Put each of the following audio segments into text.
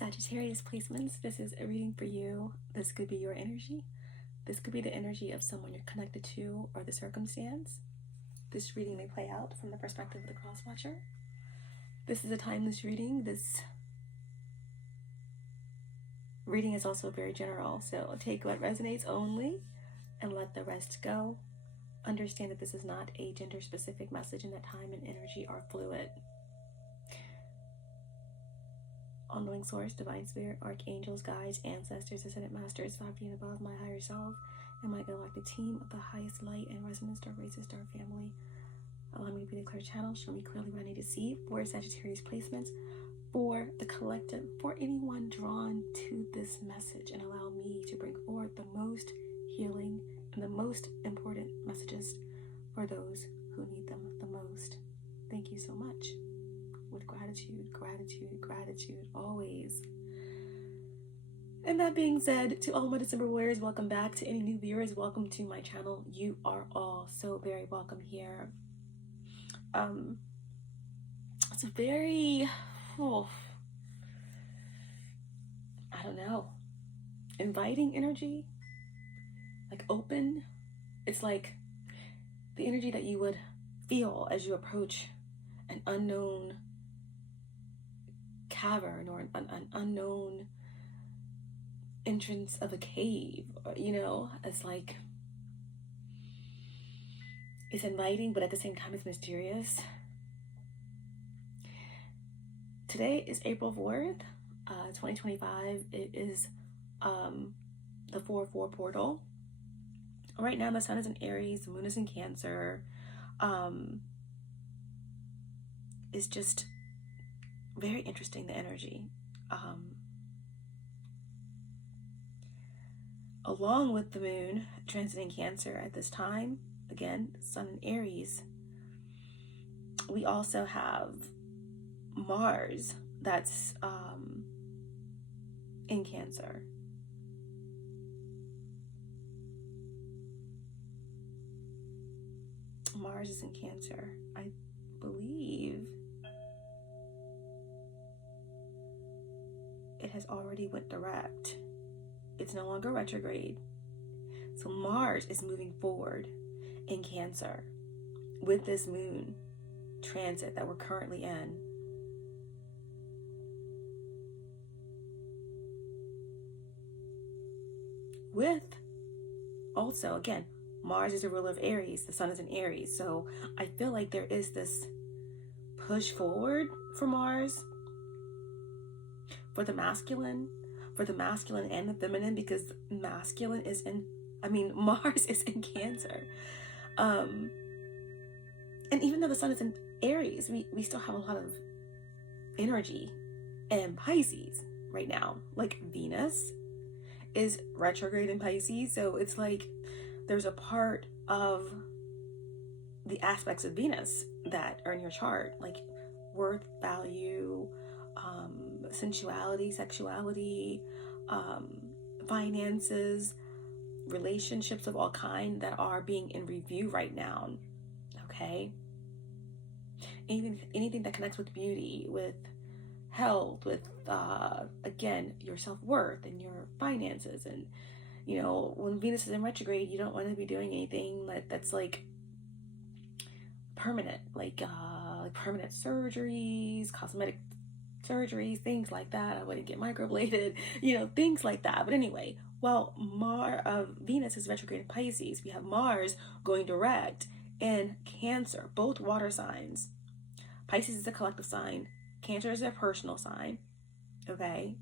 Sagittarius placements, this is a reading for you. This could be your energy. This could be the energy of someone you're connected to or the circumstance. This reading may play out from the perspective of the cross watcher. This is a timeless reading. This reading is also very general, so take what resonates only and let the rest go. Understand that this is not a gender-specific message and that time and energy are fluid. All-knowing source, divine spirit, archangels, guides, ancestors, ascended masters, 5D and above, my higher self, and my galactic team of the highest light and resonance, star races, star family. Allow me to be the clear channel. Show me clearly what I need to see for Sagittarius placements, for the collective, for anyone drawn to this message, and allow me to bring forward the most healing and the most important messages for those who need them the most. Thank you so much. With gratitude, gratitude, gratitude, always. And that being said, to all my December warriors, welcome back. To any new viewers, welcome to my channel. You are all so very welcome here. It's a very, I don't know, inviting energy, like open. It's like the energy that you would feel as you approach an unknown cavern or an unknown entrance of a cave, or, you know, it's like, it's inviting, but at the same time it's mysterious. Today is April 4th, 2025. It is the 4-4 portal. Right now the sun is in Aries, the moon is in Cancer. It's just very interesting, the energy. Along with the moon transiting Cancer at this time, again, sun in Aries, we also have Mars that's in Cancer. Mars is in Cancer. I believe it has already went direct. It's no longer retrograde. So Mars is moving forward in Cancer with this moon transit that we're currently in. With also, again, Mars is a ruler of Aries, the sun is in Aries. So I feel like there is this push forward for Mars, for the masculine and the feminine, because masculine is in, Mars is in Cancer. And even though the sun is in Aries, we still have a lot of energy in Pisces right now. Like Venus is retrograde in Pisces, so it's like there's a part of the aspects of Venus that are in your chart, like worth, value, sensuality, sexuality, finances, relationships of all kind that are being in review right now. Okay, anything that connects with beauty, with health, with again, your self-worth and your finances. And you know, when Venus is in retrograde, you don't want to be doing anything that's like permanent, like permanent surgeries, cosmetic surgeries, things like that. I wouldn't get microbladed, you know, things like that. But anyway, while Venus is retrograde in Pisces, we have Mars going direct in Cancer, both water signs. Pisces is a collective sign, Cancer is a personal sign. Okay,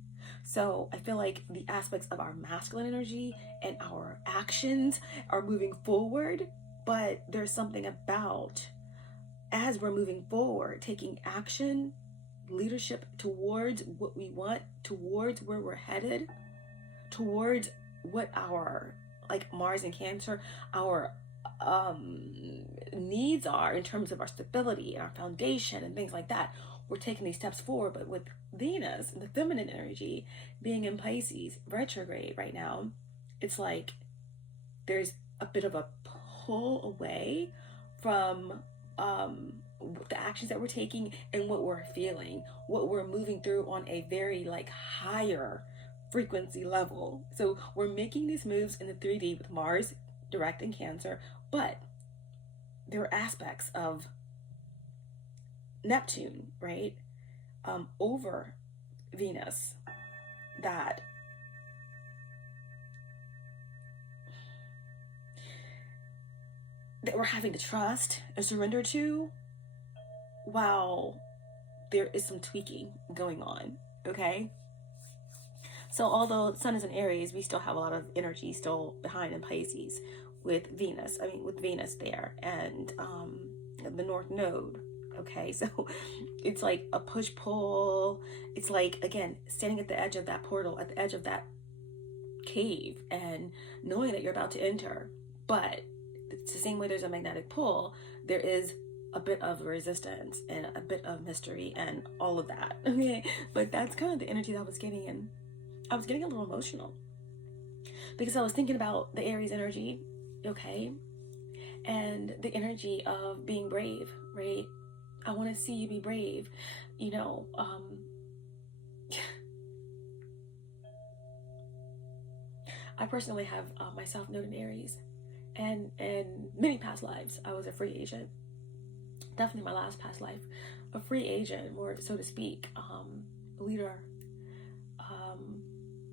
so I feel like the aspects of our masculine energy and our actions are moving forward, but there's something about, as we're moving forward, taking action, leadership towards what we want, towards where we're headed, towards what our, like Mars and Cancer, our needs are in terms of our stability and our foundation and things like that. We're taking these steps forward. But with Venus and the feminine energy being in Pisces retrograde right now, it's like there's a bit of a pull away from the actions that we're taking and what we're feeling, what we're moving through on a very like higher frequency level. So we're making these moves in the 3D with Mars direct in Cancer, but there are aspects of Neptune, right, over Venus that we're having to trust and surrender to, while there is some tweaking going on, okay? So although the Sun is in Aries, we still have a lot of energy still behind in Pisces with Venus. With Venus there and the North Node. Okay, so it's like a push-pull. It's like, again, standing at the edge of that portal, at the edge of that cave, and knowing that you're about to enter. But it's the same way there's a magnetic pull, there is a bit of resistance and a bit of mystery and all of that. Okay, but that's kind of the energy that I was getting, and I was getting a little emotional because I was thinking about the Aries energy, okay, and the energy of being brave, right? I want to see you be brave, you know. I personally have myself known in Aries, and in many past lives, I was a free agent. Definitely my last past life, a free agent, more so to speak, leader.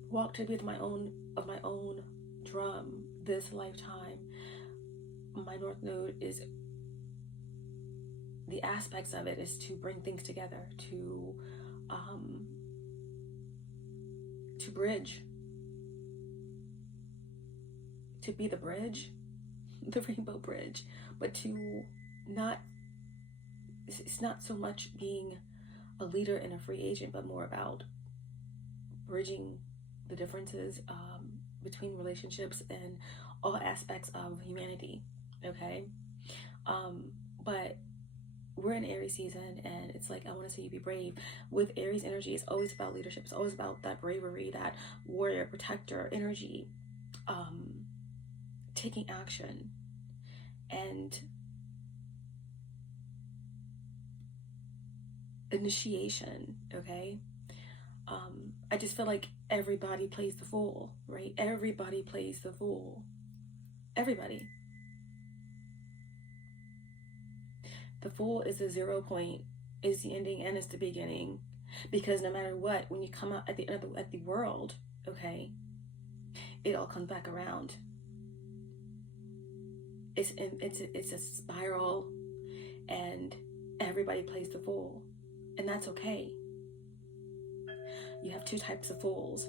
Walked to be with my own drum this lifetime. My North Node is, the aspects of it is to bring things together, to bridge, to be the bridge, the rainbow bridge, but to not, it's not so much being a leader and a free agent, but more about bridging the differences between relationships and all aspects of humanity, okay? But we're in Aries season, and it's like, I want to see you be brave. With Aries energy, it's always about leadership. It's always about that bravery, that warrior, protector energy, taking action, and initiation, okay? I just feel like everybody plays the fool, right? Everybody plays the fool. Everybody. The fool is the 0 point, is the ending, and it's the beginning. Because no matter what, when you come out at the end of the world, okay, it all comes back around. It's a spiral, and everybody plays the fool, and that's okay. You have two types of fools,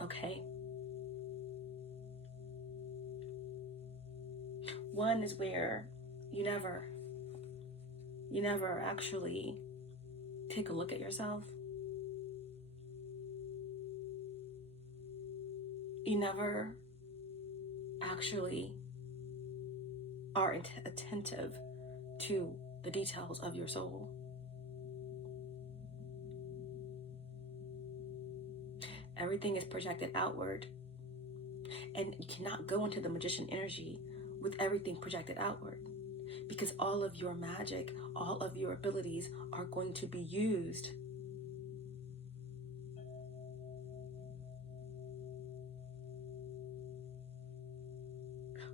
okay? One is where you never actually take a look at yourself. You never actually are attentive to the details of your soul. Everything is projected outward, and you cannot go into the magician energy with everything projected outward, because all of your magic, all of your abilities are going to be used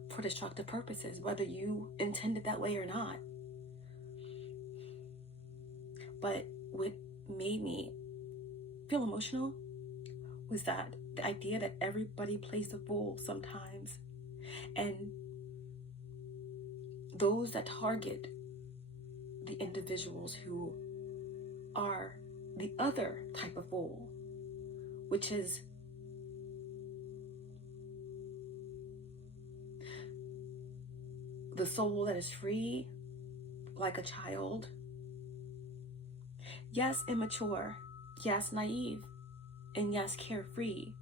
for destructive purposes, whether you intended that way or not. But what made me feel emotional was that the idea that everybody plays the fool sometimes, and those that target the individuals who are the other type of fool, which is the soul that is free like a child, yes, immature, yes, naive, and yes, carefree,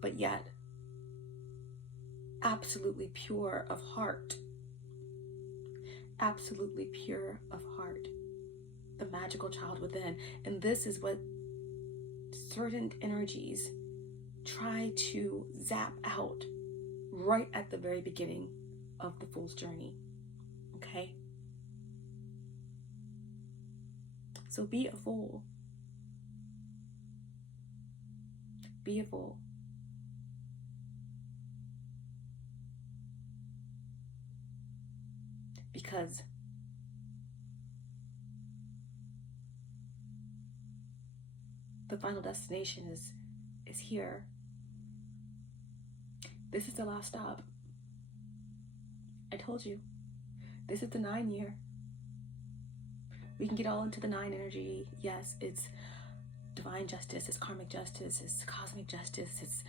but yet absolutely pure of heart. Absolutely pure of heart. The magical child within. And this is what certain energies try to zap out right at the very beginning of the fool's journey. Okay? So be a fool. Be a fool. Because the final destination is here. This is the last stop. I told you. This is the 9 year. We can get all into the 9 energy. Yes, it's divine justice, it's karmic justice, it's cosmic justice, it's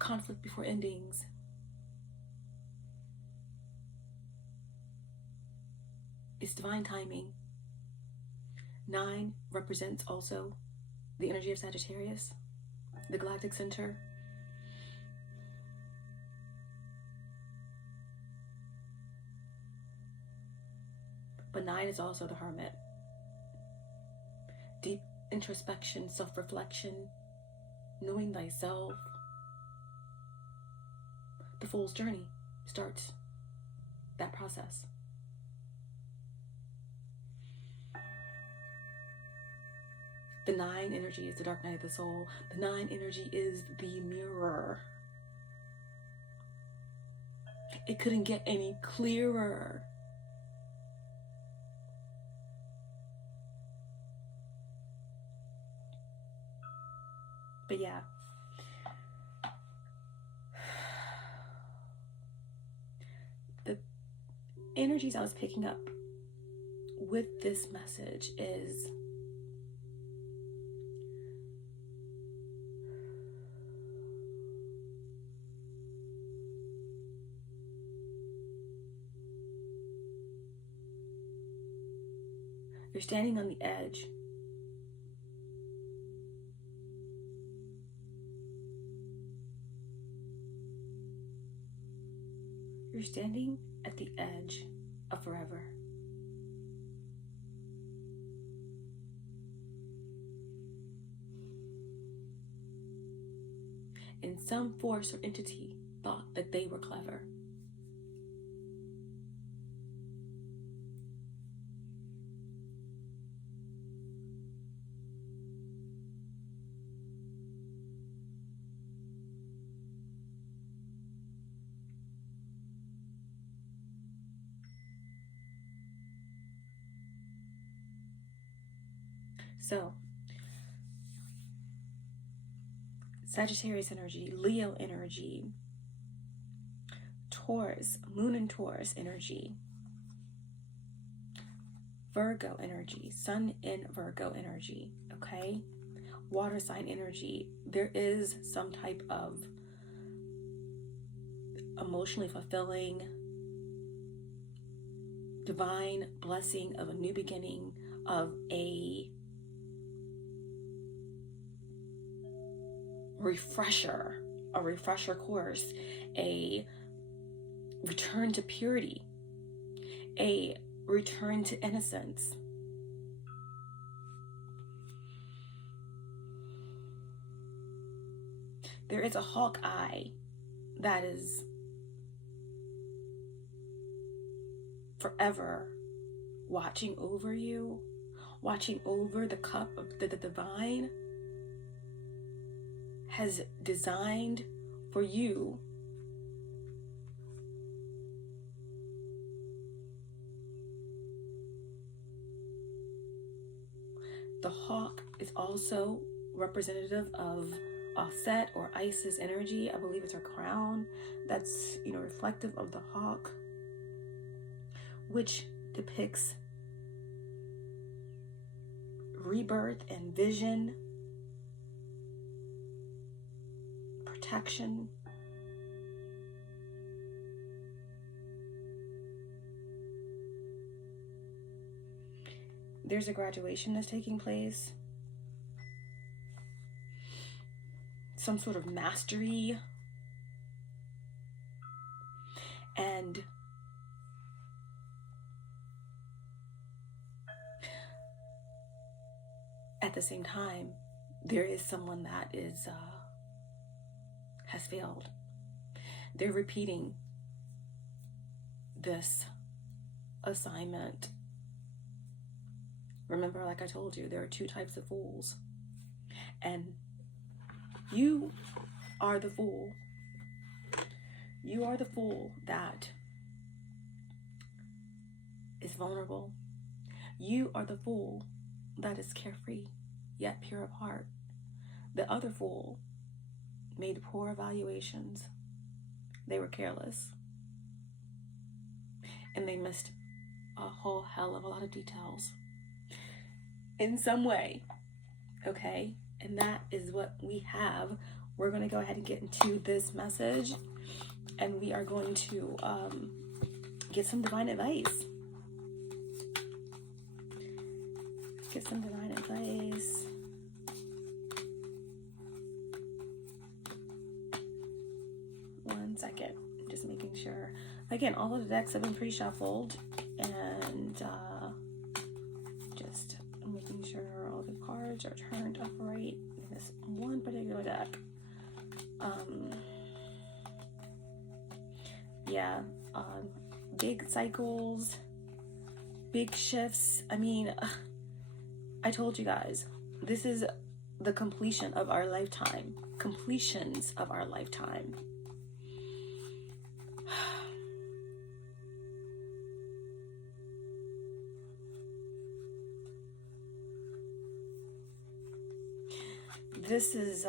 conflict before endings. It's divine timing. 9 represents also the energy of Sagittarius, the galactic center. But 9 is also the hermit. Deep introspection, self-reflection, knowing thyself. The fool's journey starts that process. The 9 energy is the dark night of the soul. The 9 energy is the mirror. It couldn't get any clearer. But yeah. The energies I was picking up with this message is you're standing on the edge. You're standing at the edge of forever. And some force or entity thought that they were clever. So, Sagittarius energy, Leo energy, Taurus, Moon and Taurus energy, Virgo energy, Sun in Virgo energy, okay? Water sign energy. There is some type of emotionally fulfilling, divine blessing of a new beginning, of a refresher course, a return to purity, a return to innocence. There is a hawk eye that is forever watching over you, watching over the cup of the divine has designed for you. The hawk is also representative of Offset or Isis energy. I believe it's her crown that's, reflective of the hawk, which depicts rebirth and vision, protection. There's a graduation that's taking place. Some sort of mastery. And at the same time, there is someone that is has failed. They're repeating this assignment Remember, like I told you, there are two types of fools. And you are the fool. You are the fool that is vulnerable. You are the fool that is carefree, yet pure of heart. The other fool made poor evaluations. They were careless. And they missed a whole hell of a lot of details. In some way. Okay? And that is what we have. We're going to go ahead and get into this message. And we are going to get some divine advice. Get some divine advice. One second. I'm just making sure. Again, all of the decks have been pre-shuffled. And just making sure all the cards are turned upright in this one particular deck. Big cycles, big shifts. I mean, I told you guys, this is the completion of our lifetime. Completions of our lifetime. This is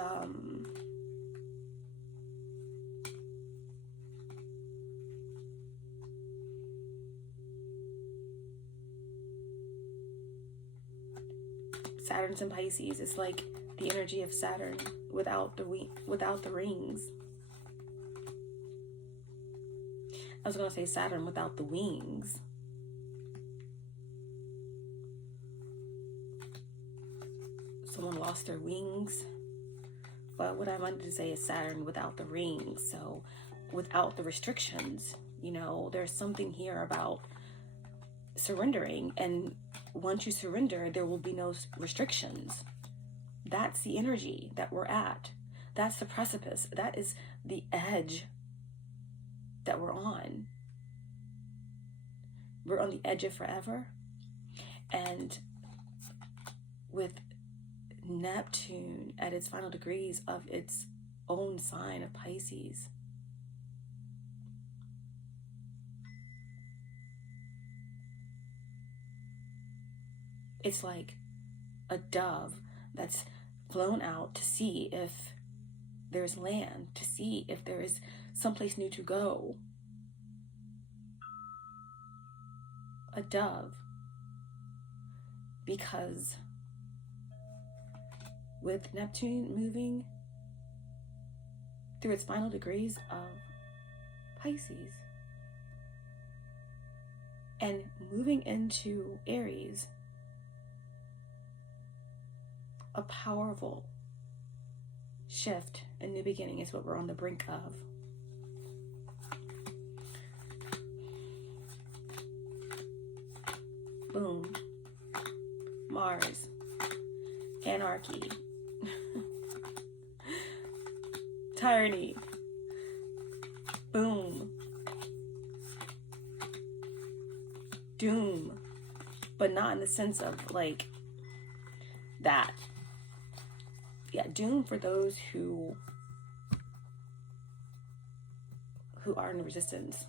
Saturn's in Pisces. It's like the energy of Saturn without the rings. I was gonna say Saturn without the wings. Someone lost their wings. But what I wanted to say is Saturn without the rings. So without the restrictions, you know, there's something here about surrendering. And once you surrender, there will be no restrictions. That's the energy that we're at. That's the precipice. That is the edge that we're on. We're on the edge of forever. And with Neptune at its final degrees of its own sign of Pisces, it's like a dove that's flown out to see if there's land, to see if there is someplace new to go. A dove. Because with Neptune moving through its final degrees of Pisces and moving into Aries, a powerful shift and new beginning is what we're on the brink of. Boom. Mars. Anarchy. Tyranny. Boom. Doom. But not in the sense of like that. Yeah, doom for those who are in resistance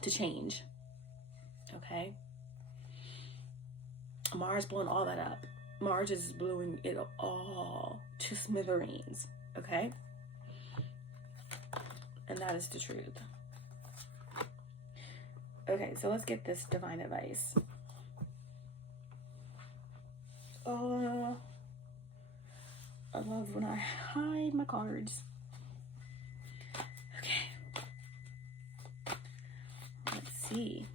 to change. Okay? Mars blowing all that up. Mars is blowing it all to smithereens. Okay? And that is the truth. Okay, so let's get this divine advice. I love when I hide my cards. Okay. Let's see.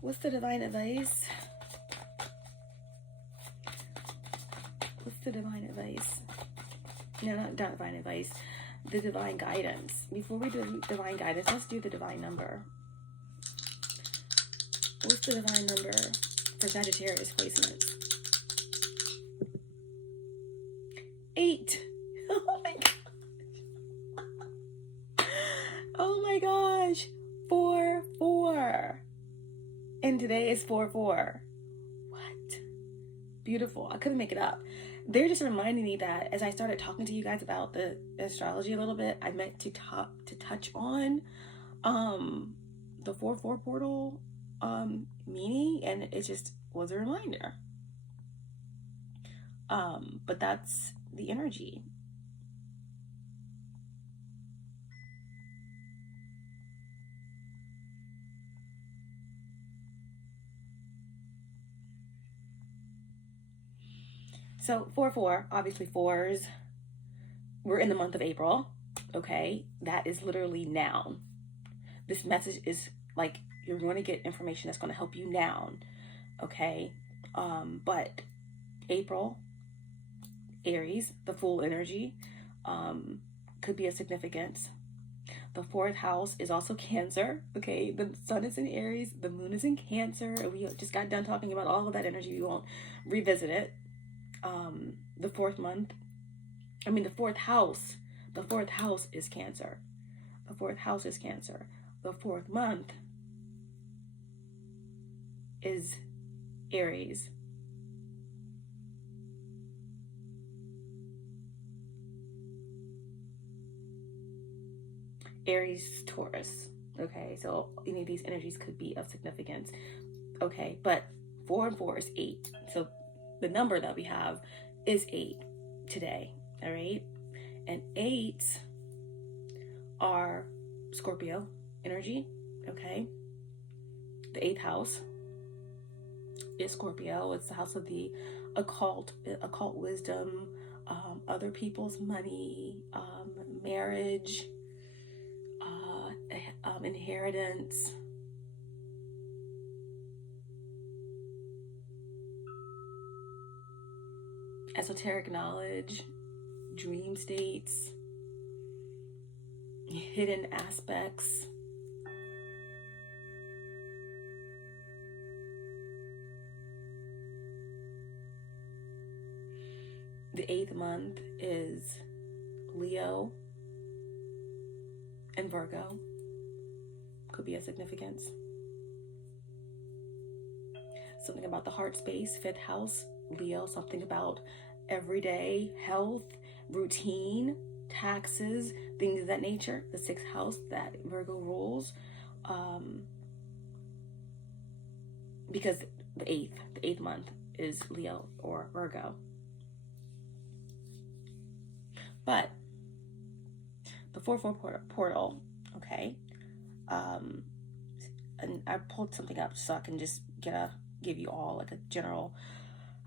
What's the divine advice? What's the divine advice? No, not divine advice. The divine guidance. Before we do divine guidance, let's do the divine number. What's the divine number for Sagittarius placements? 8. Oh my God. And today is 4/4. What? Beautiful. I couldn't make it up. They're just reminding me that as I started talking to you guys about the astrology a little bit, I meant to touch on the 4/4 portal meaning, and it just was a reminder. But that's the energy. So 4/4, obviously fours. We're in the month of April. Okay, that is literally now. This message is like you're going to get information that's going to help you now. Okay, but April, Aries, the full energy, could be of significance. The 4th house is also Cancer. Okay, the sun is in Aries, the moon is in Cancer. We just got done talking about all of that energy. We won't revisit it. The 4th house. The 4th house is Cancer. The 4th house is Cancer. The 4th month is Aries. Aries, Taurus. Okay, so any of these energies could be of significance. Okay, but 4 and 4 is 8. So the number that we have is 8 today. All right, and 8s are Scorpio energy. Okay, the 8th house is Scorpio. It's the house of the occult wisdom, other people's money, marriage, inheritance, esoteric knowledge, dream states, hidden aspects. The 8th month is Leo and Virgo. Could be a significance. Something about the heart space, 5th house, Leo, something about everyday health, routine, taxes, things of that nature. The 6th house that Virgo rules. Because the 8th month is Leo or Virgo. But the 4/4 portal, okay, and I pulled something up so I can just give you all like a general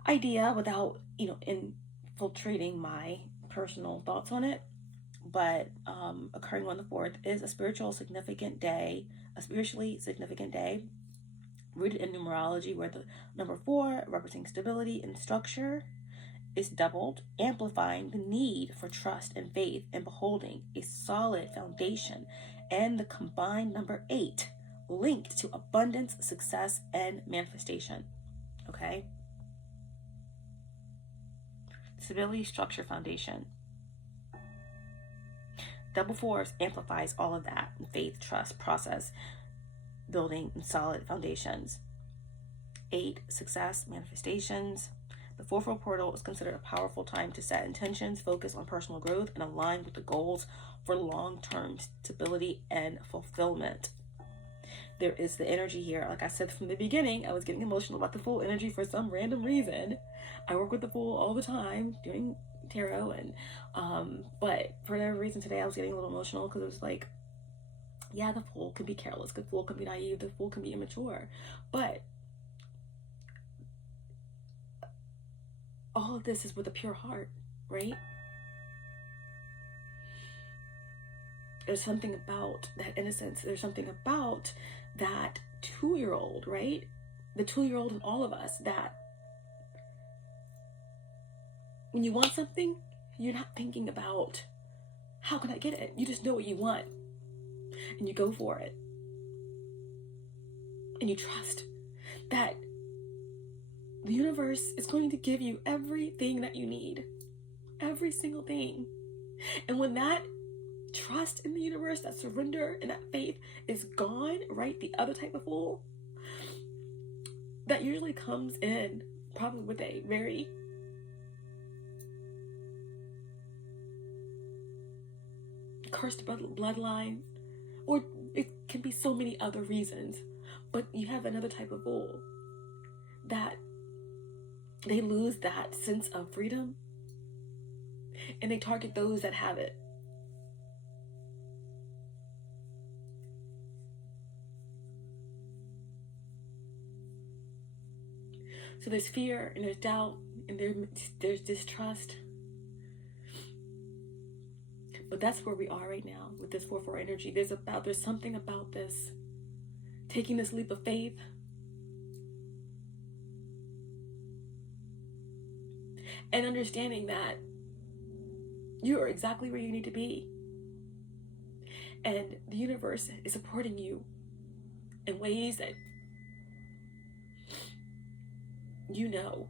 idea without, infiltrating my personal thoughts on it. But occurring on the 4th is a spiritually significant day, rooted in numerology, where the number 4 representing stability and structure is doubled, amplifying the need for trust and faith and beholding a solid foundation, and the combined number 8 linked to abundance, success, and manifestation. Okay? Stability, structure, foundation. Double 4s amplifies all of that. Faith, trust, process, building, and solid foundations. 8, success, manifestations. The 4/4 portal is considered a powerful time to set intentions, focus on personal growth, and align with the goals for long-term stability and fulfillment. There is the energy here. Like I said from the beginning, I was getting emotional about the Fool energy for some random reason. I work with the Fool all the time doing tarot, and but for whatever reason today I was getting a little emotional because it was like, yeah, the Fool can be careless, the Fool can be naive, the Fool can be immature, but all of this is with a pure heart, right? There's something about that innocence. There's something about that 2-year-old, right? The 2-year-old in all of us, that when you want something, you're not thinking about how can I get it? You just know what you want and you go for it. And you trust that the universe is going to give you everything that you need. Every single thing. And when that trust in the universe, that surrender and that faith is gone, right? The other type of Fool, that usually comes in probably with a very cursed bloodline, or it can be so many other reasons. But you have another type of fool that they lose that sense of freedom and they target those that have it. So there's fear and there's doubt and there's distrust. But that's where we are right now with this 4-4 energy. There's something about this, taking this leap of faith, and understanding that you are exactly where you need to be. And the universe is supporting you in ways that you know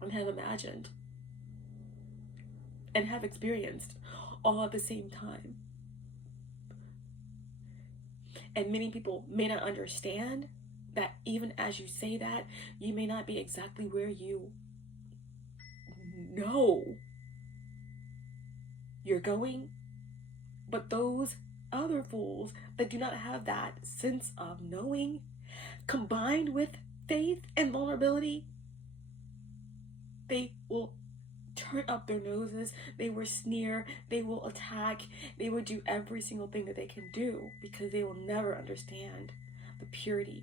and have imagined and have experienced all at the same time. And many people may not understand that even as you say that, you may not be exactly where you know you're going. But those other fools that do not have that sense of knowing, combined with faith and vulnerability, they will turn up their noses, they will sneer, they will attack, they will do every single thing that they can do, because they will never understand the purity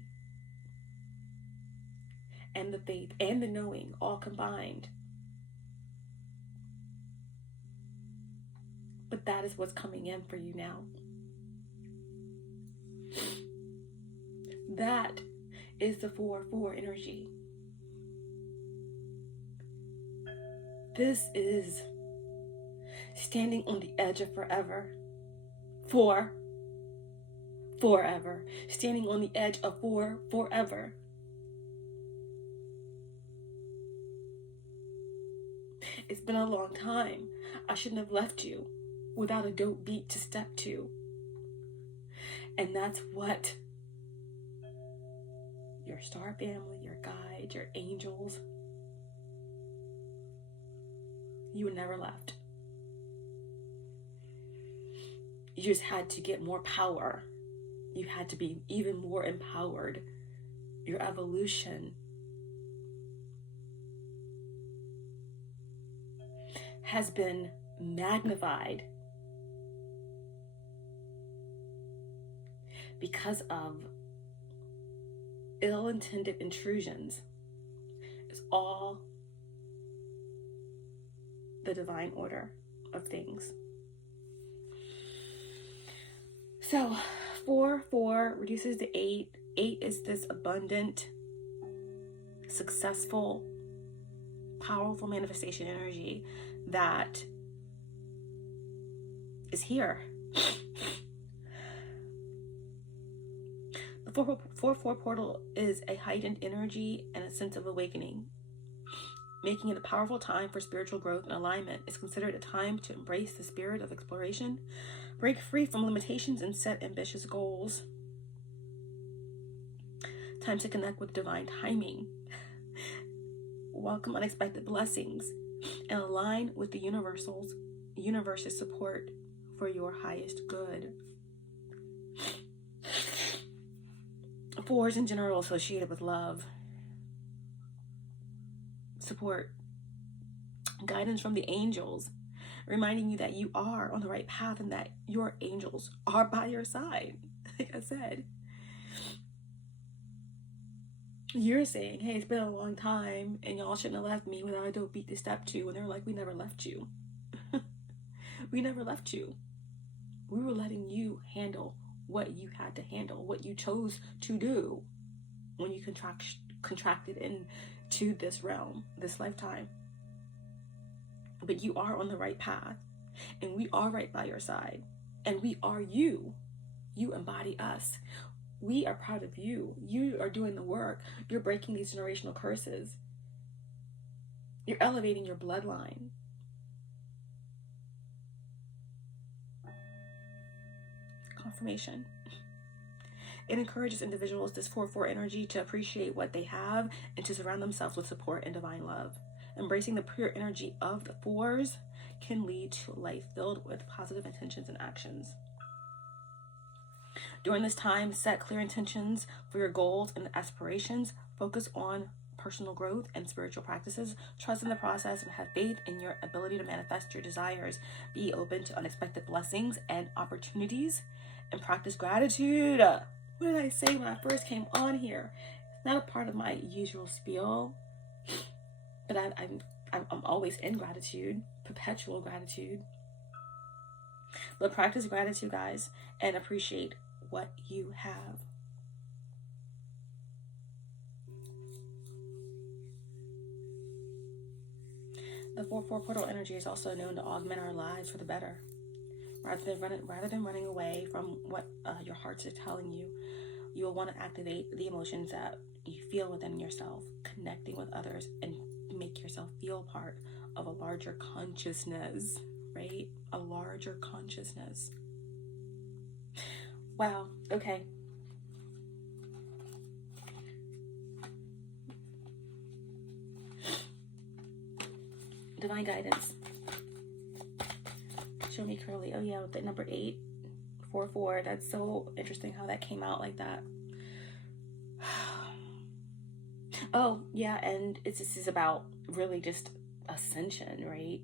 and the faith and the knowing all combined. But that is what's coming in for you now. That is the 4-4 energy. This is standing on the edge of forever. Forever. Standing on the edge of forever. It's been a long time. I shouldn't have left you without a dope beat to step to. And that's what your star family, your guides, your angels, you were never left. You just had to get more power. You had to be even more empowered. Your evolution has been magnified because of ill-intended intrusions. It's all the divine order of things. So 4-4 reduces to 8. 8 is this abundant, successful, powerful manifestation energy that is here. The 4-4 portal is a heightened energy and a sense of awakening, making it a powerful time for spiritual growth and alignment. It's considered a time to embrace the spirit of exploration, break free from limitations, and set ambitious goals. Time to connect with divine timing, welcome unexpected blessings, and align with the universe's support for your highest good. 4s in general associated with love, support, guidance from the angels, reminding you that you are on the right path and that your angels are by your side. Like I said, you're saying, hey, it's been a long time and y'all shouldn't have left me without a dope beat to step to. And they're like, we never left you. We never left you. We were letting you handle what you had to handle, what you chose to do when you contracted into this realm, this lifetime. But you are on the right path, and we are right by your side, and we are you. You embody us. We are proud of you. You are doing the work. You're breaking these generational curses. You're elevating your bloodline. Confirmation. It encourages individuals, this 4-4 energy, to appreciate what they have and to surround themselves with support and divine love. Embracing the pure energy of the 4s can lead to a life filled with positive intentions and actions. During this time, set clear intentions for your goals and aspirations. Focus on personal growth and spiritual practices. Trust in the process and have faith in your ability to manifest your desires. Be open to unexpected blessings and opportunities, and practice gratitude. What did I say when I first came on here? It's not a part of my usual spiel, but I'm always in gratitude, perpetual gratitude. But practice gratitude, guys, and appreciate what you have. The 4-4 portal energy is also known to augment our lives for the better. Rather than running away from what your hearts are telling you, you will want to activate the emotions that you feel within yourself, connecting with others, and make yourself feel part of a larger consciousness, right? A larger consciousness. Wow. Okay. Divine guidance. Show me clearly. Oh yeah, with the number 8, 4-4. That's so interesting how that came out like that. Oh yeah, and this is about really just ascension, right?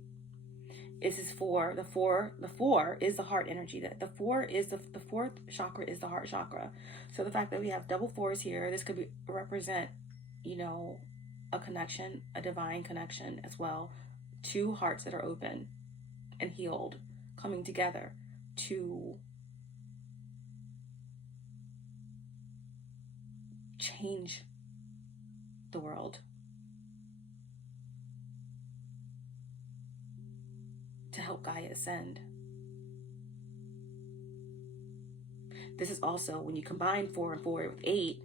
This is for the 4. The 4 is the heart energy. That the 4 is the 4th chakra is the heart chakra. So the fact that we have double 4s here, this could represent, a connection, a divine connection as well. 2 hearts that are open and healed, coming together to change the world, to help Gaia ascend. This is also, when you combine 4 and 4 with 8,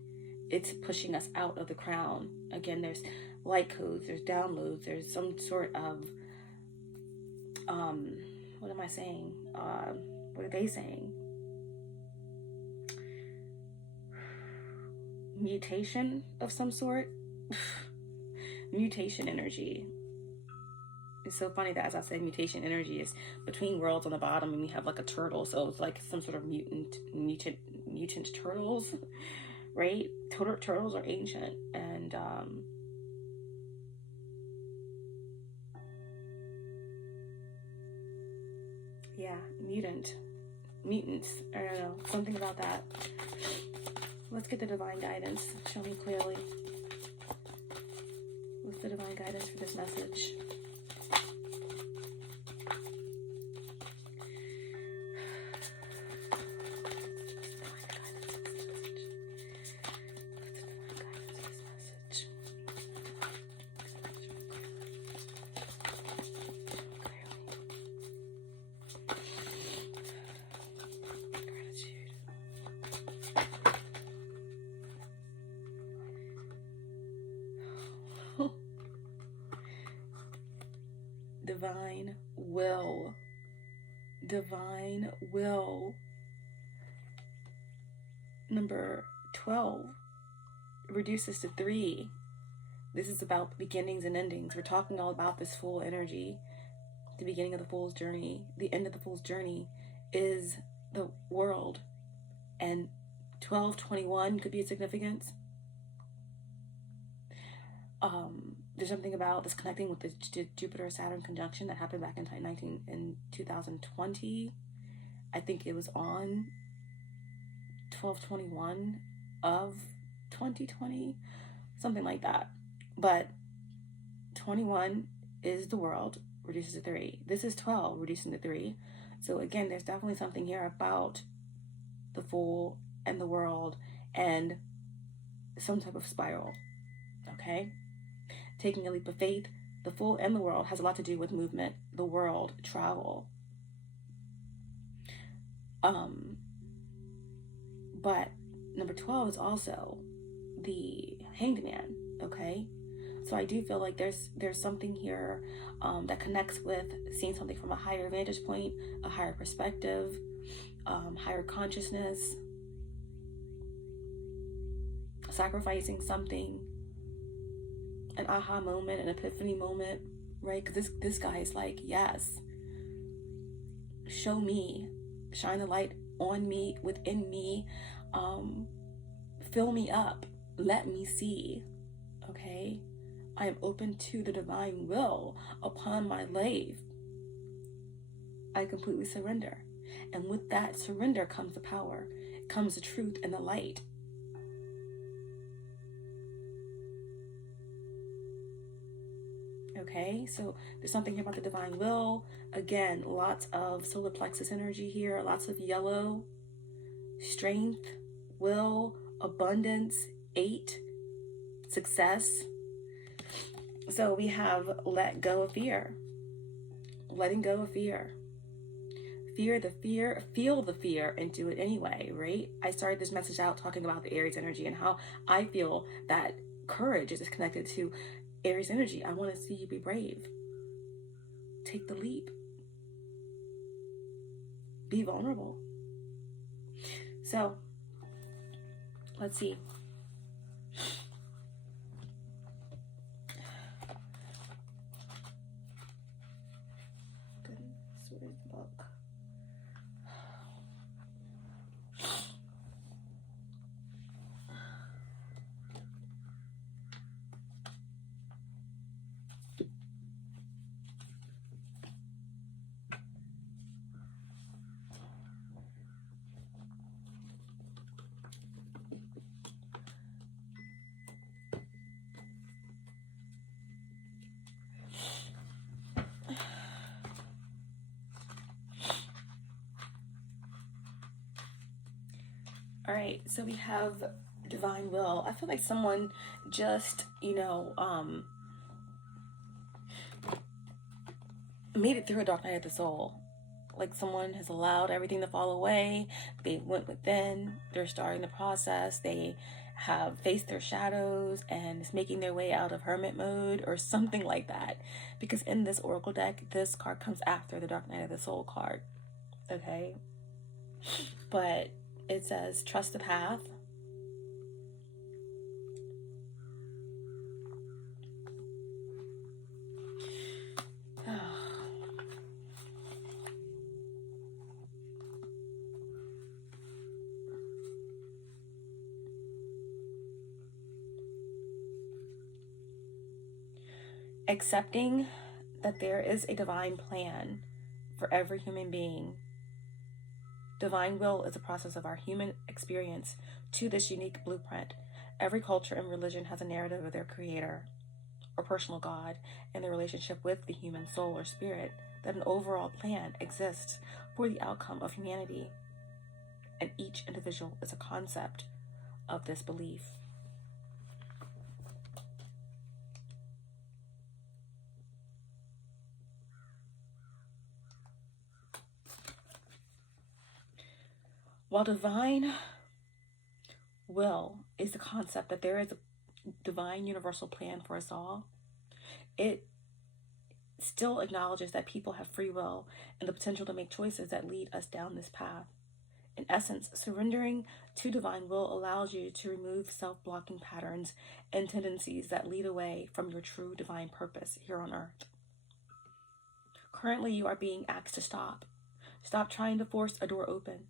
it's pushing us out of the crown. Again, there's light codes, there's downloads, there's some sort of, what am I saying? What are they saying? Mutation of some sort? Mutation energy. It's so funny that as I said, mutation energy is between worlds on the bottom, and we have like a turtle, so it's like some sort of mutant turtles, right? Turtles are ancient, and yeah, mutants. I don't know, something about that. Let's get the divine guidance. Show me clearly. What's the divine guidance for this message? Divine will. Divine will. Number 12 reduces to 3. This is about beginnings and endings. We're talking all about this Fool energy. The beginning of the Fool's journey. The end of the Fool's journey is the world. And 1221 could be a significance. There's something about this connecting with the Jupiter-Saturn conjunction that happened back in 2020. I think it was on 12/21 of 2020, something like that. But 21 is the world, reduces to 3. This is 12, reducing to 3. So again, there's definitely something here about the Fool and the world and some type of spiral. Okay? Taking a leap of faith, the Fool and the world has a lot to do with movement, the world, travel. But number 12 is also the Hanged Man, okay? So I do feel like there's something here that connects with seeing something from a higher vantage point, a higher perspective, higher consciousness. sacrificing something, an aha moment, an epiphany moment, right? Because this guy is like, yes, show me, shine the light on me, within me, fill me up, let me see, okay? I am open to the divine will upon my life. I completely surrender. And with that surrender comes the power, comes the truth and the light. Okay, so there's something here about the divine will. Again, lots of solar plexus energy here, lots of yellow, strength, will, abundance, 8, success. So we have let go of fear, letting go of fear. Fear the fear, feel the fear, and do it anyway, right? I started this message out talking about the Aries energy and how I feel that courage is connected to Aries energy. I want to see you be brave. Take the leap. Be vulnerable. So, let's see. Goodness, where's the book? All right, so we have divine will. I feel like someone just, made it through a dark night of the soul. Like someone has allowed everything to fall away. They went within. They're starting the process. They have faced their shadows and is making their way out of hermit mode or something like that. Because in this oracle deck, this card comes after the dark night of the soul card. Okay? But it says, trust the path. Accepting that there is a divine plan for every human being. Divine will is a process of our human experience to this unique blueprint. Every culture and religion has a narrative of their creator or personal God and their relationship with the human soul or spirit, that an overall plan exists for the outcome of humanity. And each individual is a concept of this belief. While divine will is the concept that there is a divine universal plan for us all, it still acknowledges that people have free will and the potential to make choices that lead us down this path. In essence, surrendering to divine will allows you to remove self-blocking patterns and tendencies that lead away from your true divine purpose here on earth. Currently, you are being asked to stop. Stop trying to force a door open.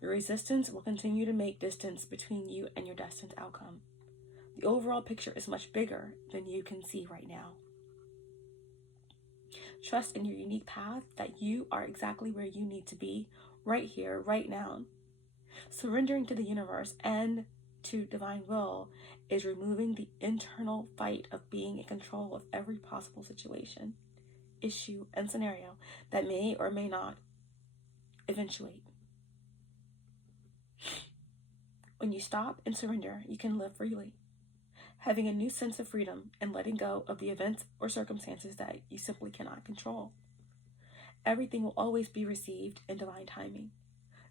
Your resistance will continue to make distance between you and your destined outcome. The overall picture is much bigger than you can see right now. Trust in your unique path that you are exactly where you need to be, right here, right now. Surrendering to the universe and to divine will is removing the internal fight of being in control of every possible situation, issue, and scenario that may or may not eventuate. When you stop and surrender, you can live freely, having a new sense of freedom and letting go of the events or circumstances that you simply cannot control. Everything will always be received in divine timing.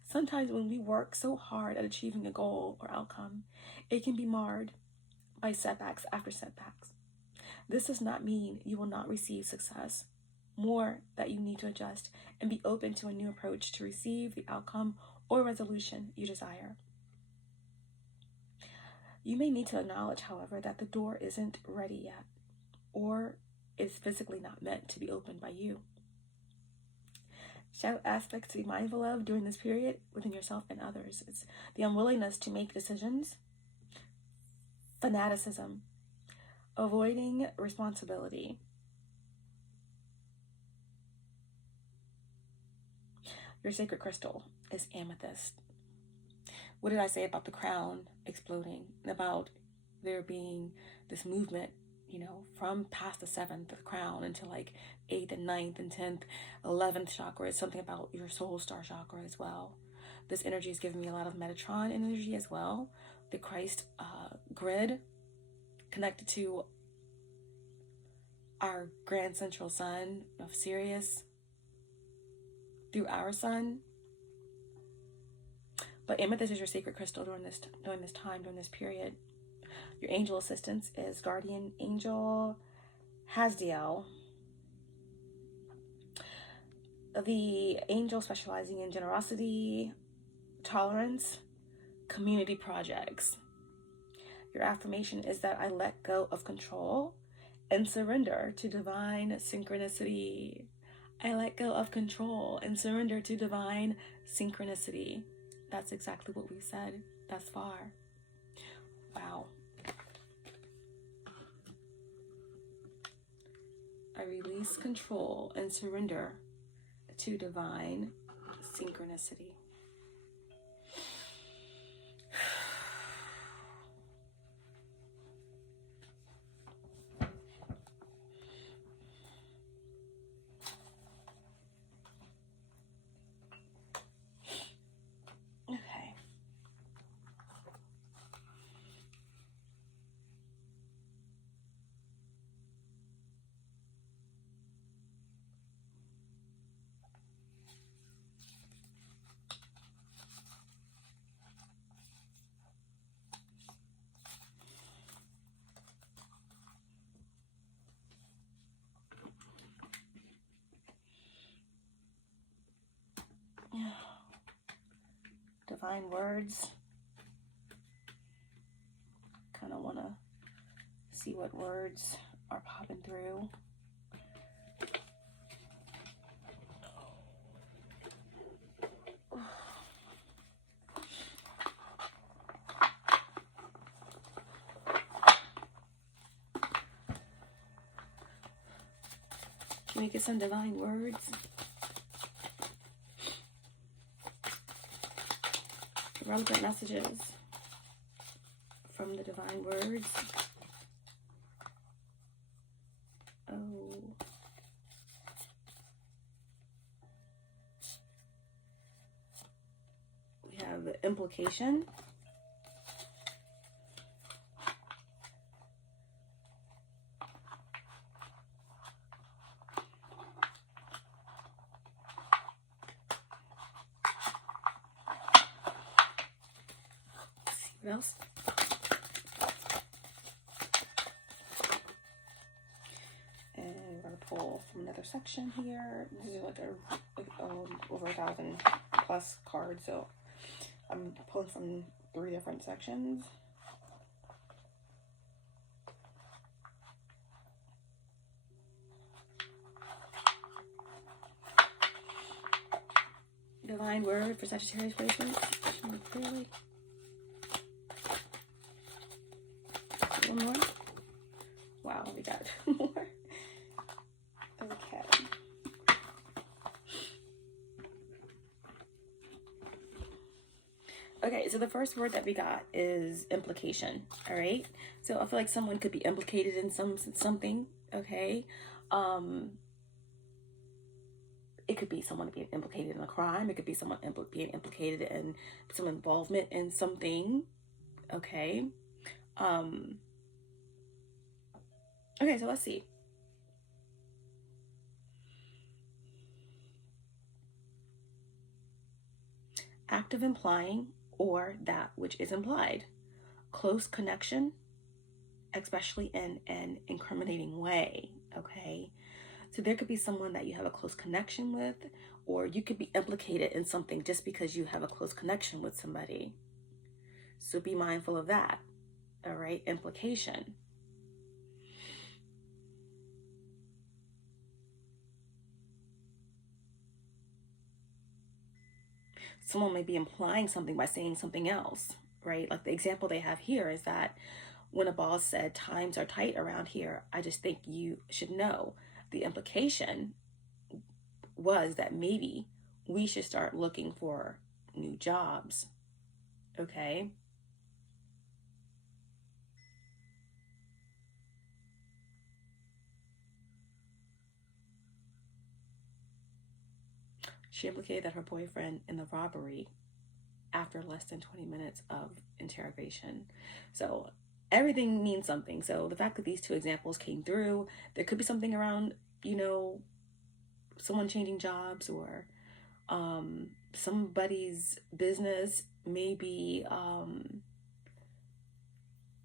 Sometimes when we work so hard at achieving a goal or outcome, it can be marred by setbacks after setbacks. This does not mean you will not receive success, more that you need to adjust and be open to a new approach to receive the outcome or resolution you desire. You may need to acknowledge, however, that the door isn't ready yet, or is physically not meant to be opened by you. Shadow aspects to be mindful of during this period within yourself and others. It's the unwillingness to make decisions, fanaticism, avoiding responsibility. Your sacred crystal is amethyst. What did I say about the crown exploding? About there being this movement, from past the 7th, the crown, into like 8th and 9th and 10th, 11th chakra. It's something about your soul star chakra as well. This energy is giving me a lot of Metatron energy as well. The Christ grid connected to our grand central sun of Sirius through our sun. But amethyst is your sacred crystal during this time, during this period. Your angel assistance is guardian angel Hasdiel. The angel specializing in generosity, tolerance, community projects. Your affirmation is that I let go of control and surrender to divine synchronicity. I let go of control and surrender to divine synchronicity. That's exactly what we've said thus far. Wow. I release control and surrender to divine synchronicity. Okay. Divine words. Kind of want to see what words are popping through. Can we get some divine words? Relevant messages from the divine words. Oh. We have the implication. What else? And we're going to pull from another section here. This is like over 1,000 plus cards, so I'm pulling from 3 different sections. Divine word for Sagittarius placement. Clearly. One more. Wow, we got more. Okay. Okay, so the first word that we got is implication. All right. So I feel like someone could be implicated in something. Okay. It could be someone being implicated in a crime. It could be someone being implicated in some involvement in something. Okay. Okay, so let's see. Act of implying or that which is implied. Close connection, especially in an incriminating way, okay? So there could be someone that you have a close connection with, or you could be implicated in something just because you have a close connection with somebody. So be mindful of that. All right, implication. Someone may be implying something by saying something else, right? Like the example they have here is that when a boss said, times are tight around here, I just think you should know. The implication was that maybe we should start looking for new jobs, okay? She implicated that her boyfriend in the robbery after less than 20 minutes of interrogation. So everything means something. So the fact that these two examples came through, there could be something around, you know, someone changing jobs, or somebody's business may be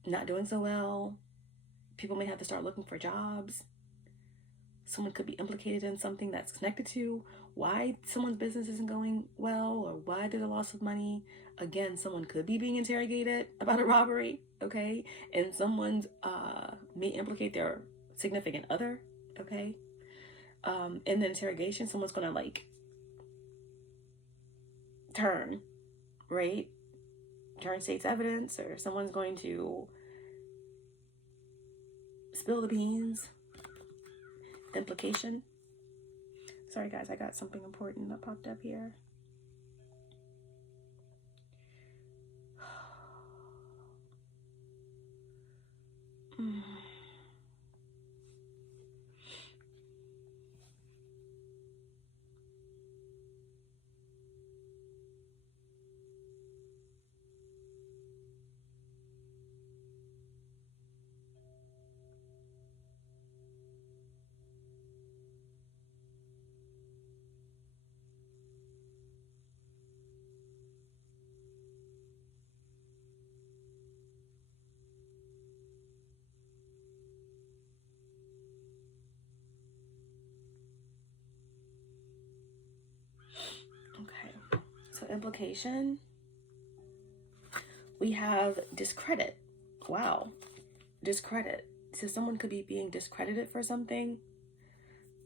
not doing so well. People may have to start looking for jobs. Someone could be implicated in something that's connected to why someone's business isn't going well, or why there's a loss of money. Again, someone could be being interrogated about a robbery, okay? And someone's may implicate their significant other, okay? In the interrogation, someone's gonna like turn, right? Turn state's evidence, or someone's going to spill the beans. Implication. Sorry guys, I got something important that popped up here. Okay, so implication, we have discredit. Wow, discredit. So someone could be being discredited for something.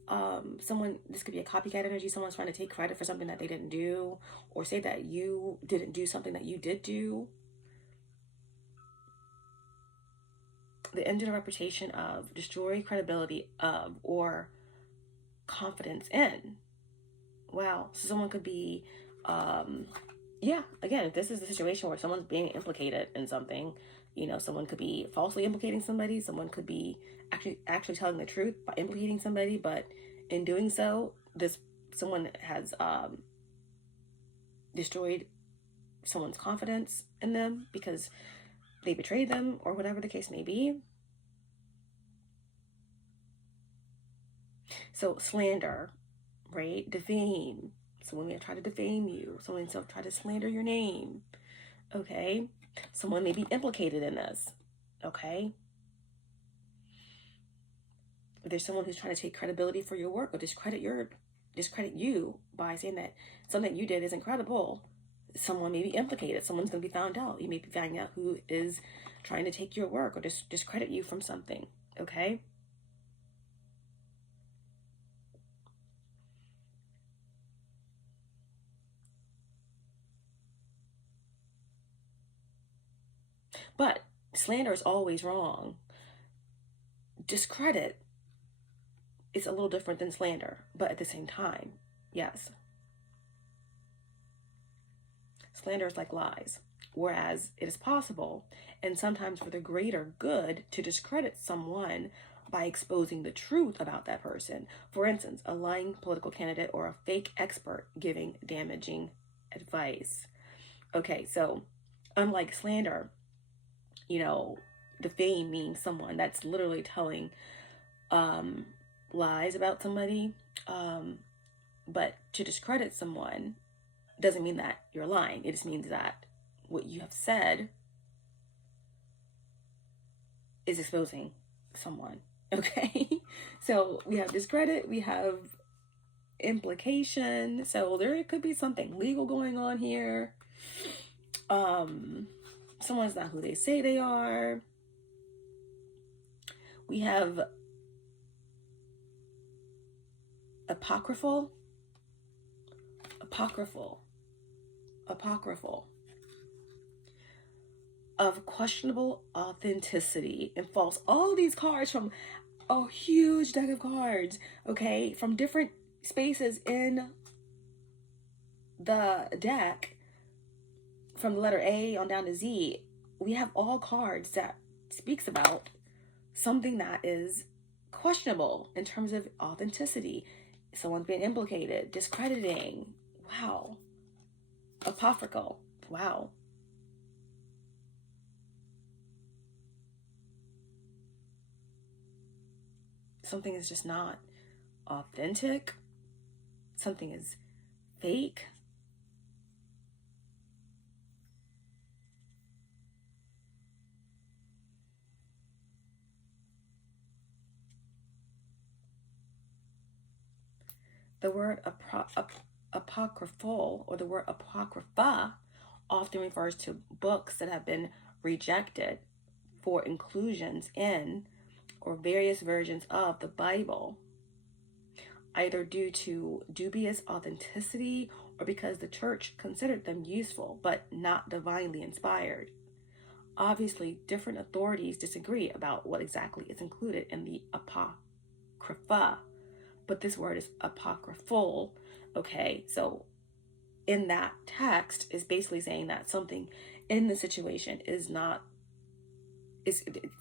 This could be a copycat energy. Someone's trying to take credit for something that they didn't do, or say that you didn't do something that you did do. The engine of reputation of, destroy credibility of, or confidence in. Wow, so someone could be, yeah, again, if this is the situation where someone's being implicated in something, you know, someone could be falsely implicating somebody, someone could be actually telling the truth by implicating somebody, but in doing so, someone has destroyed someone's confidence in them because they betrayed them, or whatever the case may be. So slander, right? Defame. Someone may try to defame you. Someone may try to slander your name. Okay? Someone may be implicated in this. Okay? If there's someone who's trying to take credibility for your work, or discredit you by saying that something you did is incredible, someone may be implicated. Someone's going to be found out. You may be finding out who is trying to take your work or discredit you from something. Okay? But slander is always wrong. Discredit is a little different than slander, but at the same time, yes. Slander is like lies, whereas it is possible, and sometimes for the greater good, to discredit someone by exposing the truth about that person. For instance, a lying political candidate or a fake expert giving damaging advice. Okay, so unlike slander, you know, defame means someone that's literally telling lies about somebody. But to discredit someone doesn't mean that you're lying. It just means that what you have said is exposing someone. Okay? So we have discredit, we have implication. So there could be something legal going on here. Someone's not who they say they are. We have apocryphal, of questionable authenticity and false. All these cards from a huge deck of cards, okay, from different spaces in the deck, from the letter A on down to Z, we have all cards that speaks about something that is questionable in terms of authenticity. Someone's being implicated, discrediting. Wow. Apocryphal. Wow. Something is just not authentic. Something is fake. The word apocryphal, or the word apocrypha, often refers to books that have been rejected for inclusions in or various versions of the Bible, either due to dubious authenticity or because the church considered them useful but not divinely inspired. Obviously, different authorities disagree about what exactly is included in the apocrypha, but this word is apocryphal. Okay, so in that text is basically saying that something in the situation is not,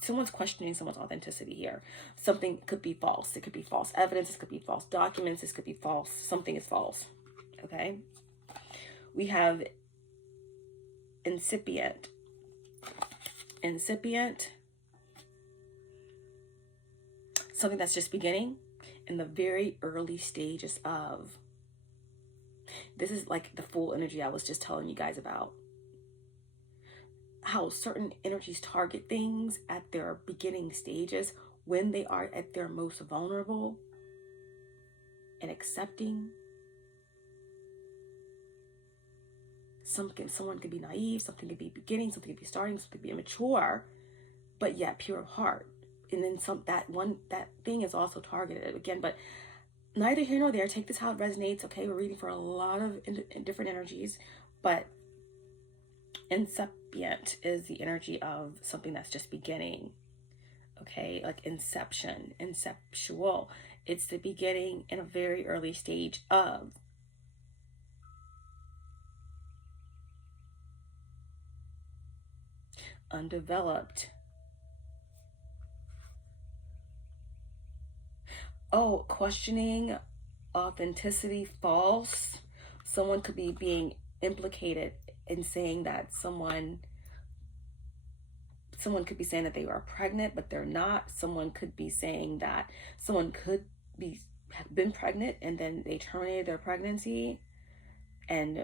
someone's questioning someone's authenticity here. Something could be false. It could be false evidence. It could be false documents. This could be false. Something is false. Okay. We have incipient. Something that's just beginning in the very early stages of. This is like the full energy I was just telling you guys about. How certain energies target things at their beginning stages when they are at their most vulnerable and accepting. Someone could be naive, something could be beginning, something could be starting, something could be immature, but yet pure of heart. And then that thing is also targeted again, but neither here nor there. Take this how it resonates. Okay, we're reading for a lot of different energies, but incipient is the energy of something that's just beginning. Okay, like inception, inceptual. It's the beginning in a very early stage of. Undeveloped. Oh, questioning authenticity, false. Someone could be being implicated in saying that someone could be saying that they are pregnant, but they're not. Someone could be saying that someone could have been pregnant and then they terminated their pregnancy, and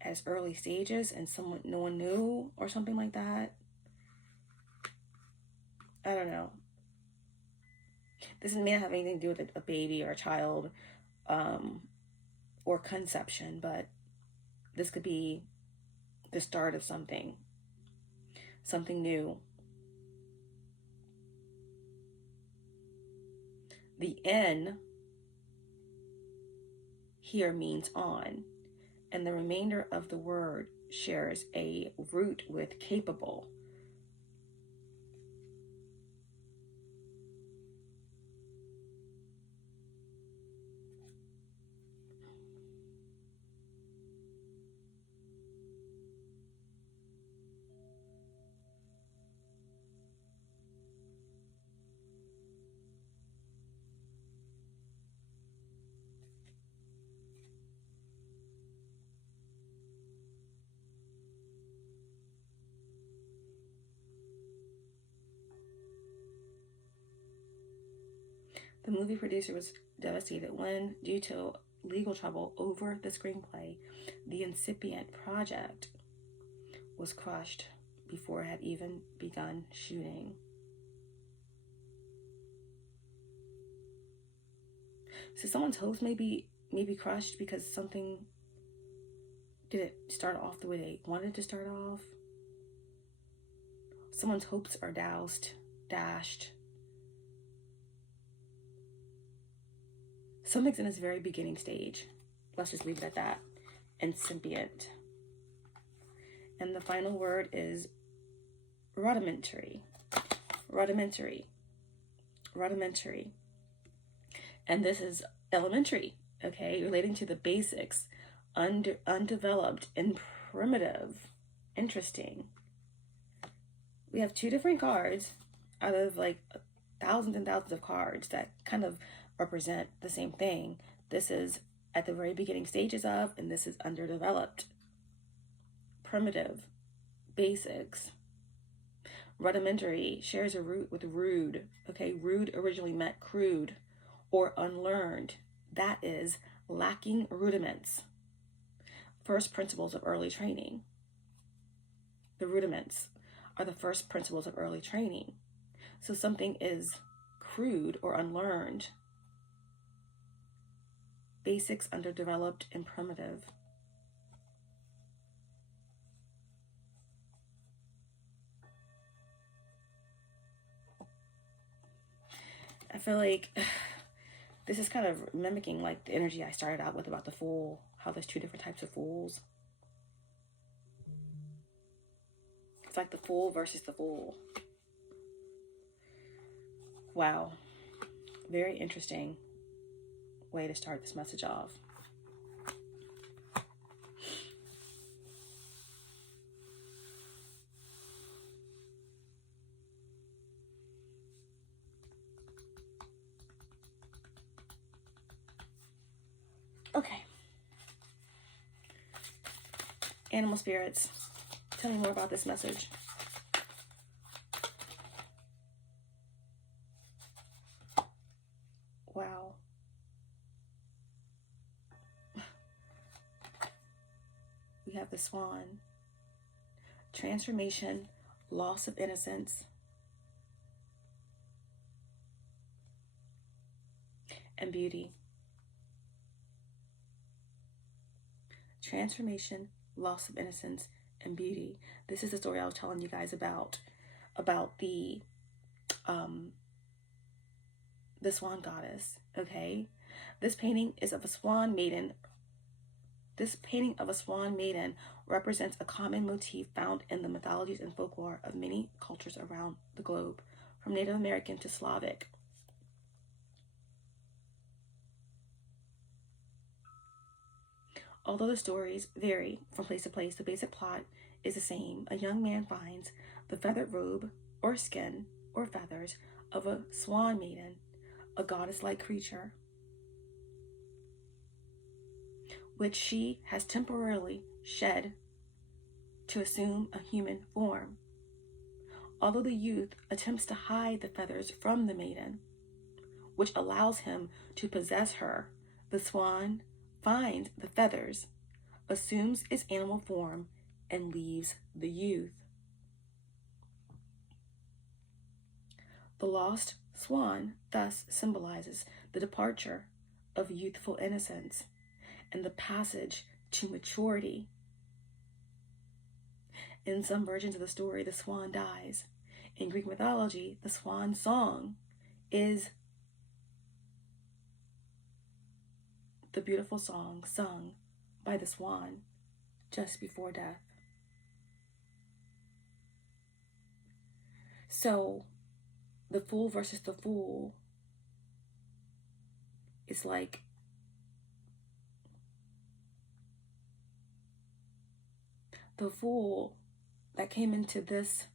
as early stages, and no one knew, or something like that. I don't know. This may not have anything to do with a baby or a child, or conception, but this could be the start of something new. The N here means on, and the remainder of the word shares a root with capable. The movie producer was devastated when, due to legal trouble over the screenplay, the incipient project was crushed before it had even begun shooting. So someone's hopes may be crushed because something didn't start off the way they wanted to start off. Someone's hopes are dashed. Something's in its very beginning stage. Let's just leave it at that. Incipient. And the final word is rudimentary. Rudimentary. Rudimentary. And this is elementary, okay? Relating to the basics. Undeveloped and primitive. Interesting. We have two different cards out of like thousands and thousands of cards that kind of represent the same thing. This is at the very beginning stages of, and this is underdeveloped. Primitive. Basics. Rudimentary shares a root with rude. Okay, rude originally meant crude or unlearned. That is lacking rudiments. First principles of early training. The rudiments are the first principles of early training. So something is crude or unlearned. Basics, underdeveloped, and primitive. I feel like this is kind of mimicking like the energy I started out with about the Fool, how there's two different types of fools. It's like the Fool versus the Fool. Wow. Very interesting way to start this message off. Okay. Animal spirits, tell me more about this message. Wow. We have the Swan. Transformation, loss of innocence, and beauty. Transformation, loss of innocence, and beauty. This is the story I was telling you guys about the swan goddess. Okay, this painting is of a swan maiden. This painting of a swan maiden represents a common motif found in the mythologies and folklore of many cultures around the globe, from Native American to Slavic. Although the stories vary from place to place, the basic plot is the same. A young man finds the feathered robe or skin or feathers of a swan maiden, a goddess-like creature, which she has temporarily shed to assume a human form. Although the youth attempts to hide the feathers from the maiden, which allows him to possess her, the swan finds the feathers, assumes its animal form, and leaves the youth. The lost swan thus symbolizes the departure of youthful innocence and the passage to maturity. In some versions of the story, the swan dies. In Greek mythology, the swan song is the beautiful song sung by the swan just before death. So, the Fool versus the Fool is like the fool that came into this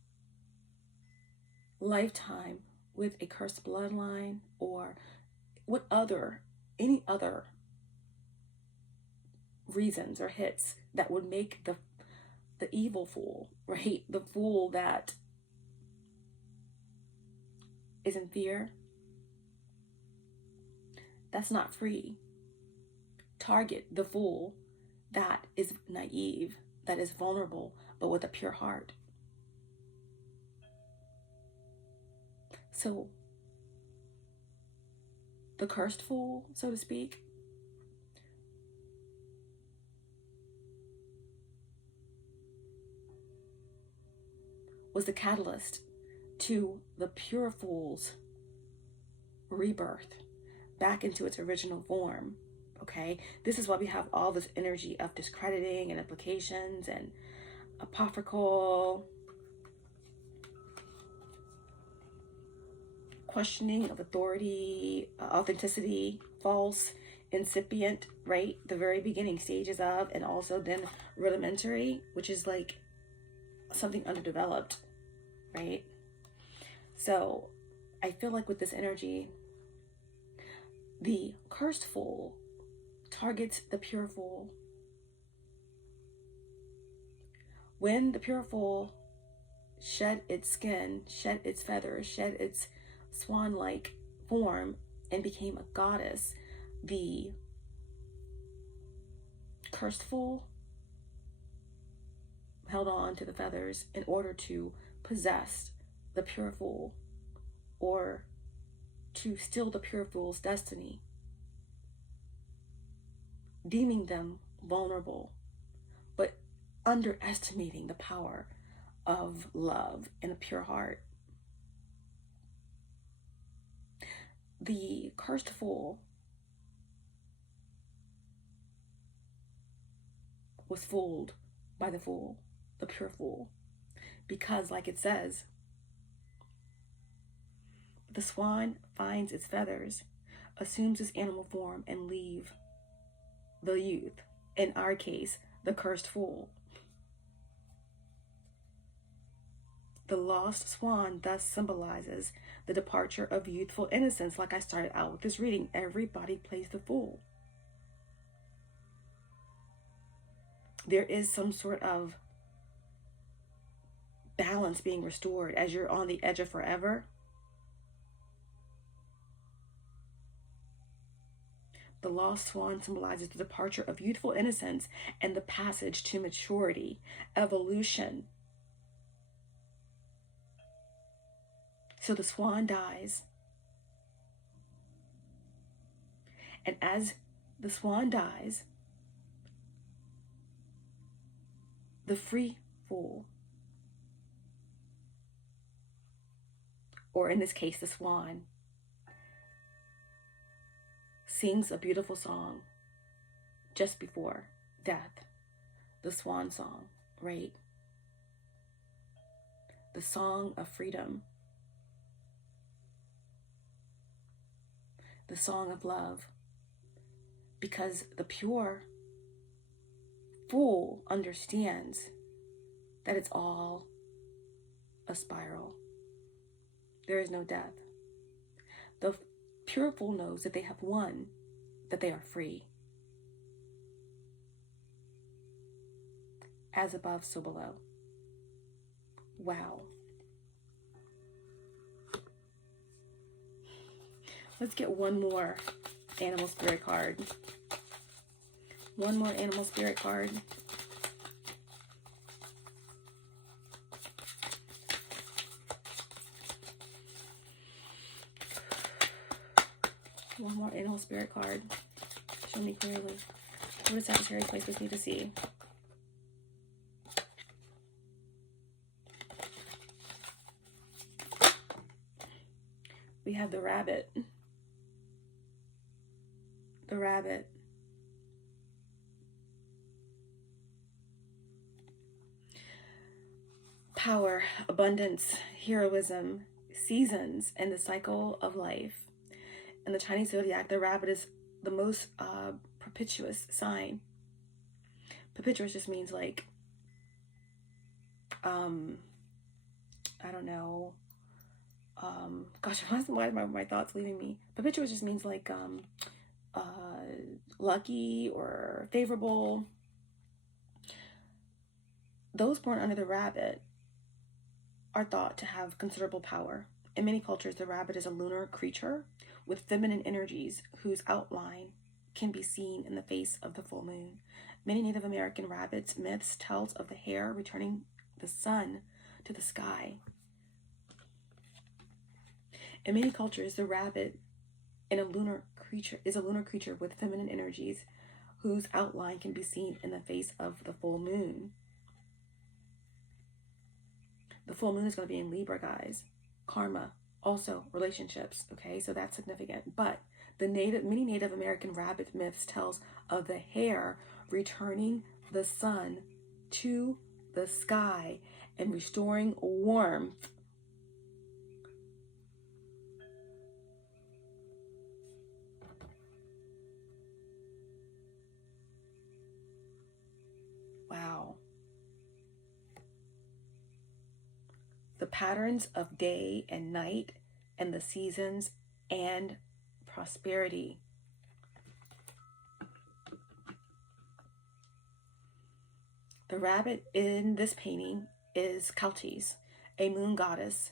lifetime with a cursed bloodline, or any other reasons or hits that would make the evil fool, right? The fool that is in fear, that's not free. Target the fool that is naive, that is vulnerable, but with a pure heart. So the cursed fool, so to speak, was the catalyst to the pure fool's rebirth back into its original form. Okay, this is why we have all this energy of discrediting and implications and apocryphal questioning of authority, authenticity, false, incipient, right? The very beginning stages of, and also then rudimentary, which is like something underdeveloped, right? So I feel like with this energy, the cursed fool targets the pure fool. When the pure fool shed its skin, shed its feathers, shed its swan-like form, and became a goddess, the cursed fool held on to the feathers in order to possess the pure fool, or to steal the pure fool's destiny, deeming them vulnerable, but underestimating the power of love in a pure heart. The cursed fool was fooled by the fool, the pure fool, because, like it says, the swan finds its feathers, assumes its animal form, and leave the youth, in our case, the cursed fool. The lost swan thus symbolizes the departure of youthful innocence. Like I started out with this reading, everybody plays the fool. There is some sort of balance being restored as you're on the edge of forever. The lost swan symbolizes the departure of youthful innocence and the passage to maturity, evolution. So the swan dies. And as the swan dies, the free fool, or in this case, the swan, sings a beautiful song just before death, the swan song, right? The song of freedom, the song of love, because the pure fool understands that it's all a spiral. There is no death. The pure fool knows that they have won, that they are free. As above, so below. Wow. Let's get one more animal spirit card. One more animal spirit card. One more animal spirit card. Show me clearly. What does Sagittarius placements need to see? We have the rabbit. The rabbit. Power, abundance, heroism, seasons, and the cycle of life. In the Chinese zodiac, the rabbit is the most propitious sign. Propitious just means like, I don't know. Gosh, why are my thoughts leaving me? Propitious just means like lucky or favorable. Those born under the rabbit are thought to have considerable power. In many cultures, the rabbit is a lunar creature with feminine energies whose outline can be seen in the face of the full moon. Many Native American rabbits myths tells of the hare returning the sun to the sky. In many cultures, the rabbit and a lunar creature with feminine energies whose outline can be seen in the face of the full moon. The full moon is going to be in Libra, guys. Karma, also relationships, okay? So that's significant. But the many Native American rabbit myths tells of the hare returning the sun to the sky and restoring warmth. Wow. The patterns of day and night and the seasons and prosperity. The rabbit in this painting is Kautis, a moon goddess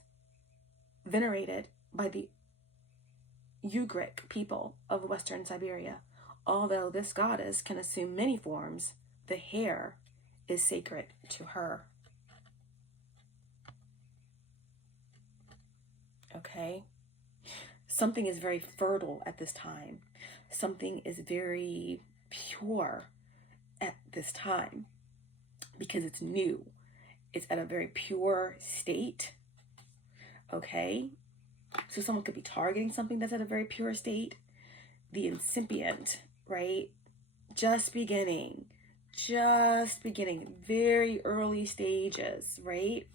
venerated by the Ugric people of Western Siberia. Although this goddess can assume many forms, the hare is sacred to her. Okay? Something is very fertile at this time. Something is very pure at this time because it's new. It's at a very pure state. Okay? So someone could be targeting something that's at a very pure state. The incipient, right? Just beginning, very early stages, right?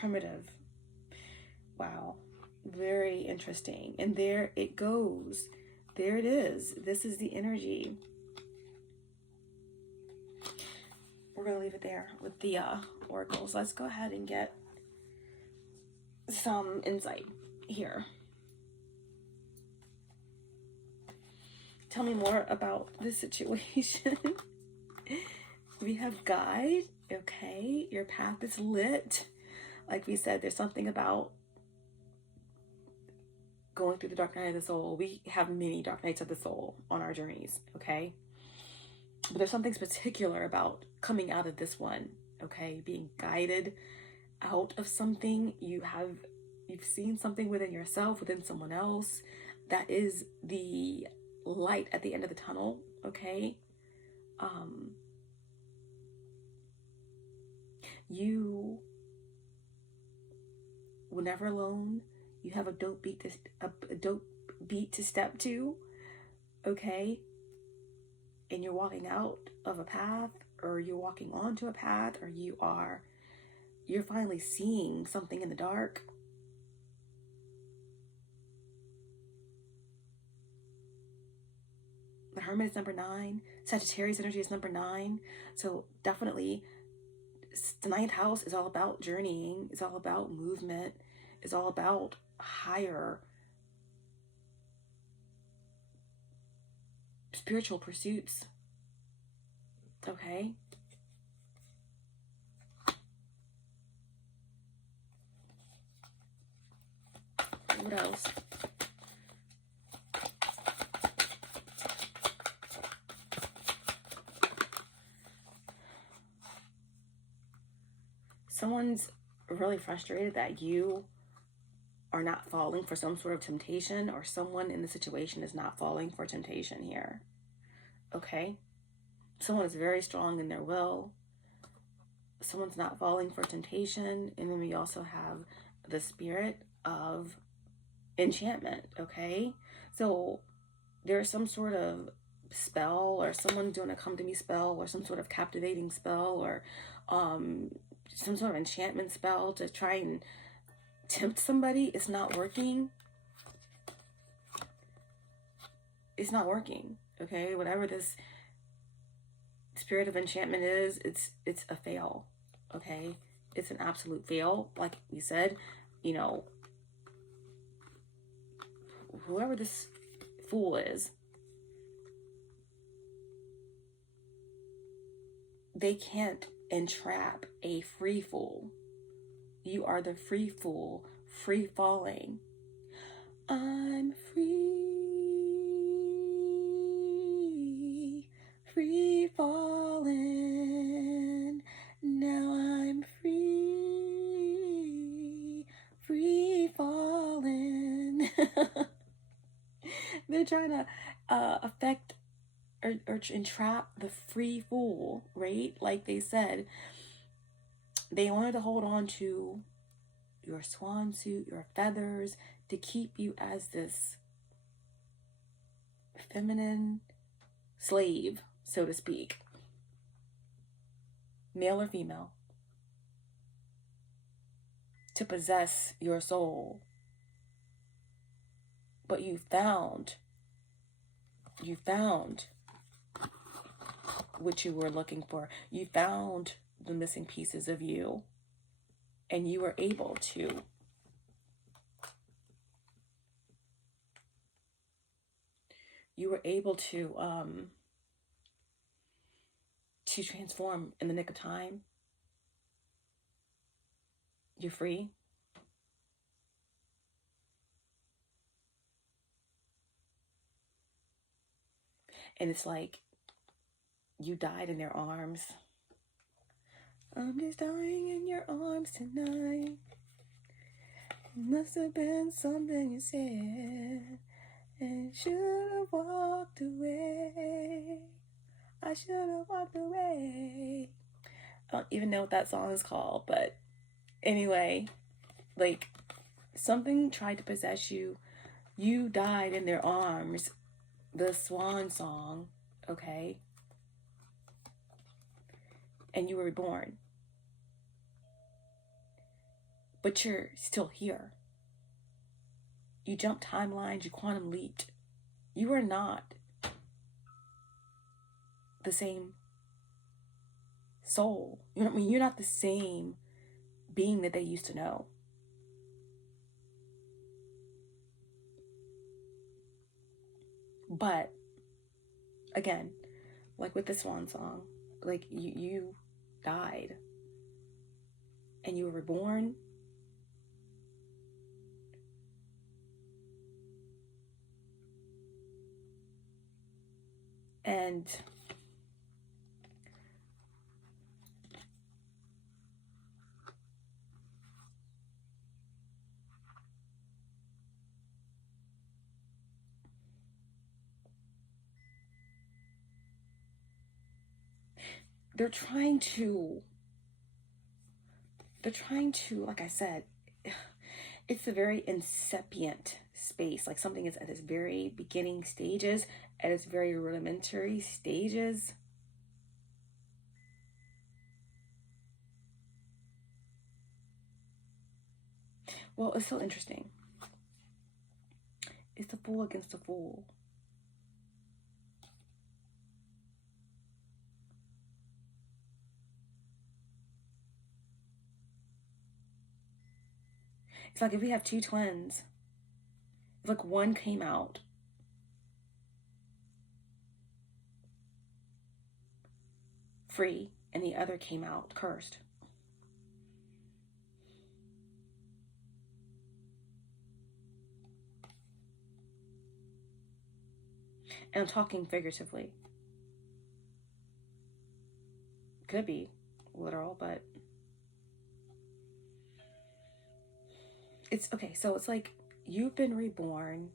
Primitive. Wow. Very interesting. And there it goes. There it is. This is the energy. We're going to leave it there with the oracles. Let's go ahead and get some insight here. Tell me more about this situation. We have guide. Okay. Your path is lit. Like we said, there's something about going through the dark night of the soul. We have many dark nights of the soul on our journeys. Okay. But there's something particular about coming out of this one. Okay. Being guided out of something. You've seen something within yourself, within someone else. That is the light at the end of the tunnel. Okay. You were never alone. You have a dope beat to step to. Okay. And you're walking out of a path, or you're walking onto a path, or you're finally seeing something in the dark. The Hermit is number 9. Sagittarius energy is number 9. So definitely the 9th house is all about journeying. It's all about movement. It's all about higher spiritual pursuits. Okay. What else? Someone's really frustrated that you are not falling for some sort of temptation, or someone in the situation is not falling for temptation here. Okay? Someone is very strong in their will. Someone's not falling for temptation. And then we also have the spirit of enchantment. Okay? So there's some sort of spell, or someone doing a come to me spell, or some sort of captivating spell, or some sort of enchantment spell to try and tempt somebody. It's not working. It's not working. Okay, whatever this spirit of enchantment is, it's a fail. Okay, it's an absolute fail. Like we said, you know, whoever this fool is, they can't entrap a free fool. You are the free fool, free falling. I'm free, free falling. Now I'm free. they're trying to affect or entrap the free fool, right? Like they said, they wanted to hold on to your swan suit, your feathers, to keep you as this feminine slave, so to speak, male or female, to possess your soul. But you found what you were looking for. You found the missing pieces of you, and you were able to transform in the nick of time. You're free. And it's like you died in their arms. I'm just dying in your arms tonight. Must have been something you said, and should have walked away. I should have walked away. I don't even know what that song is called, but anyway, like, something tried to possess you. You died in their arms. The swan song, okay? And you were reborn. But you're still here. You jumped timelines, you quantum leaped. You are not the same soul. You know what I mean? You're not the same being that they used to know. But again, like with the swan song, like you died and you were reborn. And they're trying to, like I said, it's a very incipient space. Like something is at its very beginning stages, at its very rudimentary stages. Well, it's so interesting. It's the fool against the fool. It's like if we have two twins, if like one came out free and the other came out cursed. And I'm talking figuratively. Could be literal, but it's okay. So it's like you've been reborn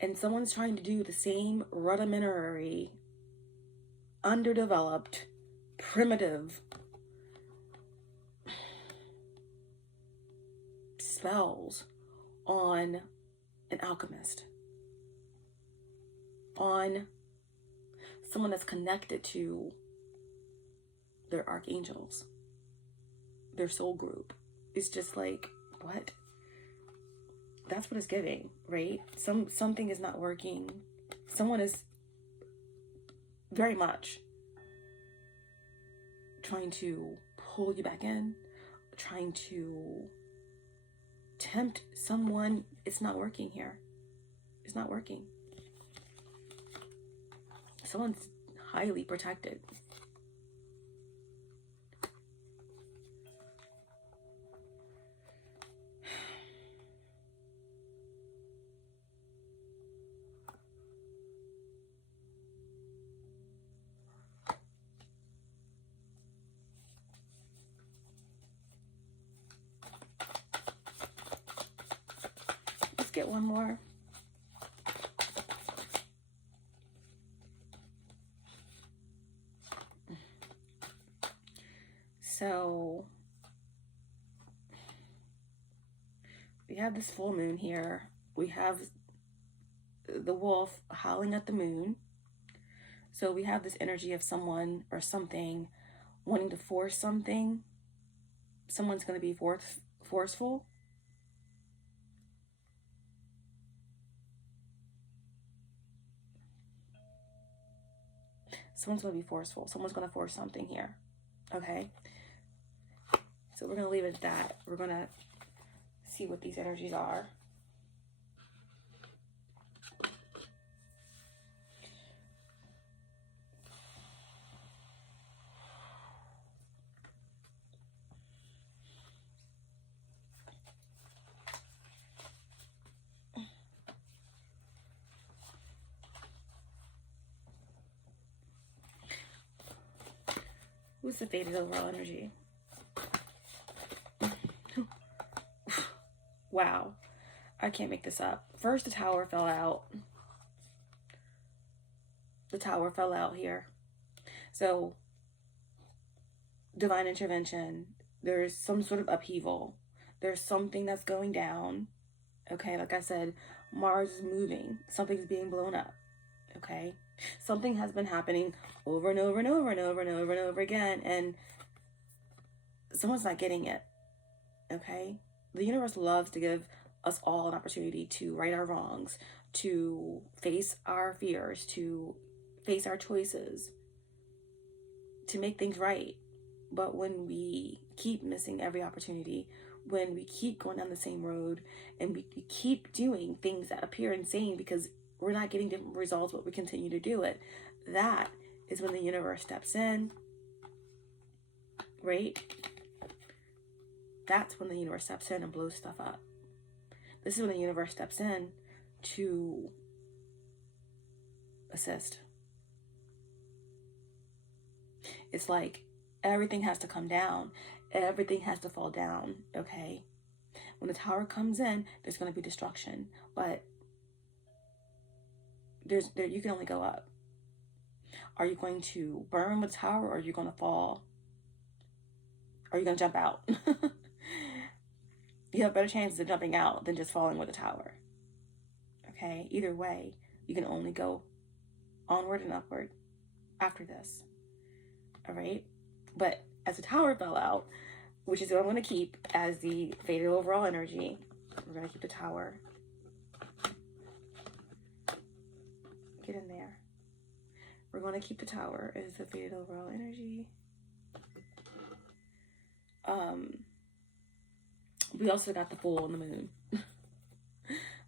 and someone's trying to do the same rudimentary, underdeveloped, primitive spells on an alchemist, on someone that's connected to their archangels, their soul group. It's just like, what? That's what it's giving, right? Something is not working. Someone is very much trying to pull you back in, trying to tempt someone. It's not working here. It's not working. Someone's highly protected. Let's get one more. So we have this full moon here. We have the wolf howling at the moon. So we have this energy of someone or something wanting to force something. Someone's going to be forceful. Someone's going to be forceful. Someone's going to force something here. Okay? So we're going to leave it at that. We're going to see what these energies are. Who's the faded overall energy? Wow. I can't make this up. First, the tower fell out. The tower fell out here. So, divine intervention. There's some sort of upheaval. There's something that's going down. Okay, like I said, Mars is moving. Something's being blown up. Okay? Something has been happening over and over and over and over and over and over again, and someone's not getting it. Okay? The universe loves to give us all an opportunity to right our wrongs, to face our fears, to face our choices, to make things right. But when we keep missing every opportunity, when we keep going down the same road, and we keep doing things that appear insane because we're not getting different results, but we continue to do it, that is when the universe steps in, right? That's when the universe steps in and blows stuff up. This is when the universe steps in to assist. It's like everything has to come down. Everything has to fall down, okay? When the tower comes in, there's going to be destruction, but you can only go up. Are you going to burn with the tower, or are you going to fall? Are you going to jump out? You have better chances of jumping out than just falling with a tower. Okay? Either way, you can only go onward and upward after this. All right? But as the tower fell out, which is what I'm going to keep as the faded overall energy, we're going to keep the tower. Get in there. We're going to keep the tower as the faded overall energy. We also got the Fool and the Moon.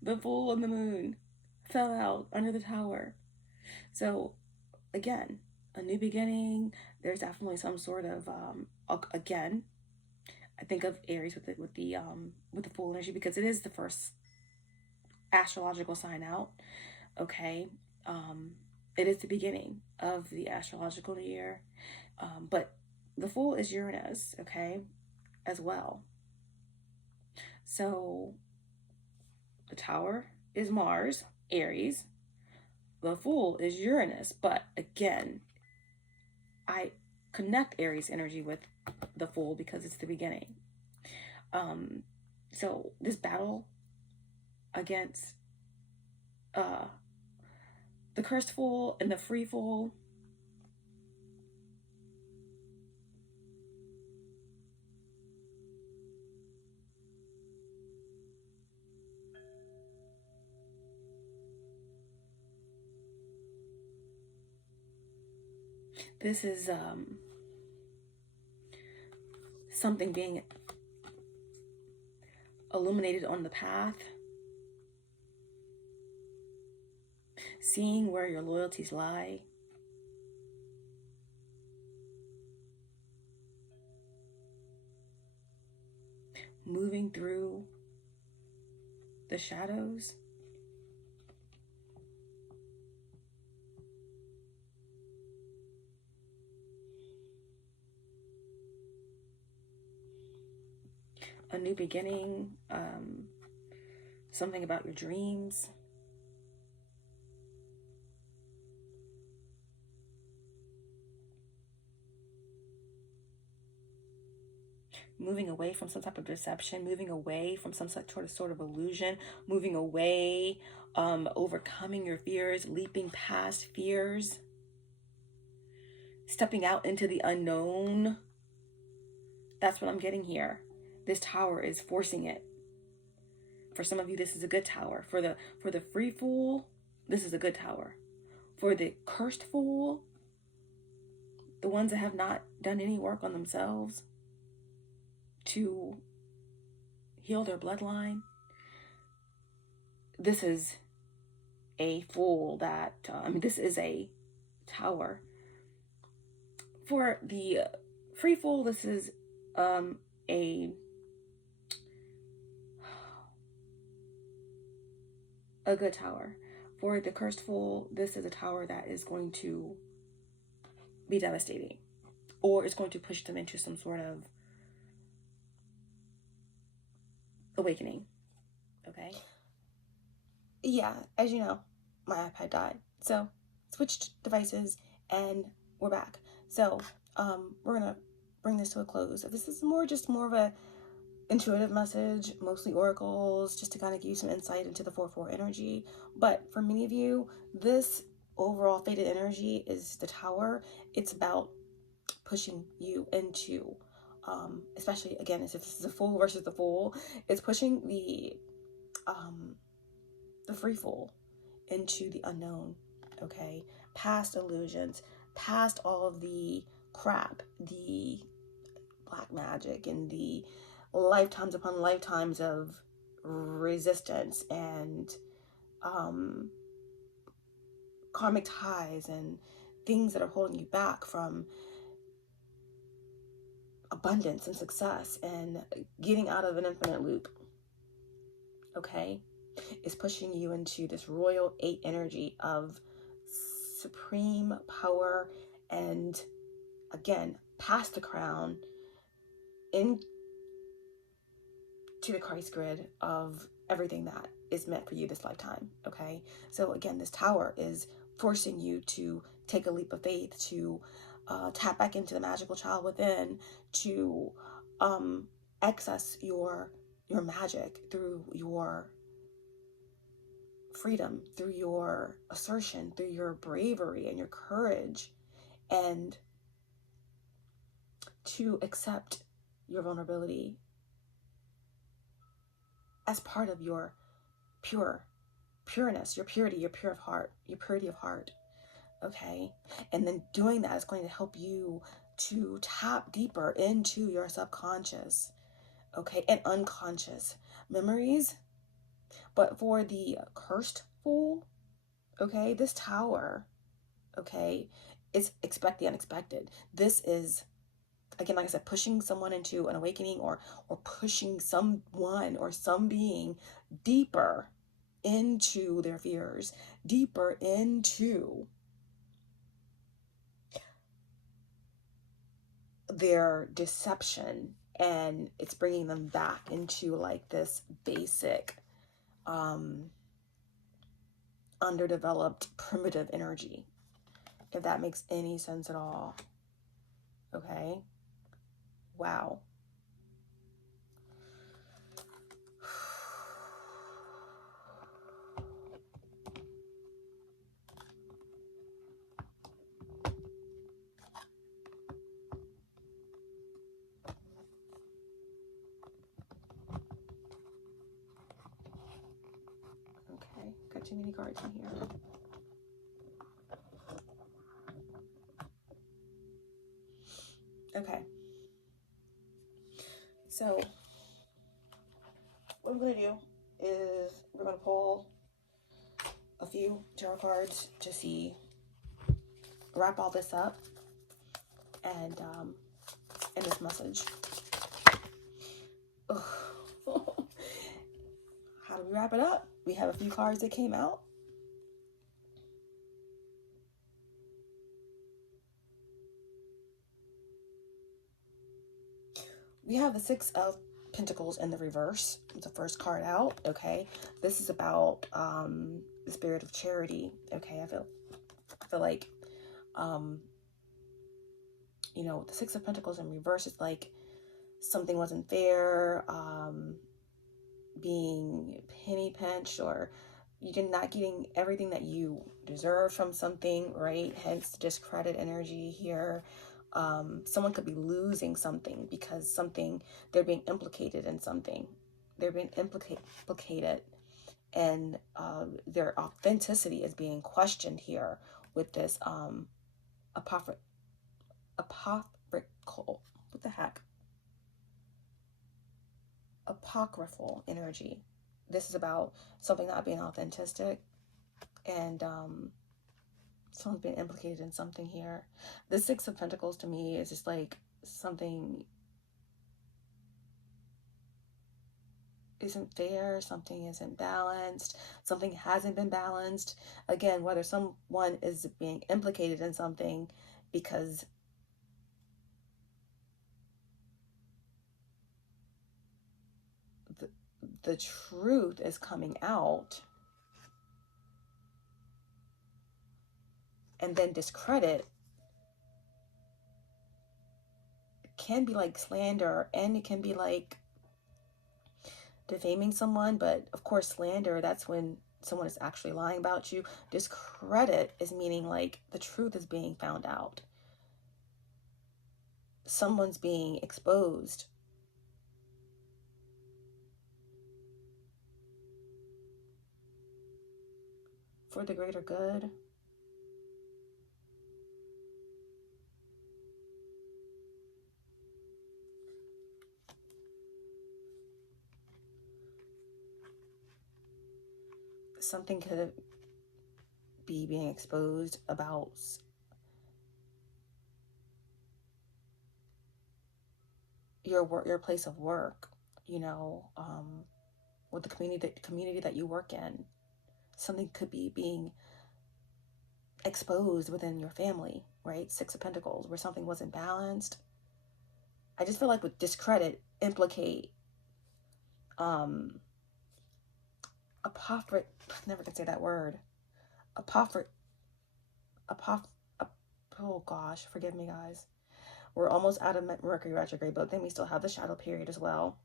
The Fool and the Moon fell out under the tower. So, again, a new beginning. There's definitely some sort of again, I think of Aries with the Fool energy, because it is the first astrological sign out. Okay, it is the beginning of the astrological new year, but the Fool is Uranus, okay, as well. So the Tower is Mars, Aries. The Fool is Uranus, but again, I connect Aries energy with the Fool because it's the beginning. So this battle against the cursed Fool and the free Fool, this is something being illuminated on the path, seeing where your loyalties lie, moving through the shadows, a new beginning, something about your dreams. moving away from some type of deception, moving away from some sort of illusion, moving away, overcoming your fears, leaping past fears, stepping out into the unknown. That's what I'm getting here. This tower is forcing it. For some of you, this is a good tower. For the free fool, this is a good tower. For the cursed fool, the ones that have not done any work on themselves to heal their bloodline, this is a fool that, this is a tower. For the free fool, this is a good tower. For the cursed fool, this is a tower that is going to be devastating, or it's going to push them into some sort of awakening. Okay. Yeah, as you know, my iPad died, so switched devices and we're back. So we're gonna bring this to a close. This is more of a intuitive message, mostly oracles, just to kind of give you some insight into the 4/4 energy. But for many of you, this overall faded energy is the tower. It's about pushing you into, especially again, as if this is a fool versus the fool, it's pushing the free fool into the unknown. Okay, past illusions, past all of the crap, the black magic, and the lifetimes upon lifetimes of resistance and karmic ties and things that are holding you back from abundance and success and getting out of an infinite loop. Okay, is pushing you into this royal 8 energy of supreme power, and again, past the crown into the Christ grid of everything that is meant for you this lifetime. Okay, so again, this tower is forcing you to take a leap of faith, to tap back into the magical child within, to access your magic through your freedom, through your assertion, through your bravery and your courage, and to accept your vulnerability as part of your pureness, your purity, your purity of heart. Okay, and then doing that is going to help you to tap deeper into your subconscious, okay, and unconscious memories. But for the cursed fool, okay, this tower, okay, is expect the unexpected. This is, again, like I said, pushing someone into an awakening, or pushing someone or some being deeper into their fears, deeper into their deception, and it's bringing them back into like this basic underdeveloped primitive energy, if that makes any sense at all. Okay, wow. Okay, got too many cards in here. Okay, so what I'm going to do is we're going to pull a few tarot cards to see, wrap all this up, and in this message. How do we wrap it up? We have a few cards that came out. We have the 6 of Pentacles in the reverse. It's the first card out. Okay, this is about the spirit of charity. Okay, I feel like you know, the 6 of Pentacles in reverse is like something wasn't fair, being penny pinched, or you're not getting everything that you deserve from something, right? Hence discredit energy here. Someone could be losing something because they're being implicated in something. They're being implicated, and their authenticity is being questioned here with this apocryphal, what the heck? Apocryphal energy. This is about something not being authentic, and someone's been implicated in something here. The Six of Pentacles to me is just like something isn't fair, something isn't balanced, something hasn't been balanced. Again, whether someone is being implicated in something because the truth is coming out, and then discredit can be like slander, and it can be like defaming someone. But of course, slander, that's when someone is actually lying about you. Discredit is meaning like the truth is being found out. Someone's being exposed. For the greater good. Something could be being exposed about your place of work, you know, with the community that you work in. Something could be being exposed within your family, right? Six of Pentacles, where something wasn't balanced. I just feel like with discredit, implicate, never can say that word. Oh gosh, forgive me guys. We're almost out of Mercury retrograde, but then we still have the shadow period as well.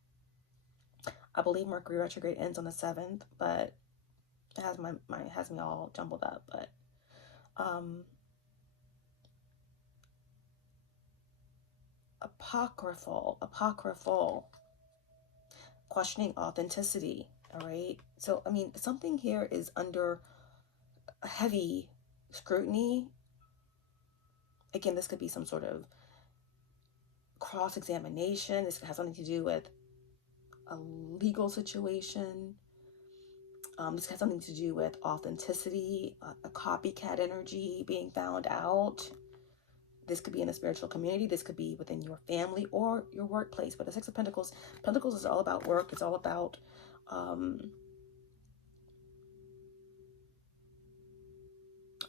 I believe Mercury retrograde ends on the 7th, but it has has me all jumbled up. But apocryphal, questioning authenticity. All right. So I mean, something here is under heavy scrutiny. Again, this could be some sort of cross-examination. This has something to do with a legal situation. This has something to do with authenticity, a copycat energy being found out. This could be in a spiritual community. This could be within your family or your workplace. But the Six of Pentacles is all about work. It's all about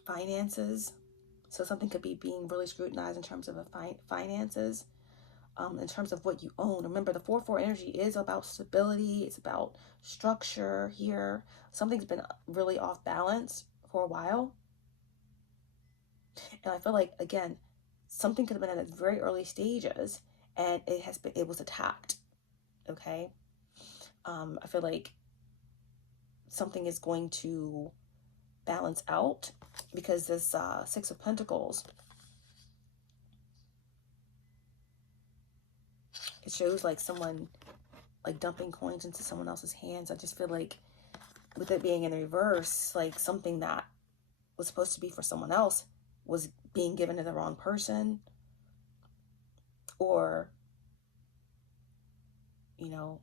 finances. So something could be being really scrutinized in terms of finances, in terms of what you own. Remember, the 4-4 energy is about stability. It's about structure here. Something's been really off balance for a while. And I feel like, again, something could have been at its very early stages and it was attacked. Okay. I feel like something is going to balance out because this Six of Pentacles, it shows like someone like dumping coins into someone else's hands. I just feel like with it being in reverse, like something that was supposed to be for someone else was being given to the wrong person. Or, you know,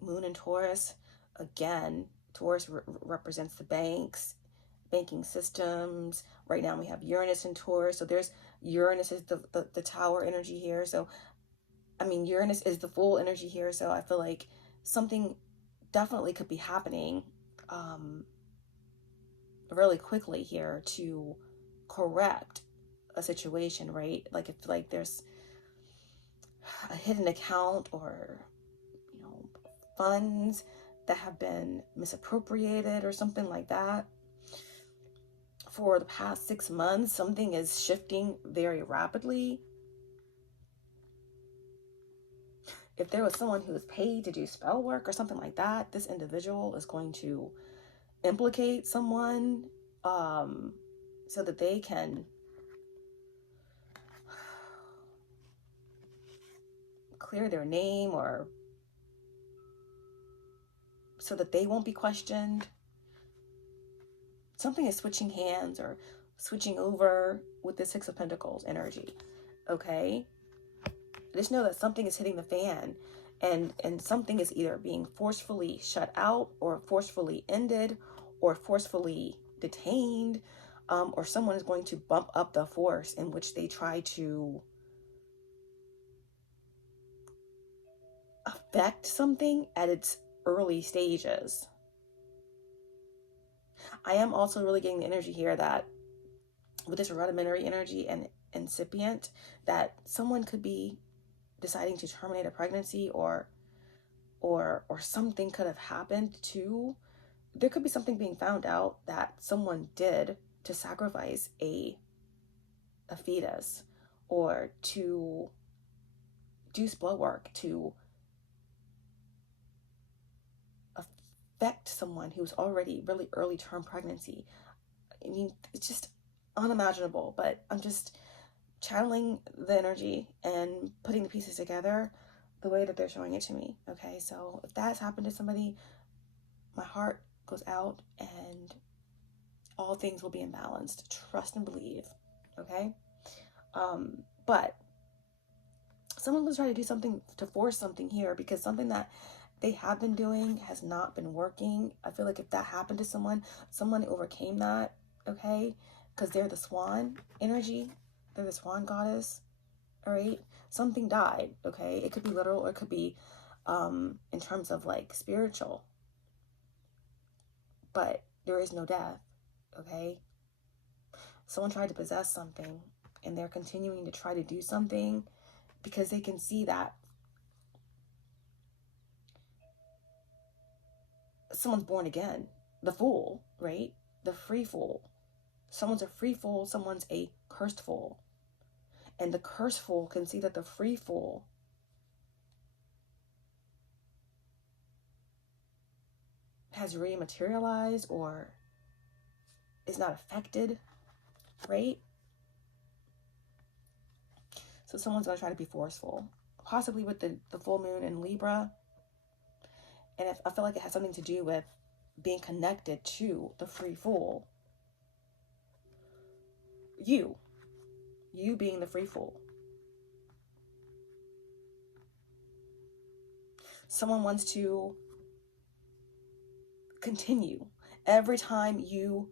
Moon and Taurus, again, Taurus represents the banking systems. Right now we have Uranus and Taurus. So there's Uranus is the tower energy here. So, I mean, Uranus is the full energy here. So I feel like something definitely could be happening really quickly here to correct a situation, right? Like if like there's a hidden account or, you know, funds that have been misappropriated or something like that. For the past 6 months, something is shifting very rapidly. if there was someone who was paid to do spell work or something like that, this individual is going to implicate someone so that they can clear their name, or so that they won't be questioned. Something is switching hands or switching over with the Six of Pentacles energy, okay? Just know that something is hitting the fan, and something is either being forcefully shut out or forcefully ended or forcefully detained, or someone is going to bump up the force in which they try to affect something at its early stages. I am also really getting the energy here that with this rudimentary energy and incipient, that someone could be deciding to terminate a pregnancy, or something could have happened to, there could be something being found out that someone did to sacrifice a fetus, or to do blood work to affect someone who's already really early term pregnancy. I mean, it's just unimaginable, but I'm just channeling the energy and putting the pieces together the way that they're showing it to me. Okay, so if that's happened to somebody, my heart goes out and all things will be imbalanced. Trust and believe. Okay, but someone was trying to do something to force something here, because something that they have been doing has not been working. I feel like if that happened to someone overcame that, okay, because they're the swan energy, they're the swan goddess, all right? Something died, okay? It could be literal, or it could be in terms of like spiritual, but there is no death, okay? Someone tried to possess something, and they're continuing to try to do something because they can see that someone's born again. The fool, right? The free fool. Someone's a free fool, someone's a cursed fool. And the cursed fool can see that the free fool has rematerialized or is not affected, right? So someone's going to try to be forceful, possibly with the full moon in Libra. And I feel like it has something to do with being connected to the free fool. You being the free fool. Someone wants to continue. Every time you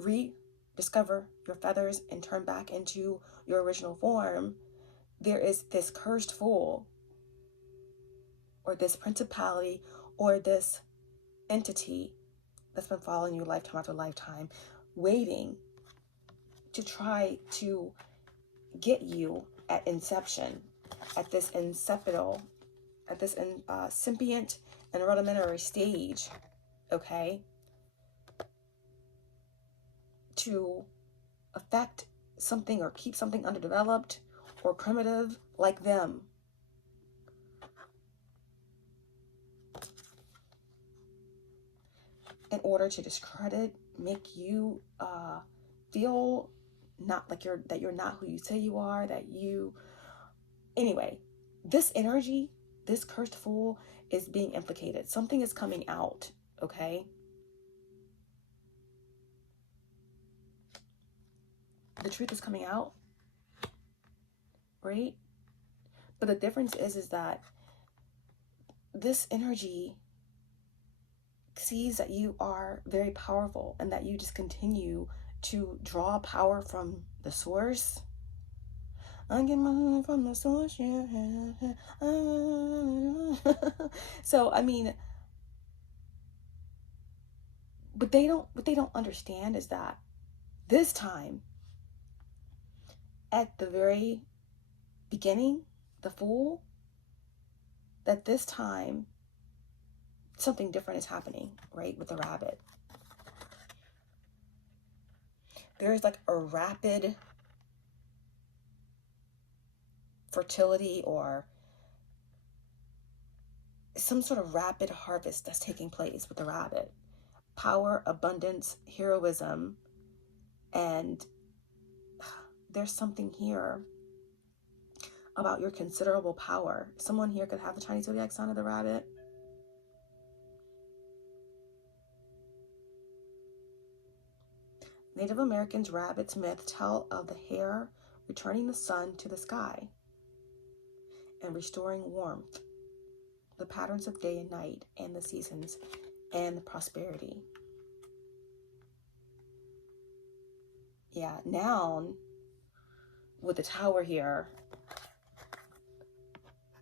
rediscover your feathers and turn back into your original form, there is this cursed fool, or this principality, or this entity that's been following you lifetime after lifetime, waiting to try to get you at inception, at this incipient and rudimentary stage, okay, to affect something or keep something underdeveloped or primitive like them. In order to discredit, make you feel not like you're not who you say you are, anyway, this energy, this cursed fool is being implicated. Something is coming out, okay? The truth is coming out, right? But the difference is that this energy sees that you are very powerful, and that you just continue to draw power from the source. I get my money from the source, yeah. So I mean, what they don't understand is that this time, at the very beginning, the fool, that this time something different is happening, right? With the rabbit. There is like a rapid fertility or some sort of rapid harvest that's taking place with the rabbit. Power, abundance, heroism, and there's something here about your considerable power. Someone here could have the Chinese zodiac sign of the rabbit. Native Americans' rabbits myth tell of the hare returning the sun to the sky and restoring warmth, the patterns of day and night, and the seasons, and the prosperity. Yeah, now, with the tower here,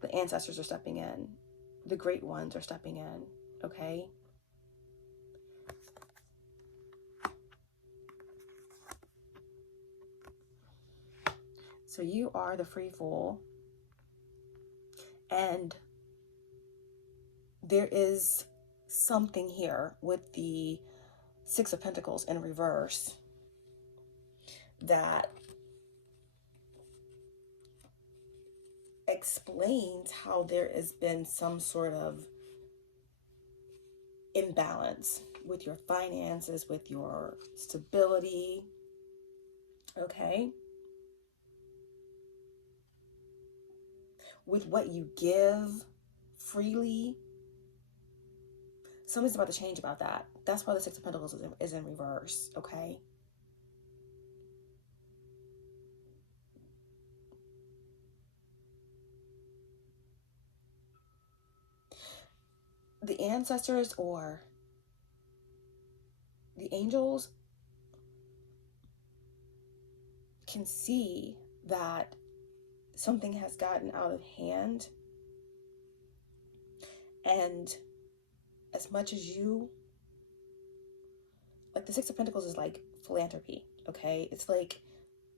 the ancestors are stepping in. The great ones are stepping in, okay? So you are the free fool. And there is something here with the Six of Pentacles in reverse that explains how there has been some sort of imbalance with your finances, with your stability, okay? With what you give freely. Something's about to change about that. That's why the Six of Pentacles is in reverse, okay? The ancestors or the angels can see that something has gotten out of hand, and as much as you, like the Six of Pentacles is like philanthropy, okay? It's like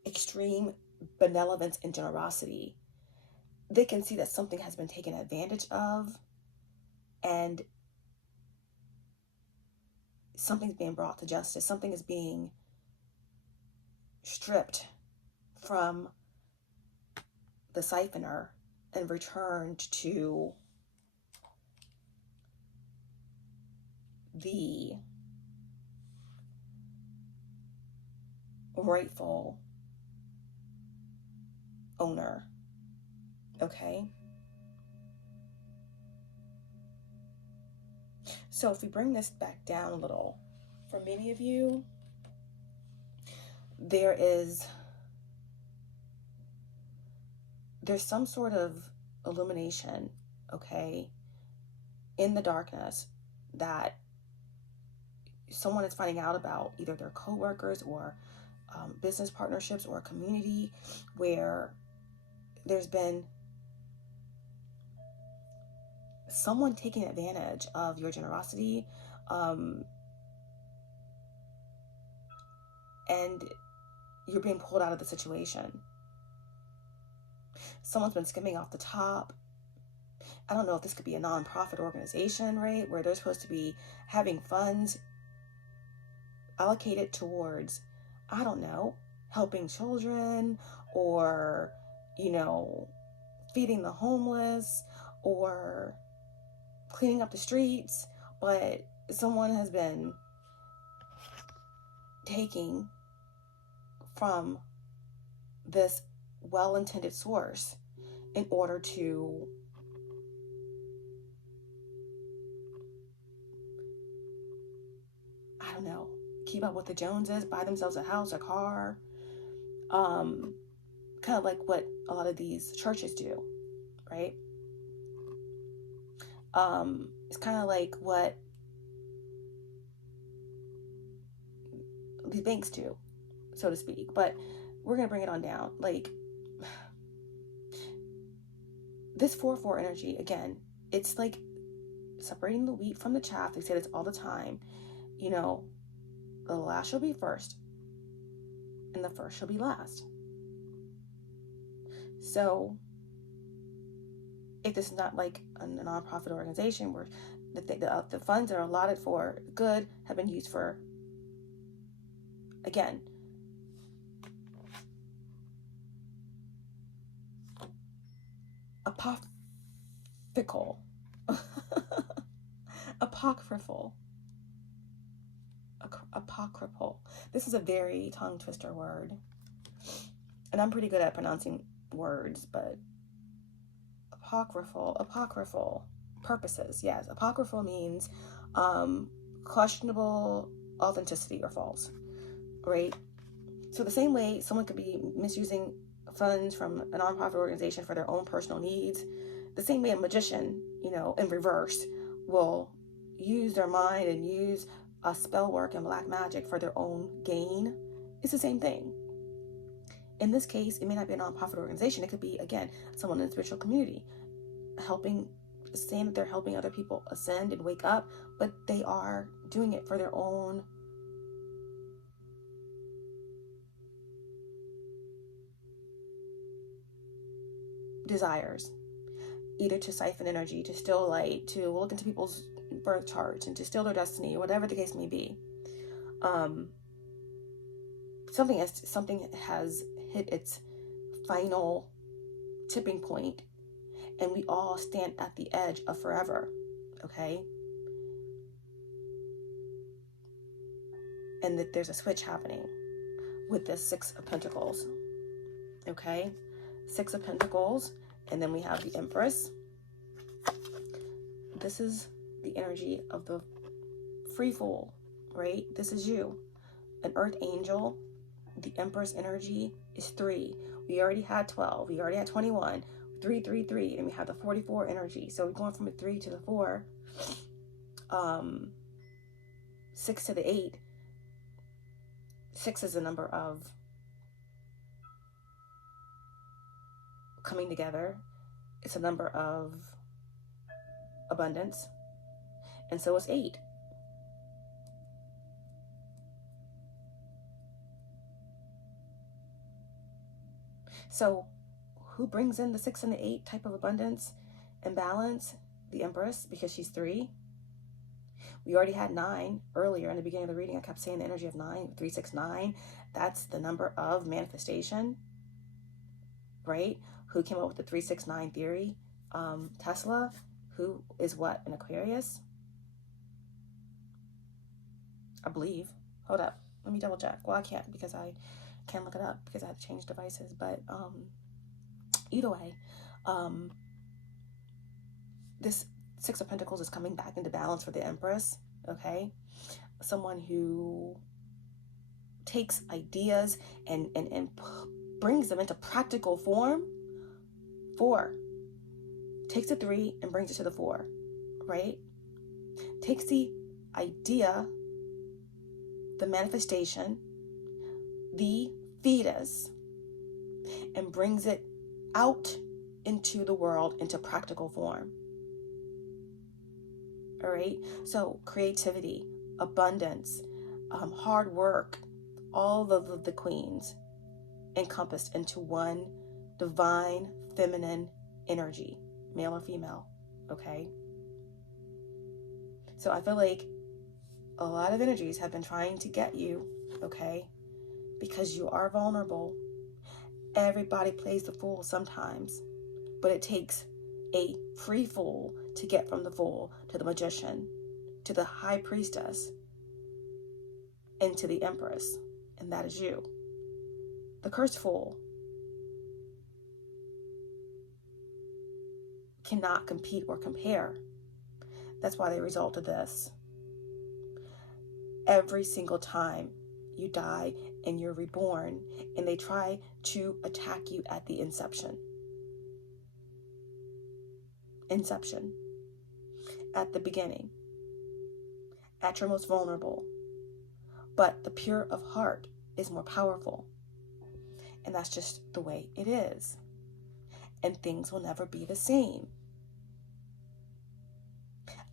extreme benevolence and generosity. They can see that something has been taken advantage of, and something's being brought to justice. Something is being stripped from the siphoner and returned to the rightful owner, okay? So if we bring this back down a little, for many of you, there's some sort of illumination, okay, in the darkness that someone is finding out about, either their coworkers or business partnerships or a community where there's been someone taking advantage of your generosity, and you're being pulled out of the situation. Someone's been skimming off the top. I don't know if this could be a nonprofit organization, right, where they're supposed to be having funds allocated towards, I don't know, helping children, or, you know, feeding the homeless, or cleaning up the streets, but someone has been taking from this well-intended source in order to I don't know, keep up with the Joneses, buy themselves a house, a car, kind of like what a lot of these churches do, right? It's kind of like what these banks do, so to speak, but we're going to bring it on down. Like, this 4-4 energy, again, it's like separating the wheat from the chaff. They say this all the time. You know, the last shall be first, and the first shall be last. So, if this is not like a nonprofit organization where the funds that are allotted for good have been used for, again, apocryphal. Apocryphal. Apocryphal. This is a very tongue twister word. And I'm pretty good at pronouncing words, but apocryphal purposes. Yes, apocryphal means questionable authenticity or false, right? So the same way someone could be misusing funds from a nonprofit organization for their own personal needs, the same way a magician, in reverse, will use their mind and use a spell work and black magic for their own gain. It's the same thing. In this case, it may not be a nonprofit organization. It could be, again, someone in the spiritual community saying that they're helping other people ascend and wake up, but they are doing it for their own desires, either to siphon energy, to steal light, to look into people's birth charts and to steal their destiny, whatever the case may be. Something has hit its final tipping point, and we all stand at the edge of forever, okay? And that there's a switch happening with this Six of Pentacles, okay? Six of Pentacles, and then we have the Empress. This is the energy of the free fool, right? This is you, an earth angel. The Empress energy is 3. We already had 12. We already had 21. 3, 3, 3. And we have the 44 energy. So we're going from a 3 to the 4. 6 to the 8. 6 is a number of coming together. It's a number of abundance. And so is 8. So who brings in the 6 and the 8 type of abundance and balance? The Empress, because she's 3. We already had 9 earlier in the beginning of the reading. I kept saying the energy of 9, 3, 6, 9. That's the number of manifestation, right? Who came up with the 3, 6, 9 theory? Tesla, who is what? An Aquarius? I believe. Hold up. Let me double check. Well, I can't because I can't look it up because I have to change devices. But either way, this Six of Pentacles is coming back into balance for the Empress, okay? Someone who takes ideas and brings them into practical form. 4. Takes the 3 and brings it to the 4, right? Takes the idea, the manifestation, the fetus, and brings it out into the world, into practical form. All right, so creativity, abundance, hard work, all of the queens encompassed into one divine feminine energy, male or female, okay? So I feel like a lot of energies have been trying to get you, okay? Because you are vulnerable. Everybody plays the fool sometimes, but it takes a free fool to get from the fool to the magician, to the high priestess, and to the Empress, and that is you. The cursed fool cannot compete or compare. That's why they result to this. Every single time you die and you're reborn, and they try to attack you at the inception. At the beginning, at your most vulnerable. But the pure of heart is more powerful. And that's just the way it is. And things will never be the same.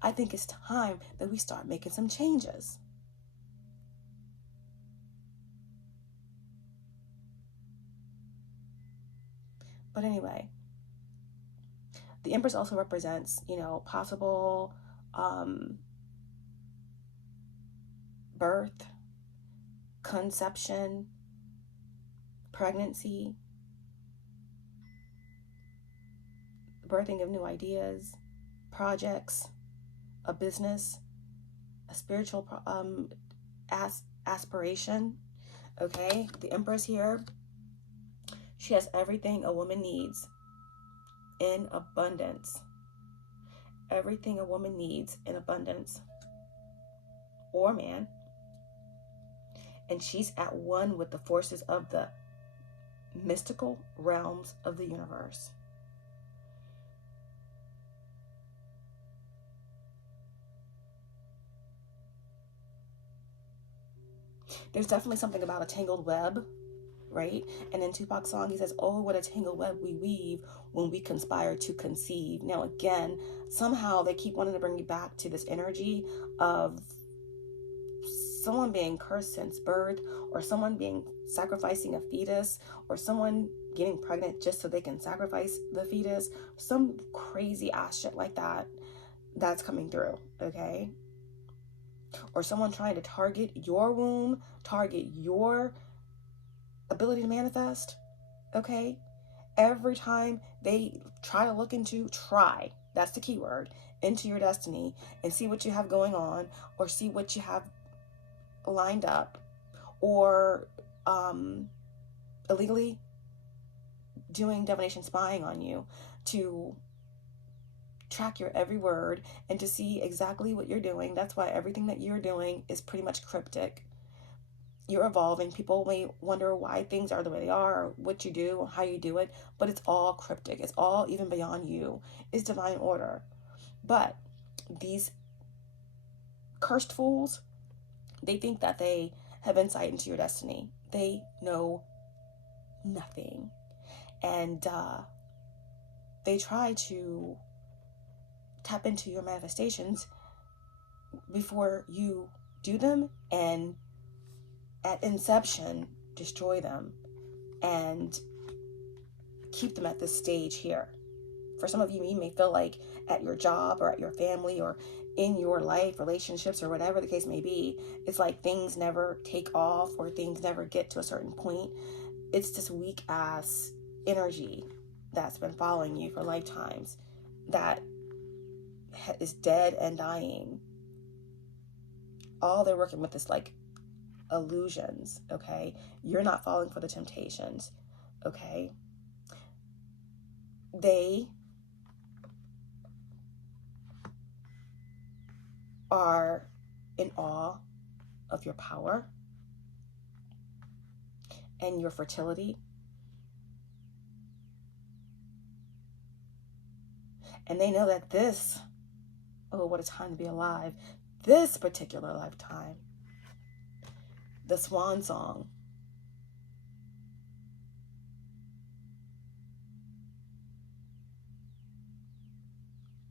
I think it's time that we start making some changes. But anyway, the Empress also represents, possible birth, conception, pregnancy. birthing of new ideas, projects, a business, a spiritual aspiration. Okay, the Empress here, she has everything a woman needs in abundance. Everything a woman needs in abundance, or man. And she's at one with the forces of the mystical realms of the universe. There's definitely something about a tangled web, right? And in Tupac's song, he says, oh, what a tangled web we weave when we conspire to conceive. Now, again, somehow they keep wanting to bring you back to this energy of someone being cursed since birth, or someone sacrificing a fetus, or someone getting pregnant just so they can sacrifice the fetus. Some crazy ass shit like that, that's coming through, okay? Or someone trying to target your womb, target your ability to manifest, okay? Every time they try to look that's the key word, into your destiny and see what you have going on, or see what you have lined up, or illegally doing divination spying on you to track your every word and to see exactly what you're doing. That's why everything that you're doing is pretty much cryptic. You're evolving. People may wonder why things are the way they are, or what you do, or how you do it, but it's all cryptic. It's all even beyond you. It's divine order. But these cursed fools, they think that they have insight into your destiny. They know nothing. And they try to tap into your manifestations before you do them, and at inception, destroy them and keep them at this stage here. For some of you, you may feel like at your job or at your family or in your life, relationships, or whatever the case may be, it's like things never take off or things never get to a certain point. It's this weak ass energy that's been following you for lifetimes that is dead and dying. All they're working with is like illusions, okay? You're not falling for the temptations, okay? They are in awe of your power and your fertility. And they know that this, oh, what a time to be alive, this particular lifetime, the swan song,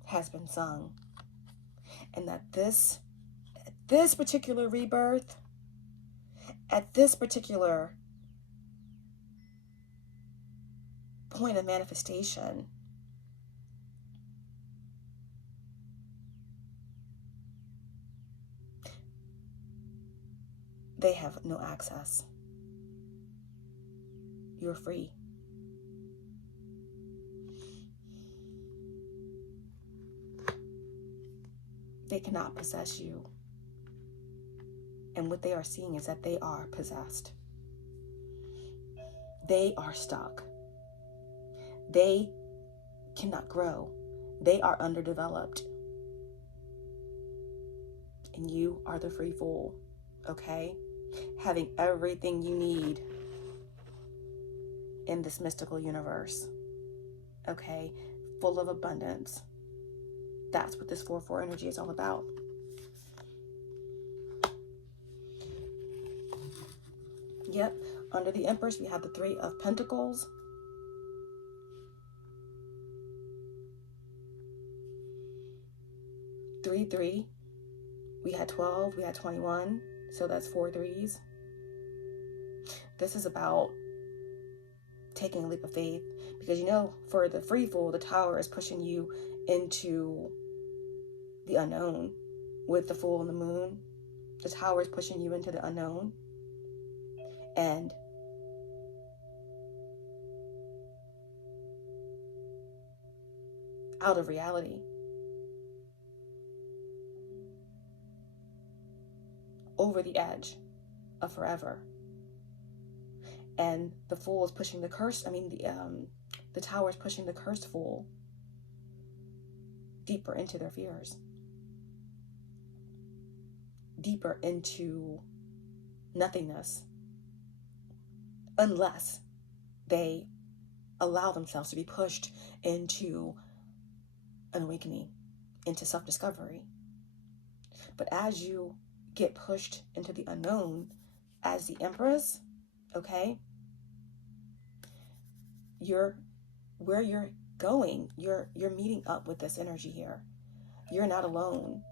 has been sung. And that this particular rebirth, at this particular point of manifestation, they have no access. You're free. They cannot possess you. And what they are seeing is that they are possessed. They are stuck. They cannot grow. They are underdeveloped. And you are the free fool, okay? Having everything you need in this mystical universe, okay? Full of abundance. That's what this 4-4 energy is all about. Yep, under the Empress, we have the 3 of Pentacles. Three. We had 12, we had 21, so that's 4 3s. This is about taking a leap of faith, because you know, for the free fool, the Tower is pushing you into the unknown. With the Fool and the Moon, the Tower is pushing you into the unknown. And out of reality. Over the edge of forever. And the Fool is pushing the curse, the Tower is pushing the cursed Fool deeper into their fears. Deeper into nothingness. Unless they allow themselves to be pushed into an awakening, into self-discovery. But as you get pushed into the unknown as the Empress, okay, where you're going, you're meeting up with this energy here. You're not alone.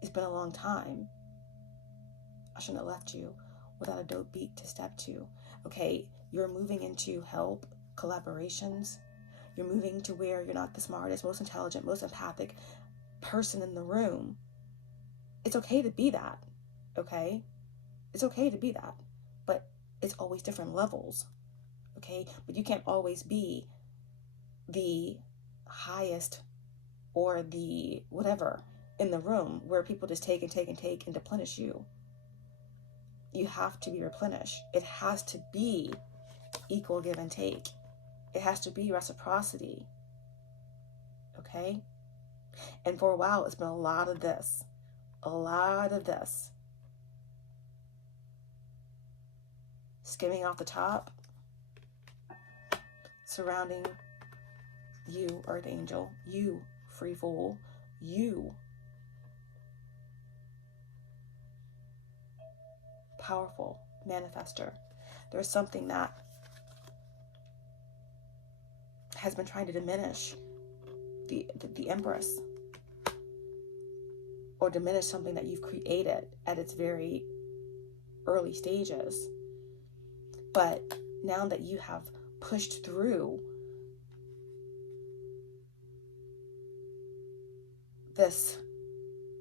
It's been a long time. I shouldn't have left you without a dope beat to step to. Okay, you're moving into help, collaborations. You're moving to where you're not the smartest, most intelligent, most empathic person in the room. It's okay to be that, okay? It's okay to be that, but it's always different levels, okay? But you can't always be the highest or the whatever in the room where people just take and take and take and deplenish you. You have to be replenished. It has to be equal give and take. It has to be reciprocity, okay? And for a while, it's been a lot of this. Skimming off the top, surrounding you, Earth Angel, you, Free Fool, you, powerful manifester. There's something that has been trying to diminish the Empress, or diminish something that you've created at its very early stages. But now that you have pushed through this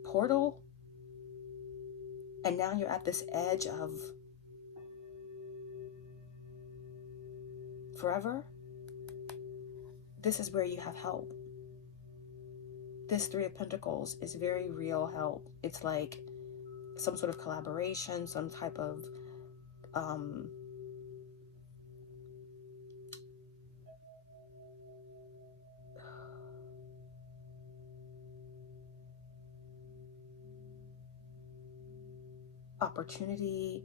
portal, and now you're at this edge of forever, this is where you have help. This Three of Pentacles is very real help. It's like some sort of collaboration, some type of opportunity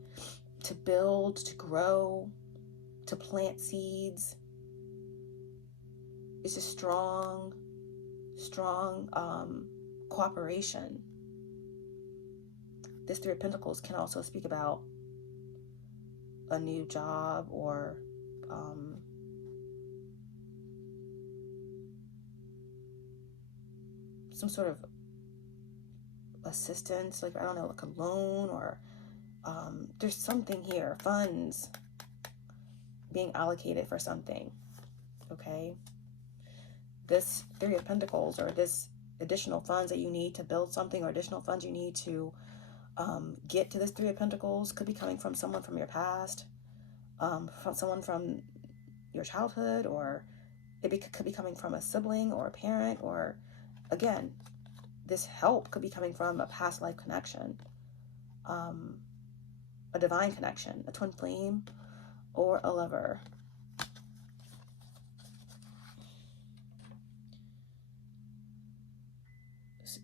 to build, to grow, to plant seeds. It's a strong cooperation. This Three of Pentacles can also speak about a new job, or some sort of assistance, like, I don't know, like a loan, or there's something here, funds being allocated for something, okay? This Three of Pentacles, or this additional funds that you need to build something, or additional funds you need to get to this Three of Pentacles, could be coming from someone from your past, from someone from your childhood, or could be coming from a sibling or a parent, or again, this help could be coming from a past life connection, a divine connection, a twin flame, or a lover.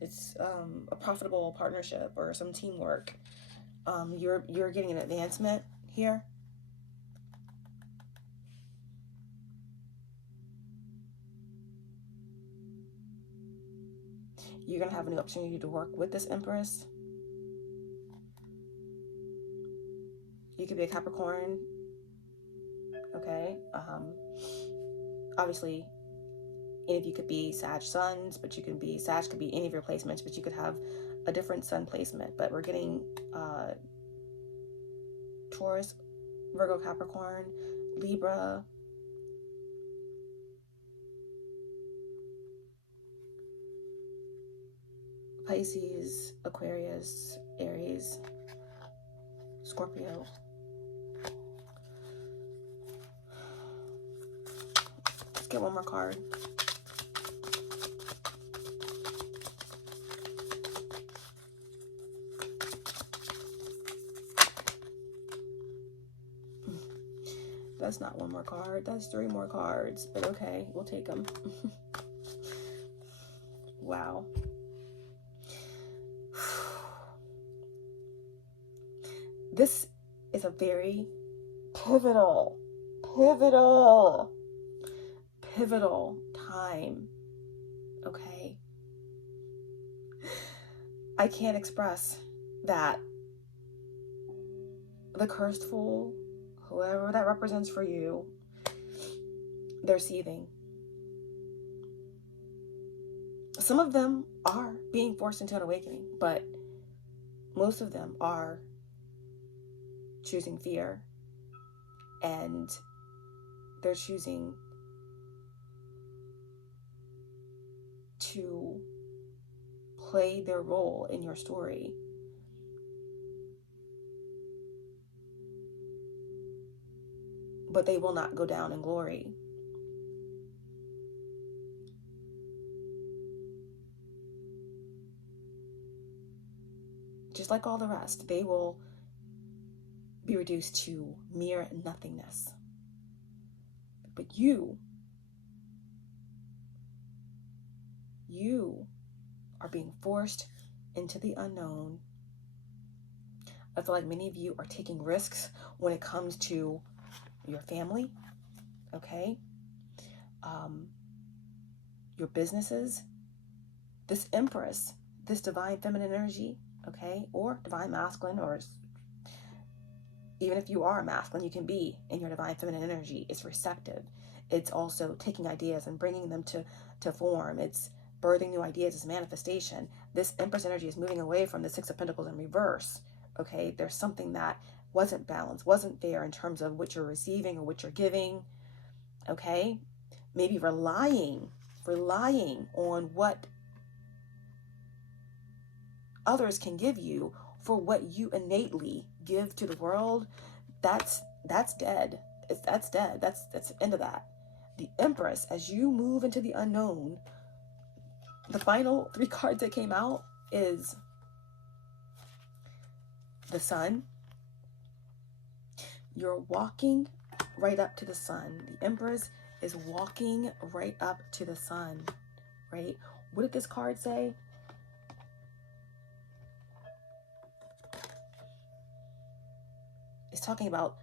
It's a profitable partnership or some teamwork. You're getting an advancement here. You're going to have a new opportunity to work with this Empress. You could be a Capricorn. Okay. Obviously, any of you could be Sag suns, but you can be, Sag could be any of your placements, but you could have a different sun placement. But we're getting Taurus, Virgo, Capricorn, Libra, Pisces, Aquarius, Aries, Scorpio. get one more card. That's not one more card. That's 3 more cards. But okay, we'll take them. Wow. This is a very pivotal time. Okay? I can't express that. The cursed fool, whoever that represents for you, they're seething. Some of them are being forced into an awakening, but most of them are choosing fear, and they're choosing to play their role in your story. But they will not go down in glory. Just like all the rest, they will be reduced to mere nothingness. But you are being forced into the unknown. I feel like many of you are taking risks when it comes to your family, okay? Your businesses, this Empress, this divine feminine energy, okay? Or divine masculine, or even if you are masculine, you can be in your divine feminine energy. It's receptive. It's also taking ideas and bringing them to form. It's birthing new ideas. It's manifestation. This Empress energy is moving away from the 6 of Pentacles in reverse. Okay, there's something that wasn't balanced, wasn't fair in terms of what you're receiving or what you're giving. Okay, maybe relying on what others can give you for what you innately give to the world. That's dead. That's dead. That's the end of that. The Empress, as you move into the unknown, the final 3 cards that came out is the Sun. You're walking right up to the sun. The Empress is walking right up to the sun, right? What did this card say? It's talking about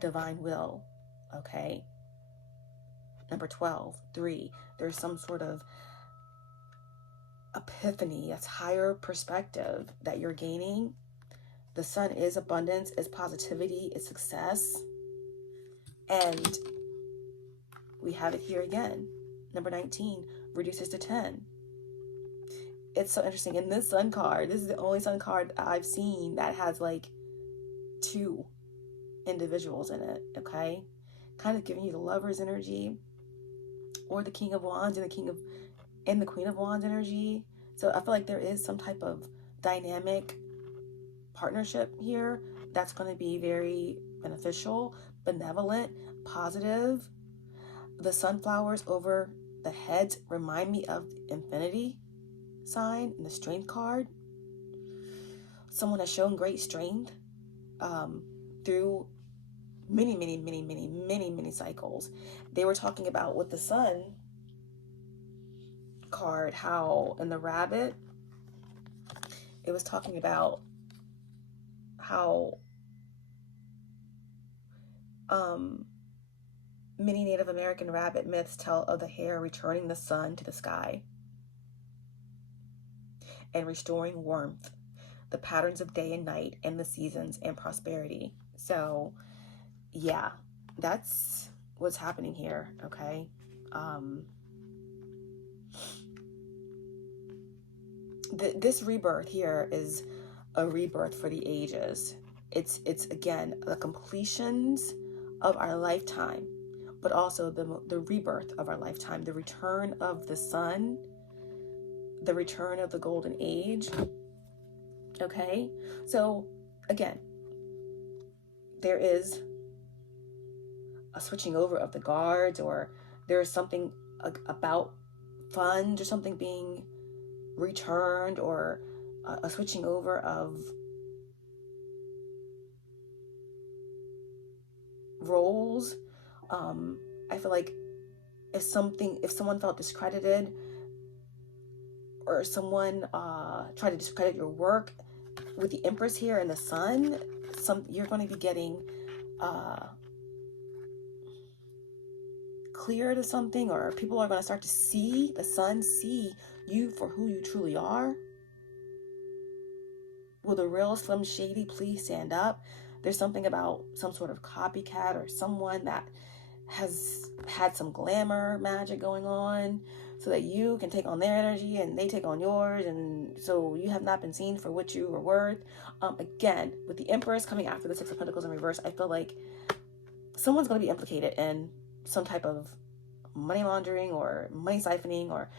divine will, okay? Number 12, 3. There's some sort of epiphany, that's higher perspective that you're gaining. The sun is abundance, is positivity, is success. And we have it here again. Number 19 reduces to 10. It's so interesting. In this sun card, this is the only sun card I've seen that has like 2 individuals in it, okay? Kind of giving you the Lover's energy, or the King of Wands and the Queen of Wands energy. So I feel like there is some type of dynamic partnership here that's going to be very beneficial, benevolent, positive. The sunflowers over the heads remind me of the Infinity sign in the Strength card. Someone has shown great strength through many cycles. They were talking about with the Sun card, how in the Rabbit, it was talking about how many Native American rabbit myths tell of the hare returning the sun to the sky and restoring warmth, the patterns of day and night, and the seasons and prosperity. So yeah, that's what's happening here, okay? This rebirth here is a rebirth for the ages. It's again the completions of our lifetime, but also the rebirth of our lifetime, the return of the sun, the return of the golden age. Okay, so again, there is a switching over of the guards, or there's something about funds or something being returned, or a switching over of roles. I feel like if someone felt discredited, or someone tried to discredit your work, with the Empress here and the Sun, you're going to be getting clear to something, or people are going to start to see the Sun, see you for who you truly are. Will the real Slim Shady please stand up? There's something about some sort of copycat, or someone that has had some glamour magic going on, so that you can take on their energy and they take on yours, and so you have not been seen for what you are worth. Again, with the Empress coming after the Six of Pentacles in reverse, I feel like someone's going to be implicated in some type of money laundering or money siphoning, or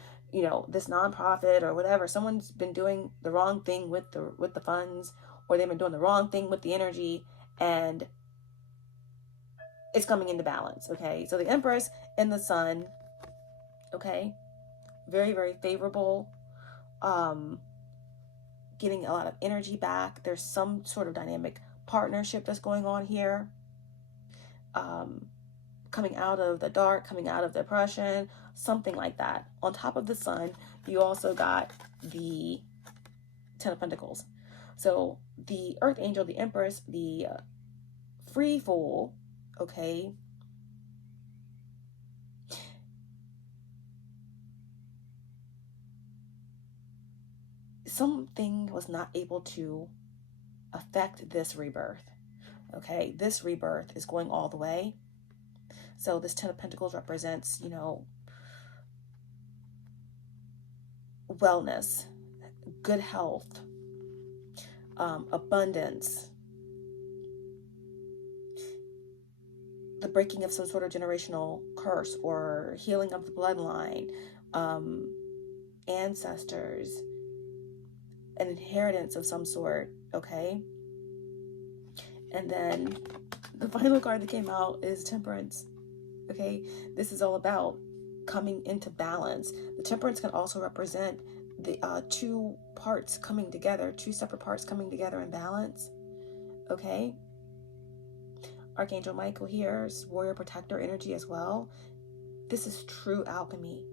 this nonprofit or whatever. Someone's been doing the wrong thing with the funds, or they've been doing the wrong thing with the energy, and it's coming into balance. Okay, so the Empress and the Sun, okay, very, very favorable. Getting a lot of energy back. There's some sort of dynamic partnership that's going on here. Coming out of the dark, coming out of depression, something like that. On top of the Sun, you also got the Ten of Pentacles. So the Earth Angel, the Empress, the Free Fool, okay, something was not able to affect this rebirth. Okay, this rebirth is going all the way. So this Ten of Pentacles represents, wellness, good health, abundance, the breaking of some sort of generational curse, or healing of the bloodline, ancestors, an inheritance of some sort, okay? And then the final card that came out is Temperance, okay? This is all about coming into balance. The Temperance can also represent the two parts coming together, two separate parts coming together in balance, okay? Archangel Michael here is warrior protector energy as well. This is true alchemy.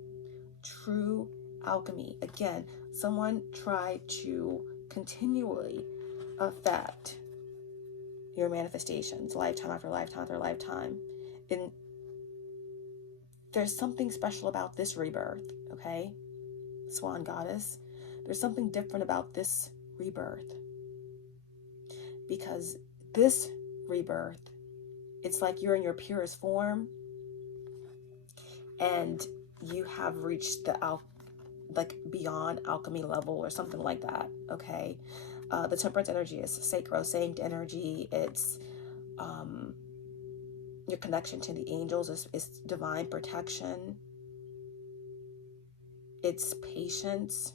True alchemy. Again, someone tried to continually affect your manifestations, lifetime after lifetime after lifetime. And there's something special about this rebirth, okay? Swan Goddess. There's something different about this rebirth. Because this rebirth, it's like you're in your purest form, and you have reached the beyond alchemy level, or something like that, okay? The Temperance energy is sacrosanct energy. It's your connection to the angels is divine protection. It's patience.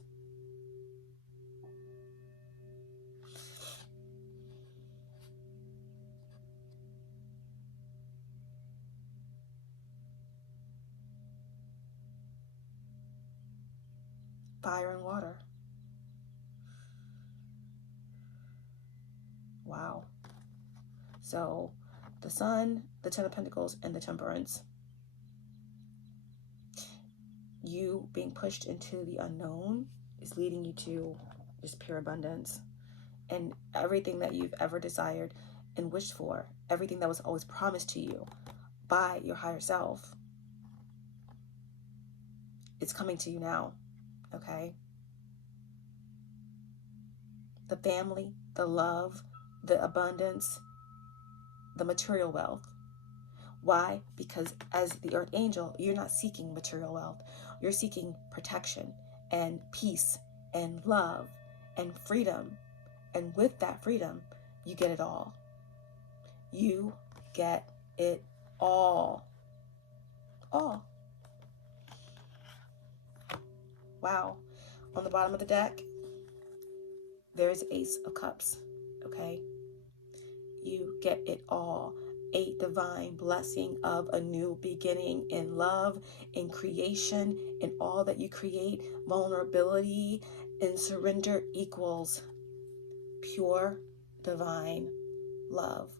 Fire and water. Wow. So the Sun, the Ten of Pentacles, and the Temperance. You being pushed into the unknown is leading you to just pure abundance. And everything that you've ever desired and wished for, everything that was always promised to you by your higher self, it's coming to you now, okay? The family, the love, the abundance, the material wealth. Why? Because as the Earth Angel, you're not seeking material wealth. You're seeking protection and peace and love and freedom. And with that freedom, you get it all. You get it all. All. Wow. On the bottom of the deck, there's Ace of Cups, okay? You get it all. a divine blessing of a new beginning in love, in creation, in all that you create. Vulnerability and surrender equals pure divine love.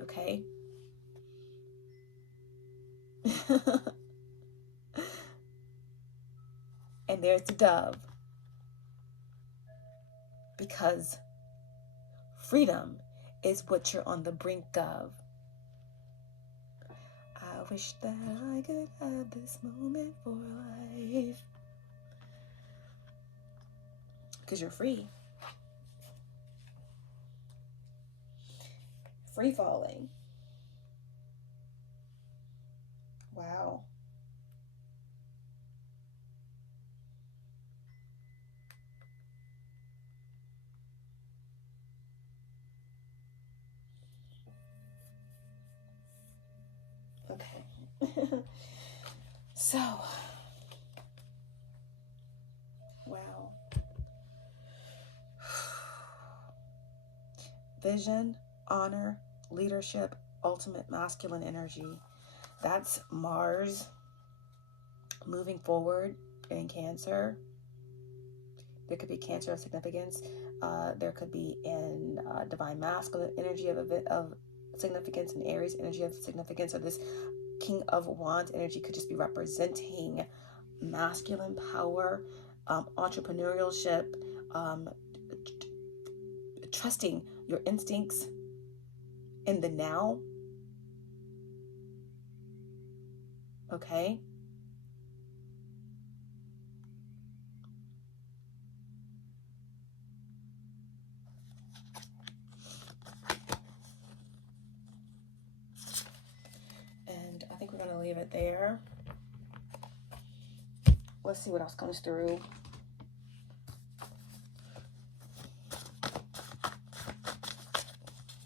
Okay? And there's the dove. Because freedom is what you're on the brink of. I wish that I could have this moment for life. Because you're free. Free falling. Wow. Okay. So, wow. Vision, honor, leadership, ultimate masculine energy. That's Mars moving forward in Cancer. There could be Cancer of significance. There could be in divine masculine energy of significance, and Aries energy of significance. So this King of Wands energy could just be representing masculine power, entrepreneurship, trusting your instincts in the now. Okay? And I think we're going to leave it there. Let's see what else comes through.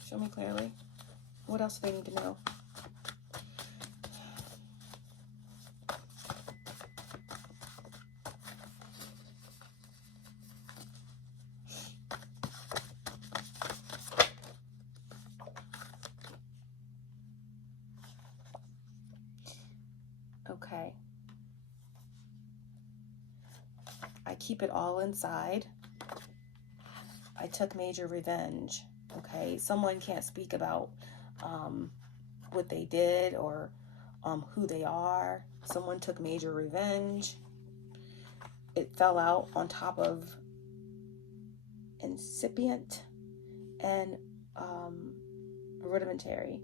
Show me clearly. What else do they need to know? Okay. I keep it all inside. I took major revenge. Okay. Someone can't speak about what they did or who they are. Someone took major revenge. It fell out on top of incipient and rudimentary.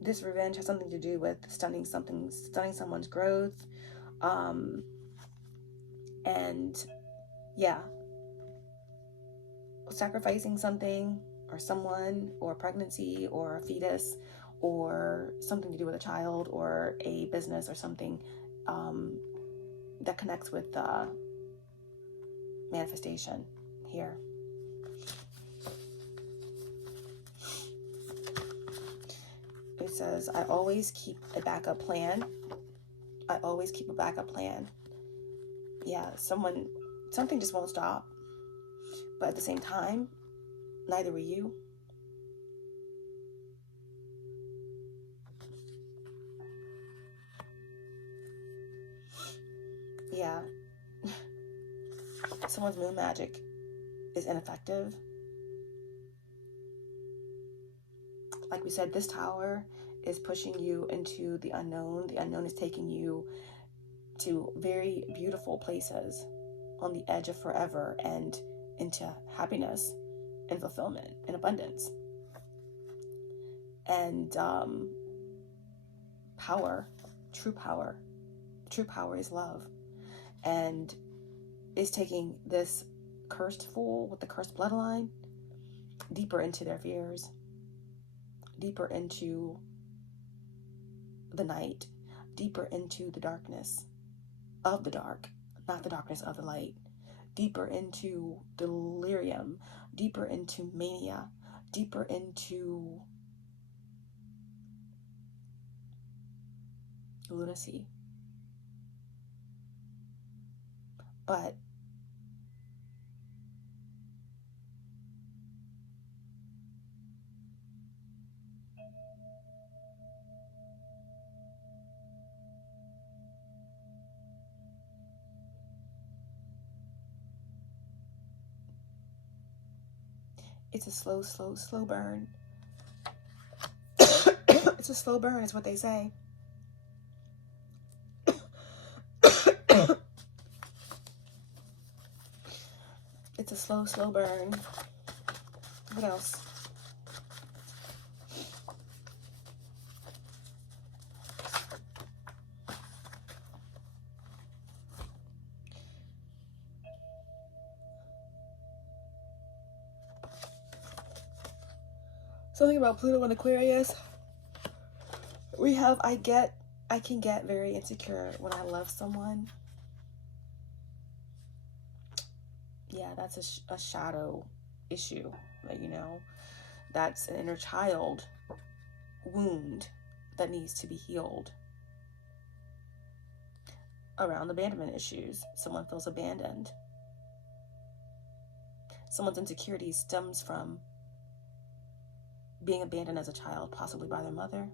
This revenge has something to do with stunning someone's growth, and yeah, sacrificing something or someone or pregnancy or a fetus or something to do with a child or a business or something that connects with manifestation here. It says, I always keep a backup plan. I always keep a backup plan. Yeah, something just won't stop. But at the same time, neither were you. Yeah. Someone's moon magic is ineffective. Like we said, this tower is pushing you into the unknown. The unknown is taking you to very beautiful places on the edge of forever and into happiness and fulfillment and abundance. And power, true power is love. And is taking this cursed fool with the cursed bloodline deeper into their fears, deeper into the night, deeper into the darkness of the dark, not the darkness of the light, deeper into delirium, deeper into mania, deeper into lunacy. But It's a slow burn. It's a slow burn, is what they say. It's a slow burn. What else? Something about Pluto and Aquarius. We have, I can get very insecure when I love someone. Yeah, that's a shadow issue. Like, you know, that's an inner child wound that needs to be healed. Around abandonment issues, someone feels abandoned. Someone's insecurity stems from being abandoned as a child, possibly by their mother.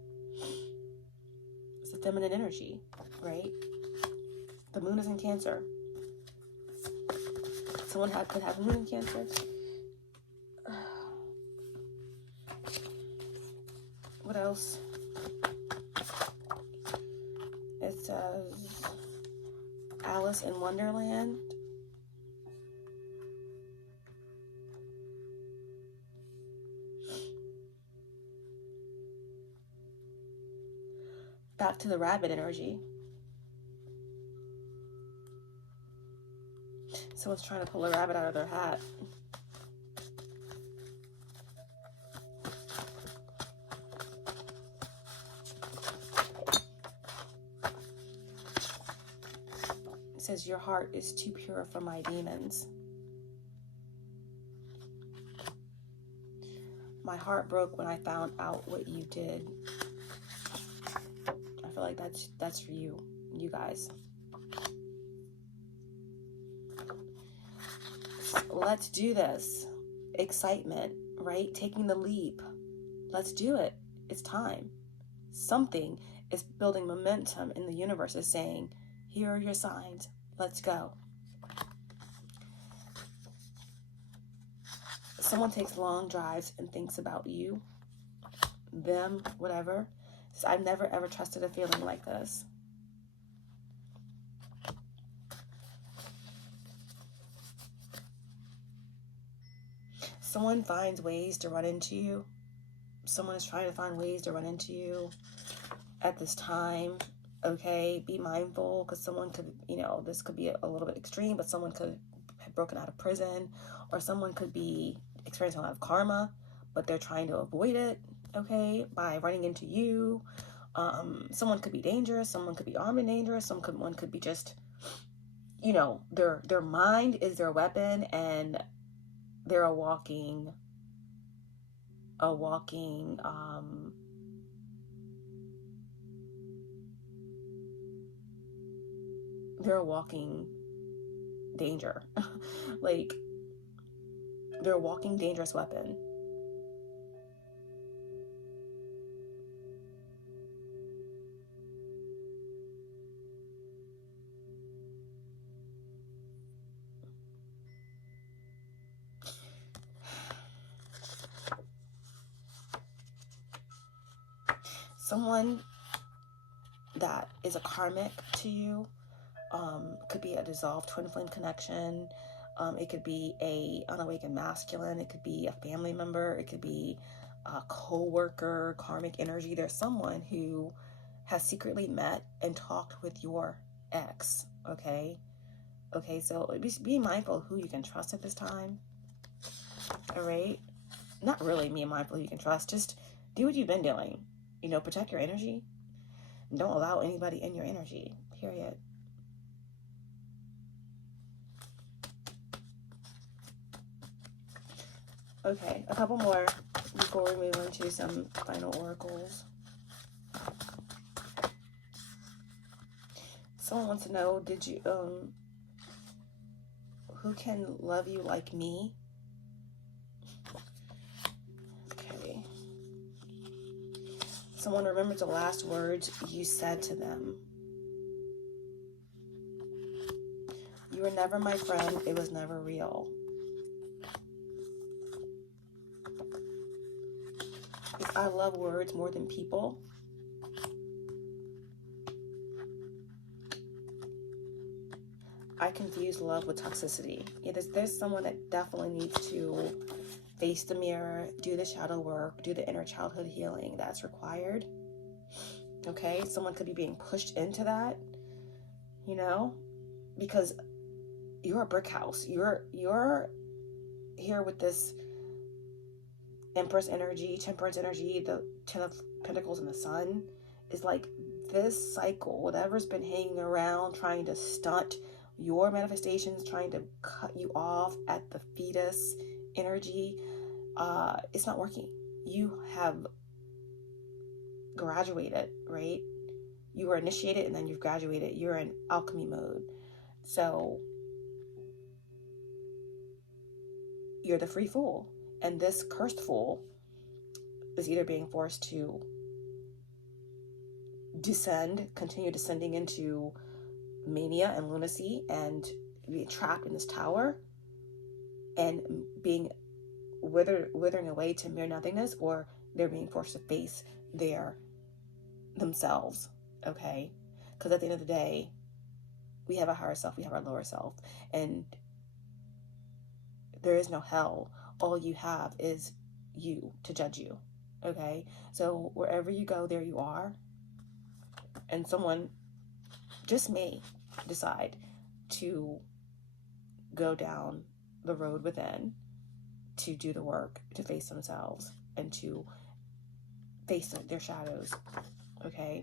It's the feminine energy, right? The moon is in Cancer. Someone could have a moon in Cancer. What else? It says Alice in Wonderland. Back to the rabbit energy. Someone's trying to pull a rabbit out of their hat. It says, your heart is too pure for my demons. My heart broke when I found out what you did. I feel like that's for you guys. Let's do this. Excitement, right? Taking the leap. Let's do it. It's time. Something is building momentum in the universe, is saying, here are your signs. Let's go. Someone takes long drives and thinks about you, them, whatever. So I've never ever trusted a feeling like this. Someone finds ways to run into you. Someone is trying to find ways to run into you at this time. Okay, be mindful, because someone could, you know, this could be a little bit extreme, but someone could have broken out of prison, or someone could be experiencing a lot of karma, but they're trying to avoid it, okay, by running into you. Someone could be dangerous, someone could be armed and dangerous, someone could be just, you know, their mind is their weapon, and they're a walking they're a walking danger. Like, they're a walking dangerous weapon. Someone that is a karmic to you, could be a dissolved twin flame connection. It could be a unawakened masculine. It could be a family member. It could be a co-worker, karmic energy. There's someone who has secretly met and talked with your ex, okay? Okay, so be mindful who you can trust at this time, all right? Not really being mindful who you can trust. Just do what you've been doing. You know, protect your energy. And don't allow anybody in your energy, period. Okay, a couple more before we move into some final oracles. Someone wants to know, did you, who can love you like me? Okay. Someone remembers the last words you said to them. You were never my friend. It was never real. I love words more than people. I confuse love with toxicity. Yeah, there's someone that definitely needs to face the mirror, do the shadow work, do the inner childhood healing that's required. Okay, someone could be being pushed into that, you know, because you're a brick house. You're here with this Empress energy, Temperance energy, the Ten of Pentacles and the Sun is like this cycle, whatever's been hanging around trying to stunt your manifestations, trying to cut you off at the fetus energy, it's not working. You have graduated, right? You were initiated and then you've graduated. You're in alchemy mode. So you're the free fool. And this cursed fool is either being forced to continue descending into mania and lunacy and being trapped in this tower and being withering away to mere nothingness, or they're being forced to face themselves, okay? Because at the end of the day, we have a higher self, we have our lower self, and there is no hell. All you have is you to judge you, okay? So wherever you go, there you are. And someone just may decide to go down the road within, to do the work, to face themselves, and to face their shadows, okay?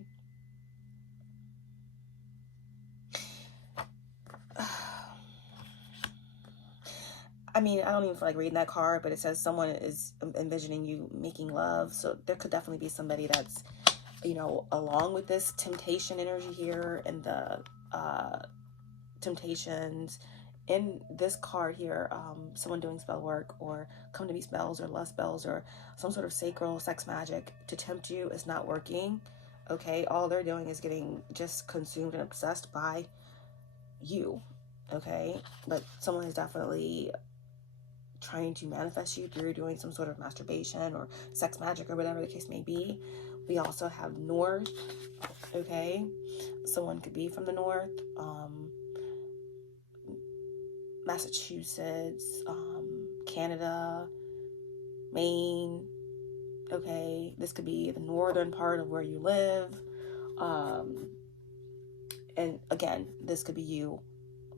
I mean, I don't even feel like reading that card, but it says someone is envisioning you making love. So there could definitely be somebody that's, you know, along with this temptation energy here and the temptations in this card here, someone doing spell work or come to me spells or love spells or some sort of sacral sex magic to tempt you is not working, okay? All they're doing is getting just consumed and obsessed by you, okay? But someone is definitely trying to manifest you through doing some sort of masturbation or sex magic or whatever the case may be. We also have north, okay? Someone could be from the north, Massachusetts, Canada, Maine, okay? This could be the northern part of where you live. And again, this could be you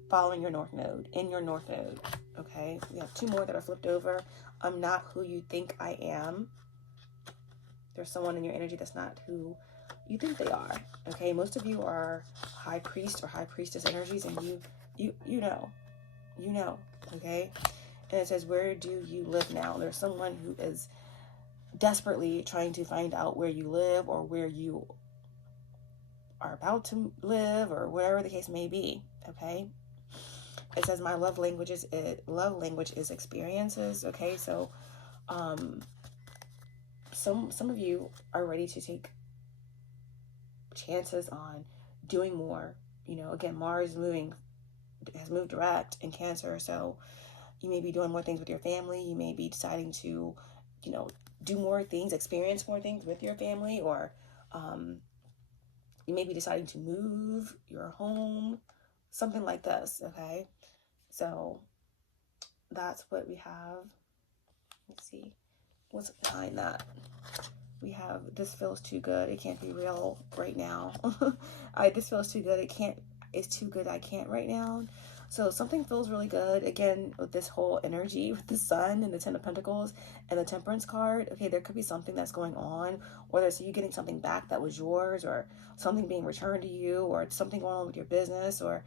following your north node, in your north node, okay? We have two more that are flipped over. I'm not who you think I am. There's someone in your energy that's not who you think they are, okay? Most of you are high priest or high priestess energies, and you know, okay? And it says, where do you live now? There's someone who is desperately trying to find out where you live or where you are about to live or whatever the case may be, okay? It says my love language is experiences, okay? So some of you are ready to take chances on doing more. You know, again, Mars has moved direct in Cancer, so you may be doing more things with your family. You may be deciding to, you know, do more things, experience more things with your family, or you may be deciding to move your home, something like this, okay? So that's what we have. Let's see what's behind that. We have, this feels too good, it can't be real right now. This feels too good, it's too good, I can't right now. So something feels really good, again, with this whole energy, with the Sun and the Ten of Pentacles and the Temperance card. Okay, there could be something that's going on, whether it's you getting something back that was yours, or something being returned to you, or something going on with your business, or,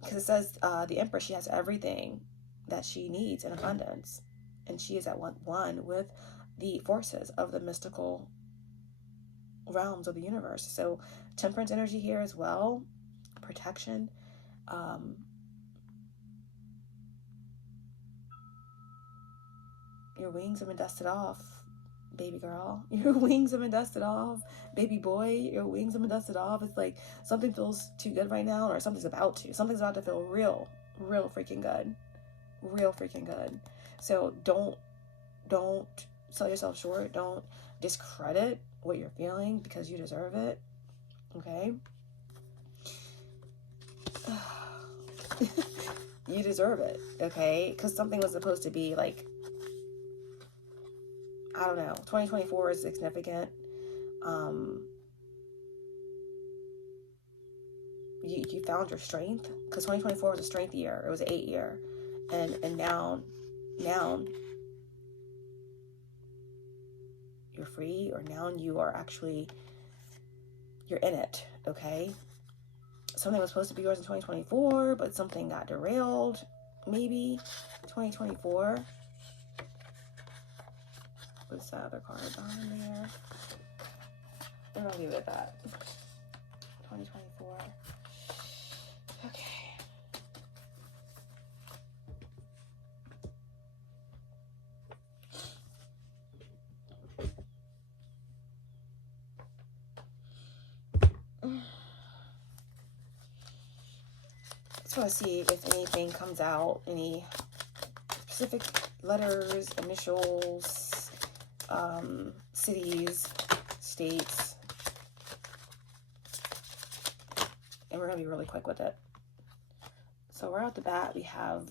because it says the Empress, she has everything that she needs in abundance, and she is at one with the forces of the mystical realms of the universe. So Temperance energy here as well, protection. Your wings have been dusted off, baby girl. Your wings have been dusted off, baby boy. Your wings have been dusted off. It's like something feels too good right now, or something's about to feel real freaking good, real freaking good. So don't sell yourself short. Don't discredit what you're feeling because you deserve it. Okay? You deserve it, okay? Because something was supposed to be like, I don't know, 2024 is significant. You found your strength, because 2024 was a strength year. It was an 8 year, and now you're free, or now you are actually, you're in it, okay? Something was supposed to be yours in 2024, but something got derailed, maybe. 2024. What's that other card behind there? I'm gonna leave it at that. 2024. Okay. Just want to see if anything comes out, any specific letters, initials, cities, states, and we're going to be really quick with it. So right off the bat, we have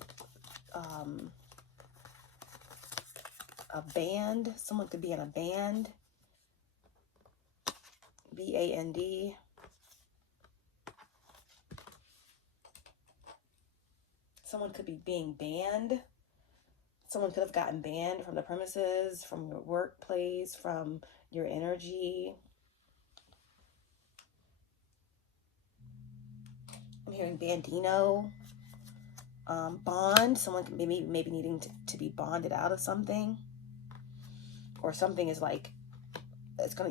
a band. Someone could be in a band. B-A-N-D. Someone could be being banned. Someone could have gotten banned from the premises, from your workplace, from your energy. I'm hearing bandino. Bond. Someone could maybe needing to be bonded out of something. Or something is like,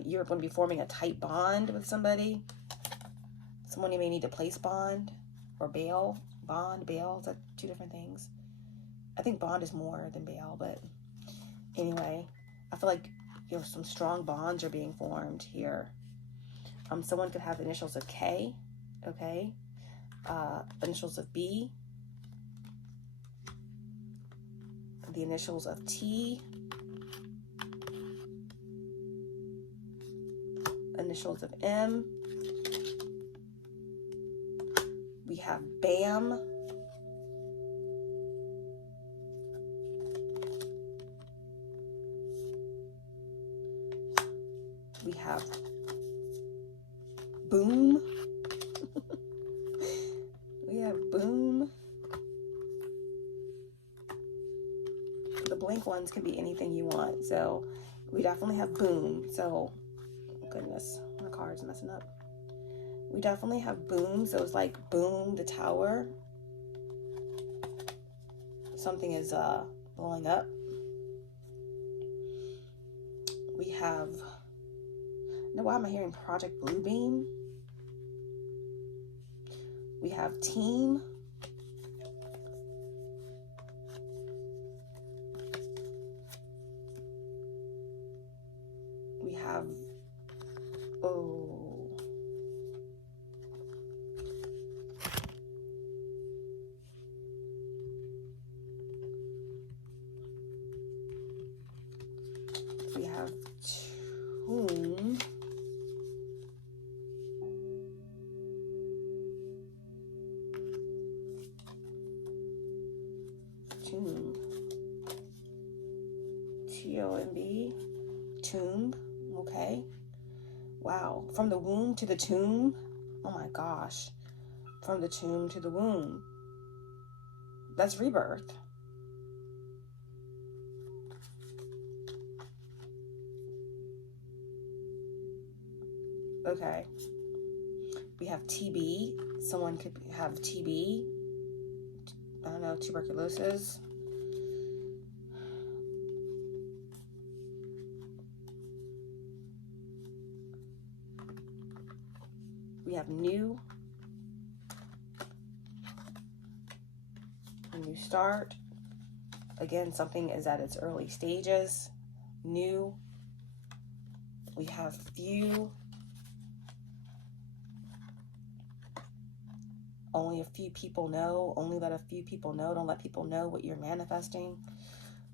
you're going to be forming a tight bond with somebody. Someone you may need to place bond or bail. Bond, bail, is that two different things? I think bond is more than bail, but anyway, I feel like some strong bonds are being formed here. Someone could have the initials of K, okay? Initials of B, the initials of T, initials of M. We have BAM. We have boom. We have boom. The blank ones can be anything you want. So we definitely have boom. So, goodness, my card's messing up. We definitely have boom. So it's like boom, the tower. Something is blowing up. We have, now why am I hearing Project Bluebeam? We have team. We have, we have tomb. Tomb. T-O-M-B. Tomb. Okay. Wow. From the womb to the tomb. Oh my gosh. From the tomb to the womb. That's rebirth. Okay. We have TB. Someone could have TB. I don't know, tuberculosis. We have new. A new start. Again, something is at its early stages. New. We have few. Only a few people know. Only let a few people know. Don't let people know what you're manifesting.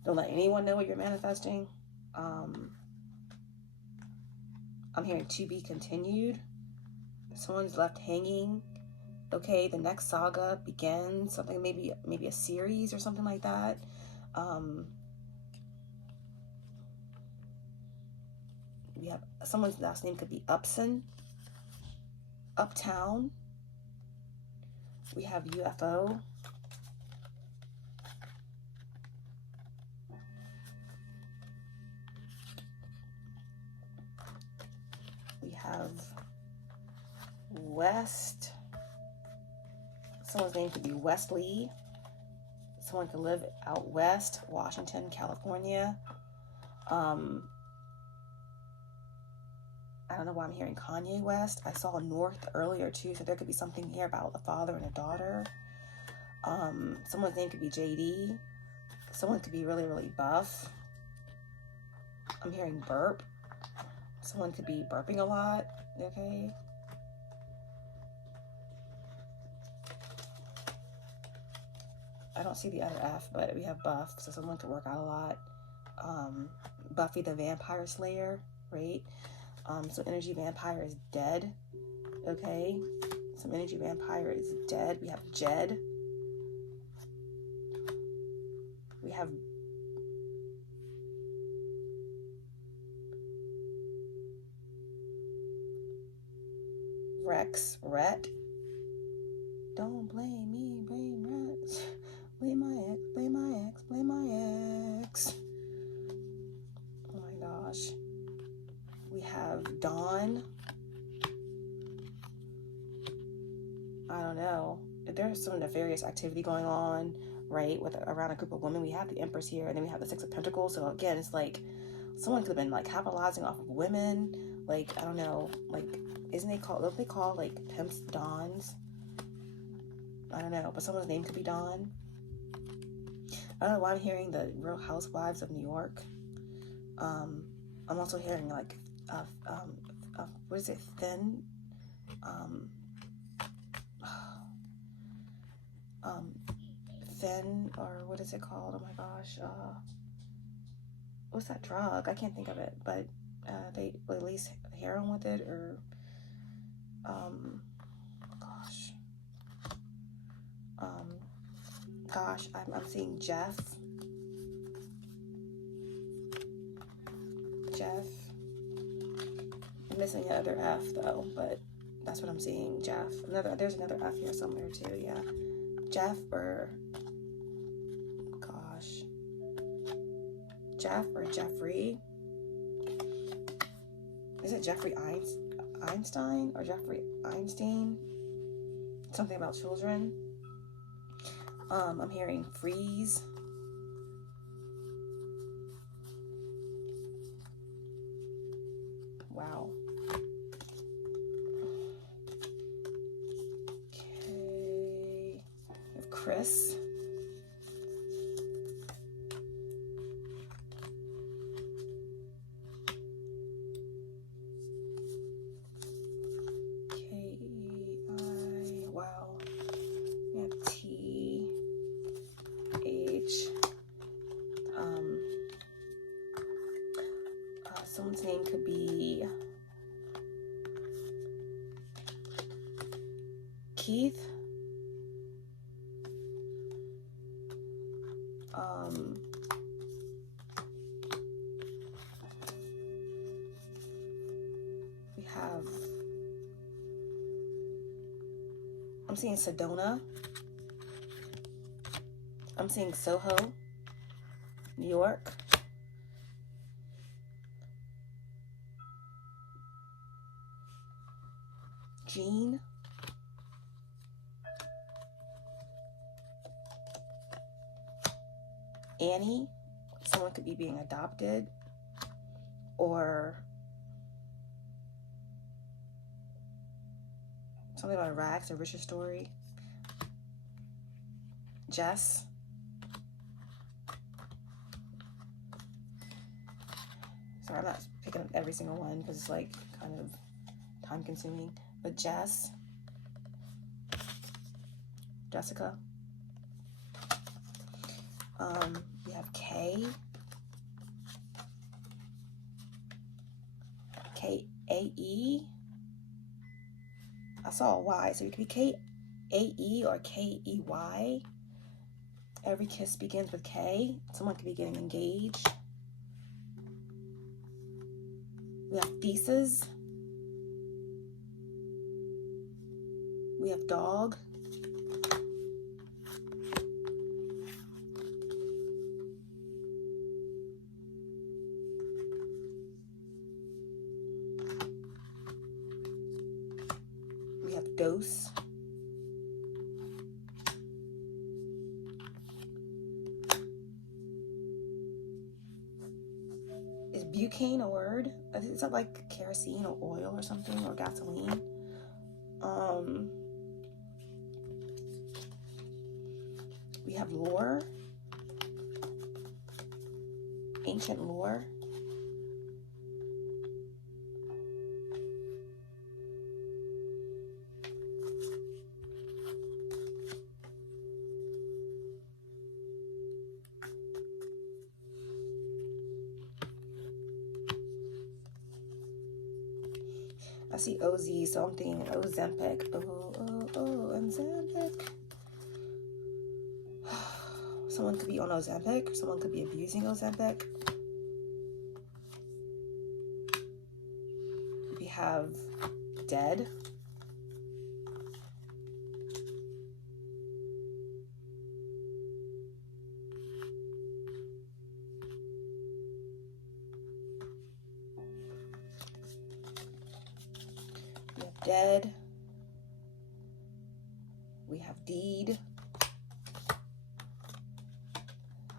Don't let anyone know what you're manifesting. I'm hearing to be continued. Someone's left hanging. Okay, the next saga begins. Something, maybe a series or something like that. We have someone's last name could be Upson, Uptown. We have UFO. We have West. Someone's name could be Wesley. Someone could live out west, Washington, California. I don't know why I'm hearing Kanye West. I saw North earlier too, so there could be something here about a father and a daughter. Someone's name could be JD. Someone could be really, really buff. I'm hearing burp. Someone could be burping a lot, okay? I don't see the other F, but we have buff, so someone could work out a lot. Buffy the Vampire Slayer, right? So energy vampire is dead, okay? Some energy vampire is dead. We have Jed. We have Rex, Rhett. Don't blame me, blame Rex. Blame my ex, blame my ex, blame my ex. Oh my gosh. We have Dawn. I don't know. There's some nefarious activity going on, right? Around a group of women. We have the Empress here, and then we have the Six of Pentacles. So again, it's like someone could have been like capitalizing off of women. Like, I don't know, like, don't they call like pimps Dons? I don't know, but someone's name could be Dawn. I don't know why I'm hearing the Real Housewives of New York. I'm also hearing like, what is it, Finn? Finn, or what is it called? Oh my gosh. What's that drug? I can't think of it, but they release heroin with it, or gosh, I'm seeing Jeff. I'm missing another F though, but that's what I'm seeing. Jeff. There's another F here somewhere too. Yeah, Jeff or Jeffrey. Is it Jeffrey Einstein or Jeffrey Einstein? Something about children. I'm hearing freeze. Wow. Okay. Chris. Someone's name could be Keith. We have, I'm seeing Sedona. I'm seeing Soho, New York. Jean. Annie. Someone could be being adopted, or something about a rags or richer story. Jess. Sorry, I'm not picking up every single one because it's like kind of time consuming. But Jess. Jessica. We have Kay. A-E. I saw a Y, so it could be K-A-E or K-E-Y. Every kiss begins with K. Someone could be getting engaged. We have thesis. We have dog. We have dose. Is butane a word? Is that like kerosene or oil or something, or gasoline? We have lore. Ancient lore. I see OZ, so I'm thinking Ozempic. Ozempic. Someone could be on Ozempic. Someone could be abusing Ozempic. We have dead. We have dead. We have deed.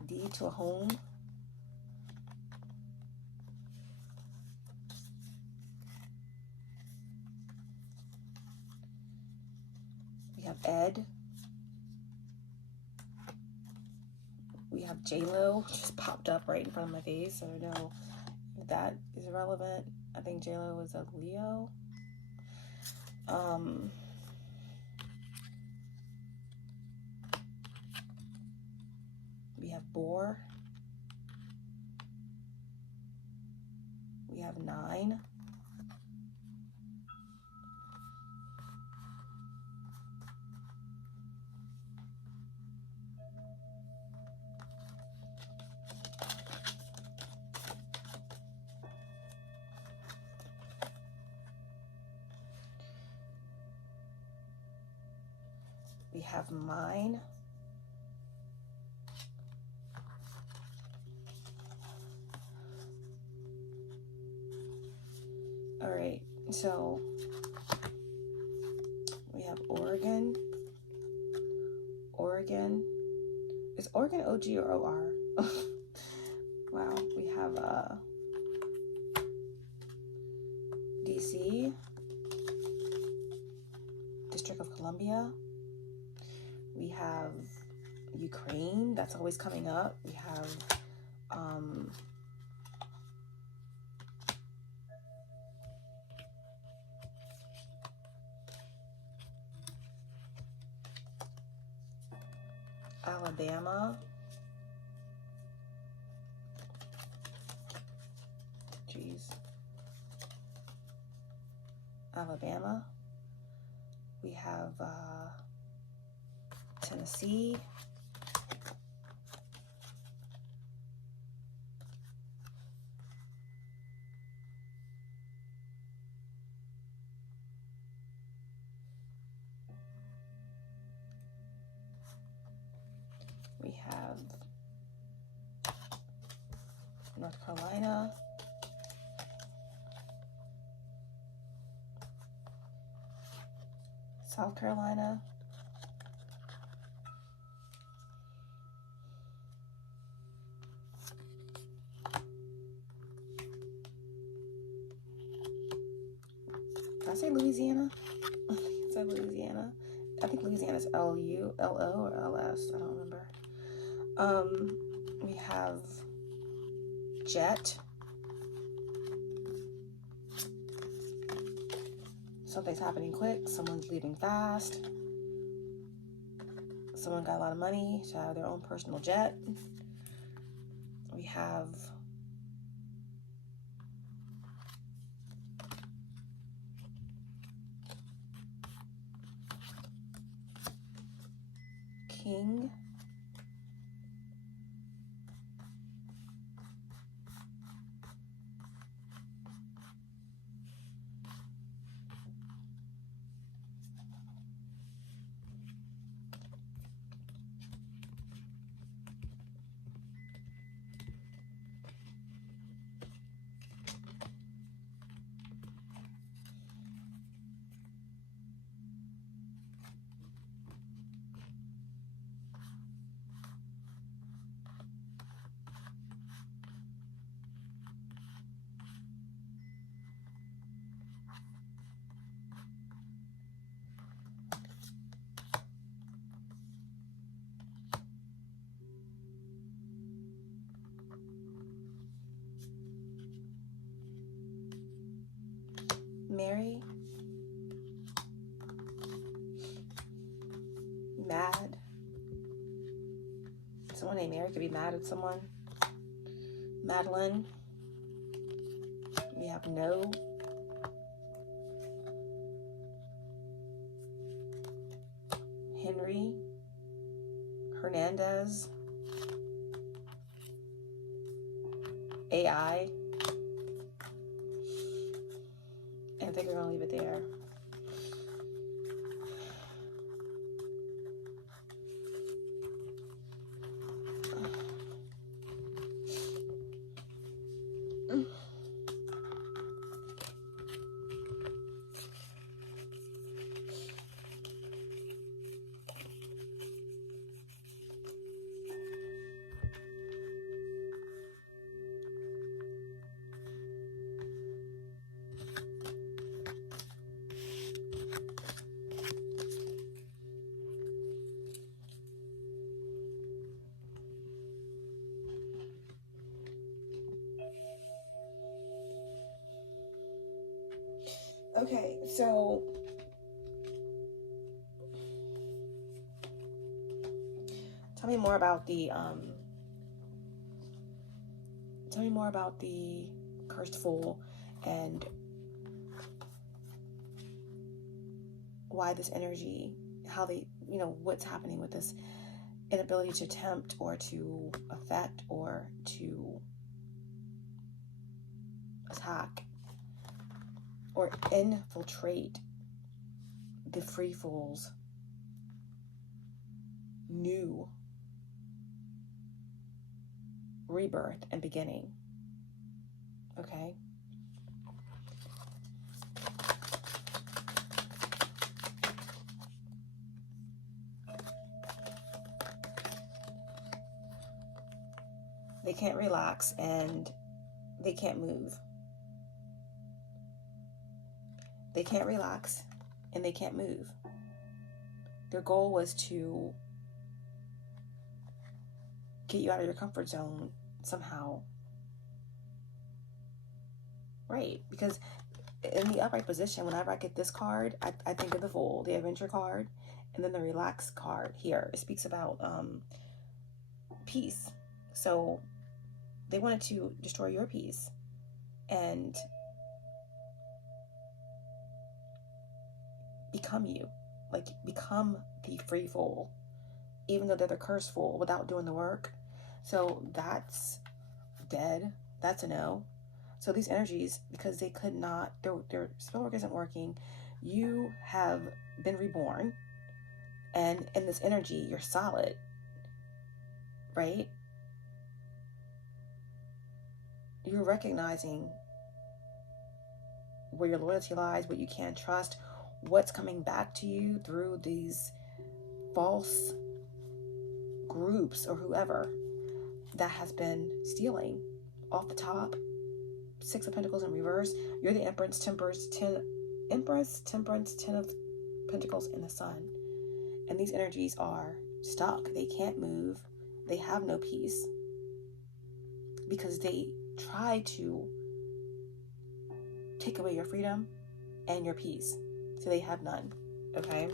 Deed to a home. We have Ed. We have J-Lo, just popped up right in front of my face. I don't know if that is relevant. I think J-Lo is a Leo. We have boar. We have 9. We have mine. All right, so we have Oregon. Oregon. Is Oregon OG or OR? Wow, we have DC, District of Columbia. We have Ukraine, that's always coming up. We have Alabama. Jeez. Alabama. We have Tennessee. We have North Carolina. South Carolina. Did I say Louisiana? I think it said Louisiana. I think Louisiana is L-U-L-O or L-S. I don't remember. We have jet. Something's happening quick. Someone's leaving fast. Someone got a lot of money to have their own personal jet. We have King. Mary. Mad. Someone named Mary could be mad at someone. Madeline. We have no. Henry. Hernandez. AI. And I think we're going to leave it there. Okay, so tell me more about the cursed fool and why this energy, how they, what's happening with this inability to tempt or to affect or to attack or infiltrate the free fool's new rebirth and beginning. Okay? They can't relax and they can't move. They can't relax and they can't move. Their goal was to get you out of your comfort zone somehow. Right? Because in the upright position, whenever I get this card, I think of the Fool, the Adventure card, and then the Relax card here. It speaks about peace. So they wanted to destroy your peace and become you. Like, become the free fool, even though they're the cursed fool, without doing the work. So that's dead. That's a no. So these energies, because they could not, their spell work isn't working, you have been reborn. And in this energy, you're solid. Right? You're recognizing where your loyalty lies, what you can trust, what's coming back to you through these false groups or whoever that has been stealing. Off the top, 6 of Pentacles in reverse. You're the Empress, Temperance, 10 of Pentacles in the Sun. And these energies are stuck. They can't move. They have no peace because they try to take away your freedom and your peace. So they have none. Okay?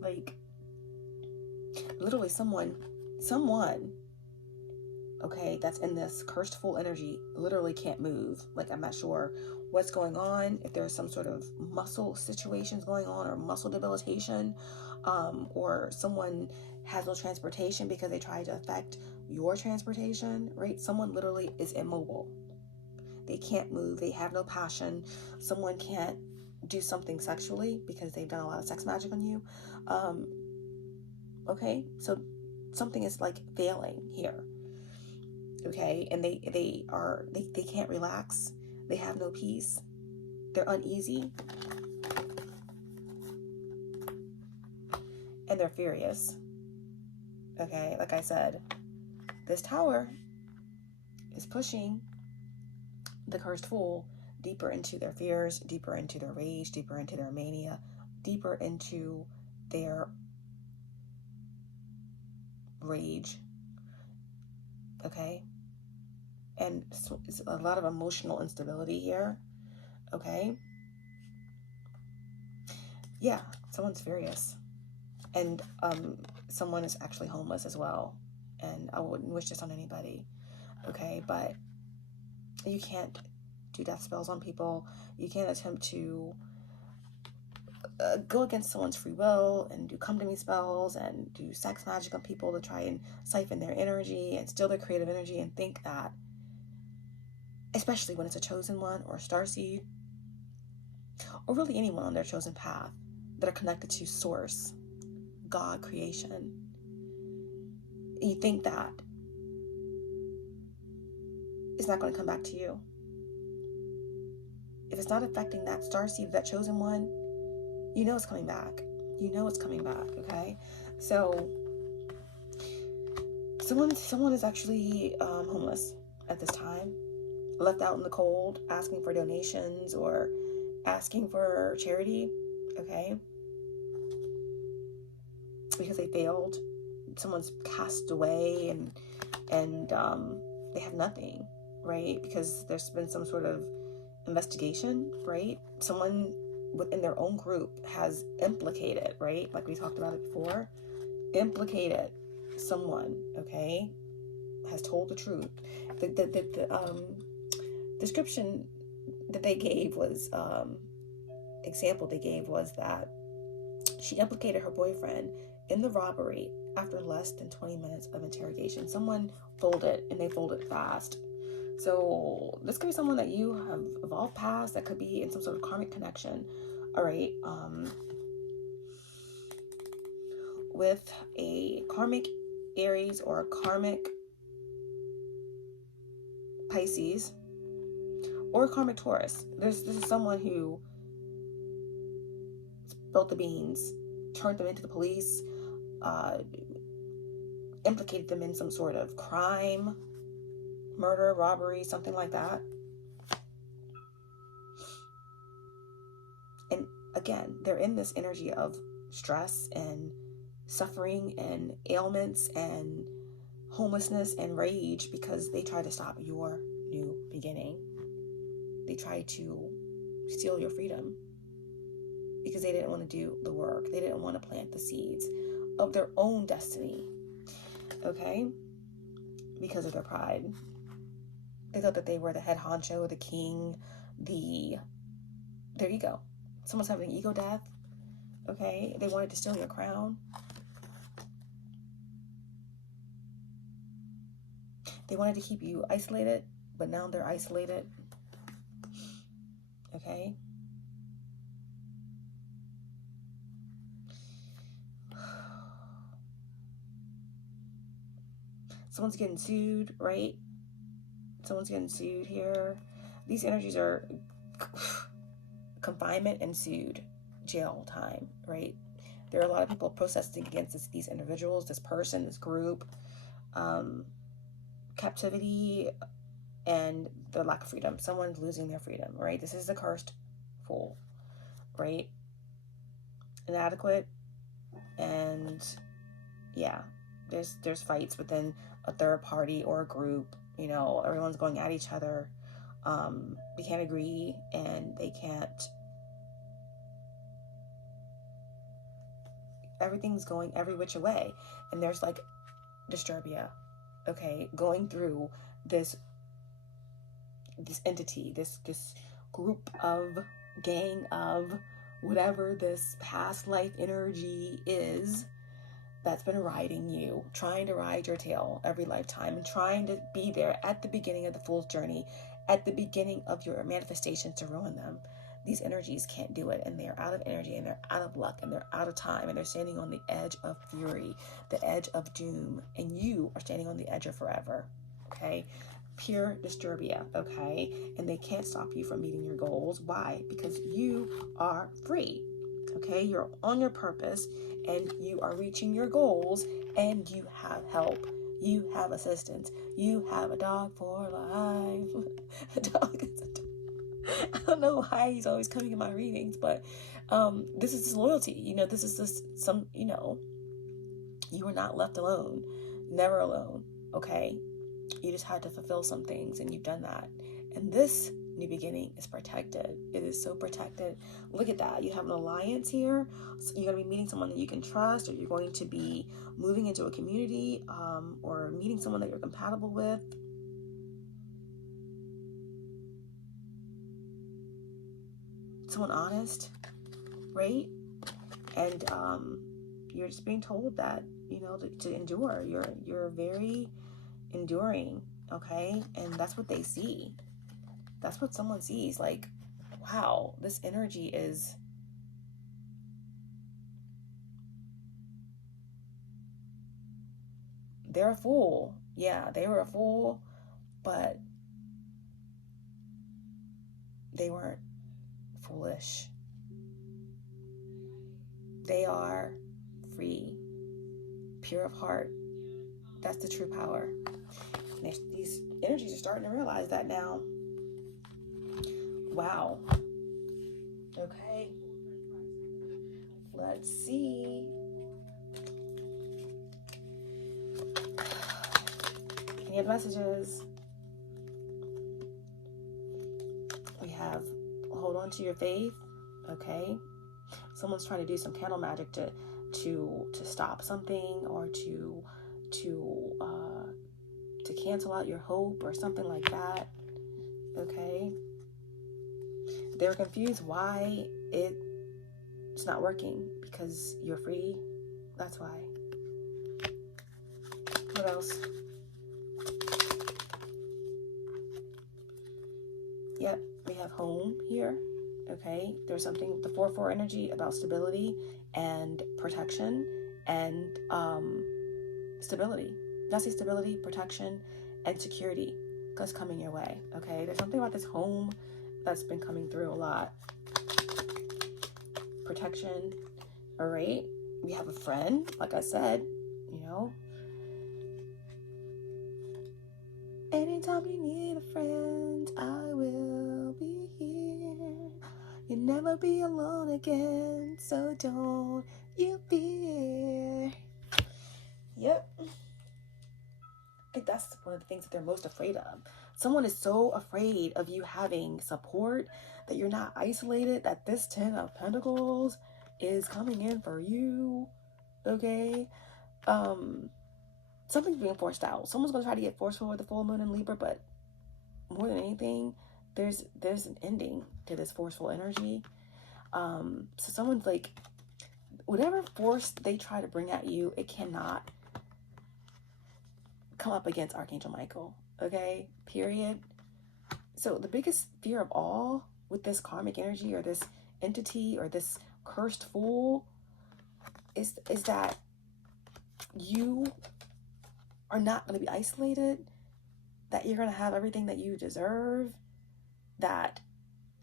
Like, literally someone, okay, that's in this cursed fool energy literally can't move. Like, I'm not sure what's going on, if there's some sort of muscle situations going on or muscle debilitation, or someone has no transportation because they tried to affect your transportation, right? Someone literally is immobile. They can't move. They have no passion. Someone can't do something sexually because they've done a lot of sex magic on you. Okay, so something is like failing here. Okay, and they can't relax. They have no peace. They're uneasy. And they're furious. Okay, like I said, this Tower is pushing the cursed fool deeper into their fears, deeper into their rage, deeper into their mania, deeper into their rage. Okay, and so it's a lot of emotional instability here. Okay, yeah, someone's furious, and someone is actually homeless as well, and I wouldn't wish this on anybody. Okay, but you can't do death spells on people. You can't attempt to go against someone's free will and do come to me spells and do sex magic on people to try and siphon their energy and steal their creative energy and think that, especially when it's a chosen one or a starseed, or really anyone on their chosen path that are connected to source, God, creation. You think that it's not going to come back to you. If it's not affecting that starseed, that chosen one, you know it's coming back. You know it's coming back, okay? So someone is actually homeless at this time, left out in the cold, asking for donations or asking for charity, okay? Because they failed. Someone's passed away and they have nothing, right? Because there's been some sort of investigation, right? Someone within their own group has implicated, right? Like we talked about it before, implicated someone, okay? Has told the truth. The description that they gave was, example they gave was that she implicated her boyfriend in the robbery after less than 20 minutes of interrogation. Someone folded, and they folded fast. So this could be someone that you have evolved past, that could be in some sort of karmic connection, all right? With a karmic Aries or a karmic Pisces or a karmic Taurus. This is someone who spilled the beans, turned them into the police, implicated them in some sort of crime, murder, robbery, something like that. And again, they're in this energy of stress and suffering and ailments and homelessness and rage because they try to stop your new beginning. They try to steal your freedom because they didn't want to do the work. They didn't want to plant the seeds of their own destiny, okay? Because of their pride. They thought that they were the head honcho, the king, their ego. Someone's having an ego death, okay? They wanted to steal your crown. They wanted to keep you isolated, but now they're isolated, okay? Someone's getting sued, right? Someone's getting sued here. These energies are confinement and sued, jail time, right? There are a lot of people protesting against these individuals, this person, this group, captivity, and the lack of freedom. Someone's losing their freedom, right? This is the cursed fool, right? Inadequate, and yeah, there's fights within a third party or a group. You know, everyone's going at each other. They can't agree, and they can't. Everything's going every which way, and there's like disturbia, okay, going through this entity, this group of, gang of, whatever this past life energy is that's been riding you, trying to ride your tail every lifetime, and trying to be there at the beginning of the fool's journey, at the beginning of your manifestations to ruin them. These energies can't do it, and they're out of energy, and they're out of luck, and they're out of time, and they're standing on the edge of fury, the edge of doom, and you are standing on the edge of forever, okay? Pure disturbia, okay? And they can't stop you from meeting your goals. Why? Because you are free, okay? You're on your purpose, and you are reaching your goals, and you have help. You have assistance. You have a dog for life. A dog is a dog. I don't know why he's always coming in my readings, but this is this loyalty. You know, this is this some, you know, you are not left alone. Never alone, okay? You just had to fulfill some things, and you've done that. And this new beginning is protected. It is so protected. Look at that. You have an alliance here. So you're going to be meeting someone that you can trust, or you're going to be moving into a community, or meeting someone that you're compatible with. Someone honest, right? And you're just being told that, you know, to endure. You're very enduring, okay? And that's what they see. That's what someone sees. Like, wow, this energy is, they're a fool. Yeah, they were a fool, but they weren't foolish. They are free, pure of heart. That's the true power. And these energies are starting to realize that now. Wow. Okay. Let's see. Any other messages? We have hold on to your faith. Okay. Someone's trying to do some candle magic to stop something, or to cancel out your hope or something like that. Okay. They're confused why it's not working, because you're free. That's why. What else? Yep, we have home here. Okay, there's something, the 4-4 energy about stability and protection and stability. That's the stability, protection, and security that's coming your way. Okay, there's something about this home that's been coming through a lot. Protection. All right, we have a friend, like I said, you know. Anytime you need a friend, I will be here. You'll never be alone again, so don't you fear. Yep. I think that's one of the things that they're most afraid of. Someone is so afraid of you having support, that you're not isolated, that this 10 of Pentacles is coming in for you. Okay? Something's being forced out. Someone's going to try to get forceful with the full moon in Libra, but more than anything, there's an ending to this forceful energy. So someone's like, whatever force they try to bring at you, it cannot come up against Archangel Michael. Okay? Period. So the biggest fear of all with this karmic energy, or this entity, or this cursed fool, is that you are not going to be isolated, that you're going to have everything that you deserve, that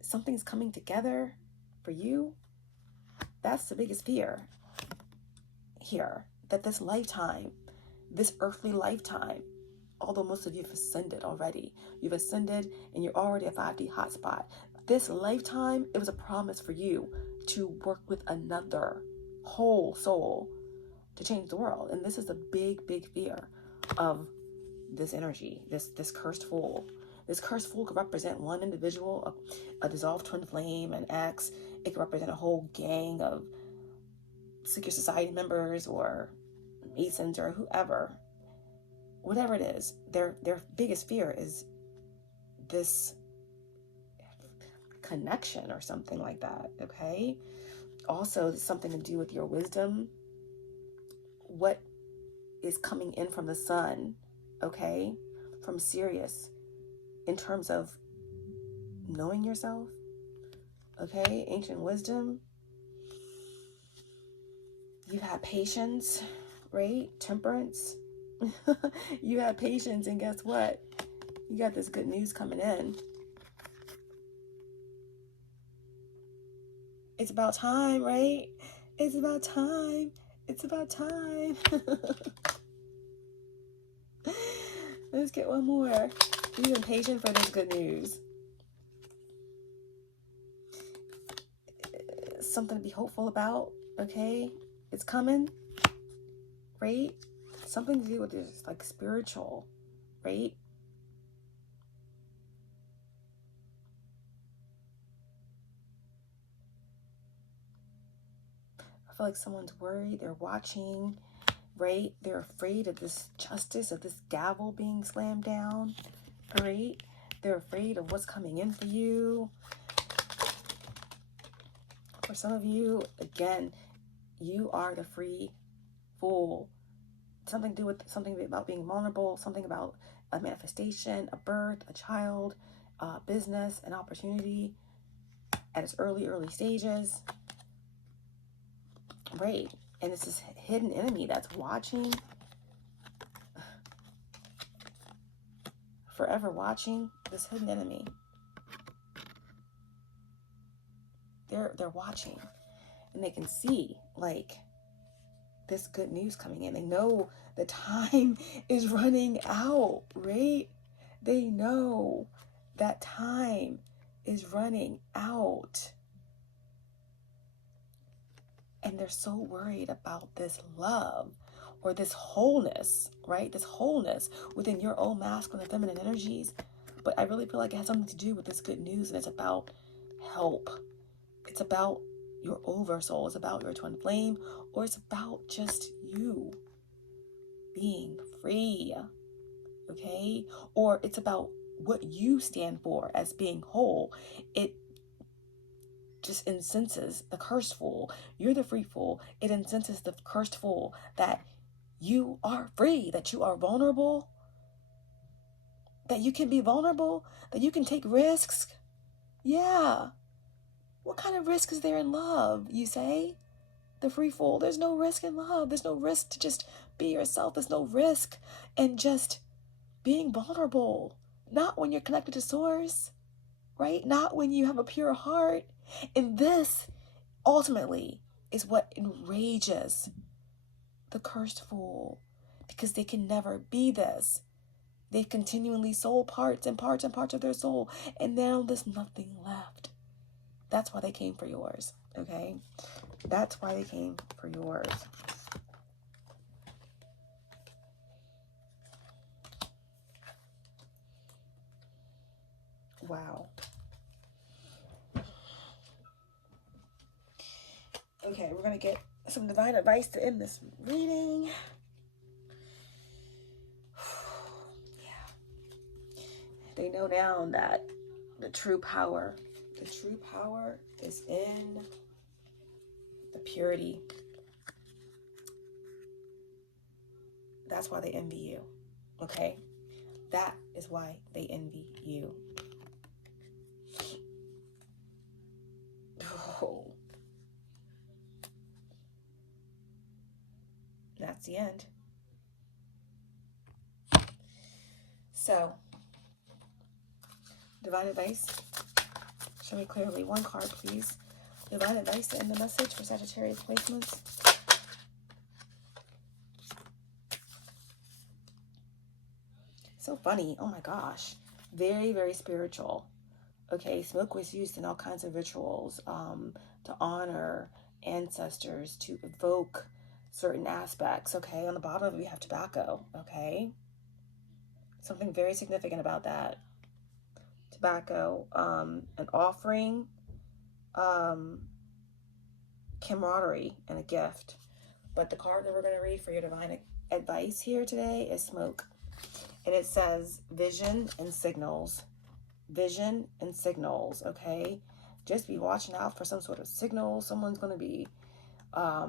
something's coming together for you. That's the biggest fear here, that this lifetime, this earthly lifetime, although most of you have ascended already, you've ascended and you're already a 5D hotspot, this lifetime, it was a promise for you to work with another whole soul to change the world. And this is a big, big fear of this energy, this cursed fool. This cursed fool could represent one individual, a dissolved twin flame, an ex. It could represent a whole gang of secret society members, or Masons, or whoever. Whatever it is, their biggest fear is this connection or something like that, okay? Also, something to do with your wisdom. What is coming in from the sun, okay? From Sirius, in terms of knowing yourself, okay? Ancient wisdom. You've had patience, right? Temperance. You had patience, and guess what? You got this good news coming in. It's about time, right? It's about time. It's about time. Let's get one more. You've been patient for this good news. Something to be hopeful about, okay? It's coming, right? Something to do with this, like, spiritual, right? I feel like someone's worried, they're watching, right? They're afraid of this justice, of this gavel being slammed down, right? They're afraid of what's coming in for you. For some of you, again, you are the free fool. Something to do with something about being vulnerable, something about a manifestation, a birth, a child, business, an opportunity at its early stages. Right. And it's this hidden enemy that's watching, forever watching, this hidden enemy. They're watching, and they can see, like, this good news coming in. They know the time is running out, right? They know that time is running out. And they're so worried about this love or this wholeness, right? This wholeness within your own masculine and feminine energies. But I really feel like it has something to do with this good news, and it's about help. It's about your oversoul. It's about your twin flame, or it's about just you being free, okay? Or it's about what you stand for as being whole. It just incenses the cursed fool. You're the free fool. It incenses the cursed fool that you are free, that you are vulnerable, that you can be vulnerable, that you can take risks. Yeah. What kind of risk is there in love, you say? The free fool. There's no risk in love. There's no risk to just be yourself. There's no risk in just being vulnerable. Not when you're connected to source, right? Not when you have a pure heart. And this, ultimately, is what enrages the cursed fool, because they can never be this. They've continually sold parts and parts and parts of their soul, and now there's nothing left. That's why they came for yours, okay? That's why they came for yours. Wow. Okay, we're going to get some divine advice to end this reading. Yeah. They know now that the true power is in the purity. That's why they envy you, okay? That is why they envy you. Oh. That's the end. So, divine advice. Show me clearly. One card, please. Divine advice to end the message for Sagittarius placements. So funny. Oh my gosh. Very, very spiritual. Okay, smoke was used in all kinds of rituals to honor ancestors, to evoke certain aspects. Okay, on the bottom of it, we have tobacco. Okay, something very significant about that. Tobacco, an offering, camaraderie, and a gift. But the card that we're going to read for your divine advice here today is smoke. And it says vision and signals. Vision and signals, okay? Just be watching out for some sort of signal. Someone's going to be, I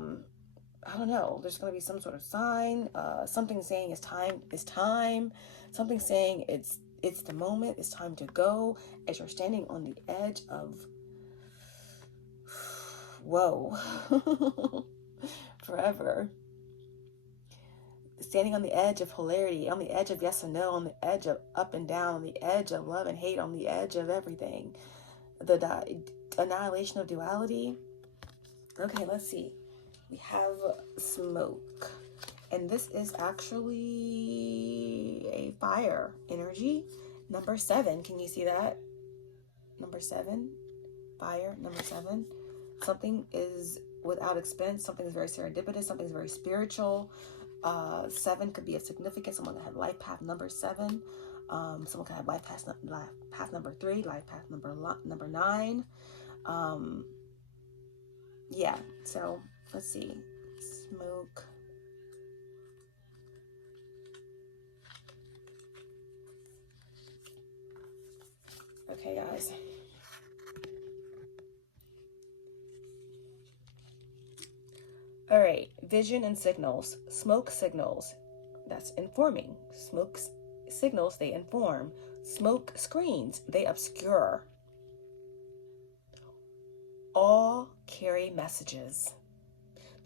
don't know, there's going to be some sort of sign, something saying it's time, something saying it's the moment, it's time to go, as you're standing on the edge of, whoa, forever. Standing on the edge of polarity, on the edge of yes and no, on the edge of up and down, on the edge of love and hate, on the edge of everything. The annihilation of duality. Okay, let's see. We have smoke. And this is actually a fire energy. Number 7. Can you see that? Number 7. Fire. Number 7. Something is without expense. Something is very serendipitous. Something is very spiritual. 7 could be of significance. Someone that had life path number 7. Someone could have life path number 3. Life path number 9. Yeah. So let's see. Smoke. Okay, guys. All right, vision and signals. Smoke signals, that's informing. Smoke signals, they inform. Smoke screens, they obscure. All carry messages.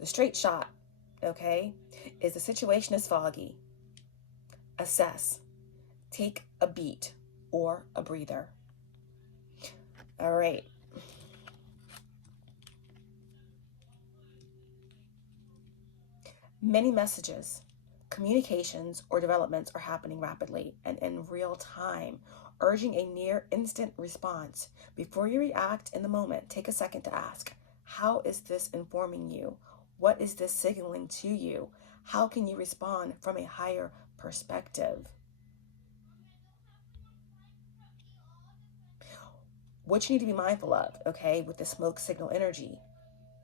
The straight shot, okay, is the situation is foggy. Assess. Take a beat or a breather. All right. Many messages, communications, or developments are happening rapidly and in real time, urging a near instant response. Before you react in the moment, take a second to ask, how is this informing you? What is this signaling to you? How can you respond from a higher perspective? What you need to be mindful of, okay, with the smoke signal energy,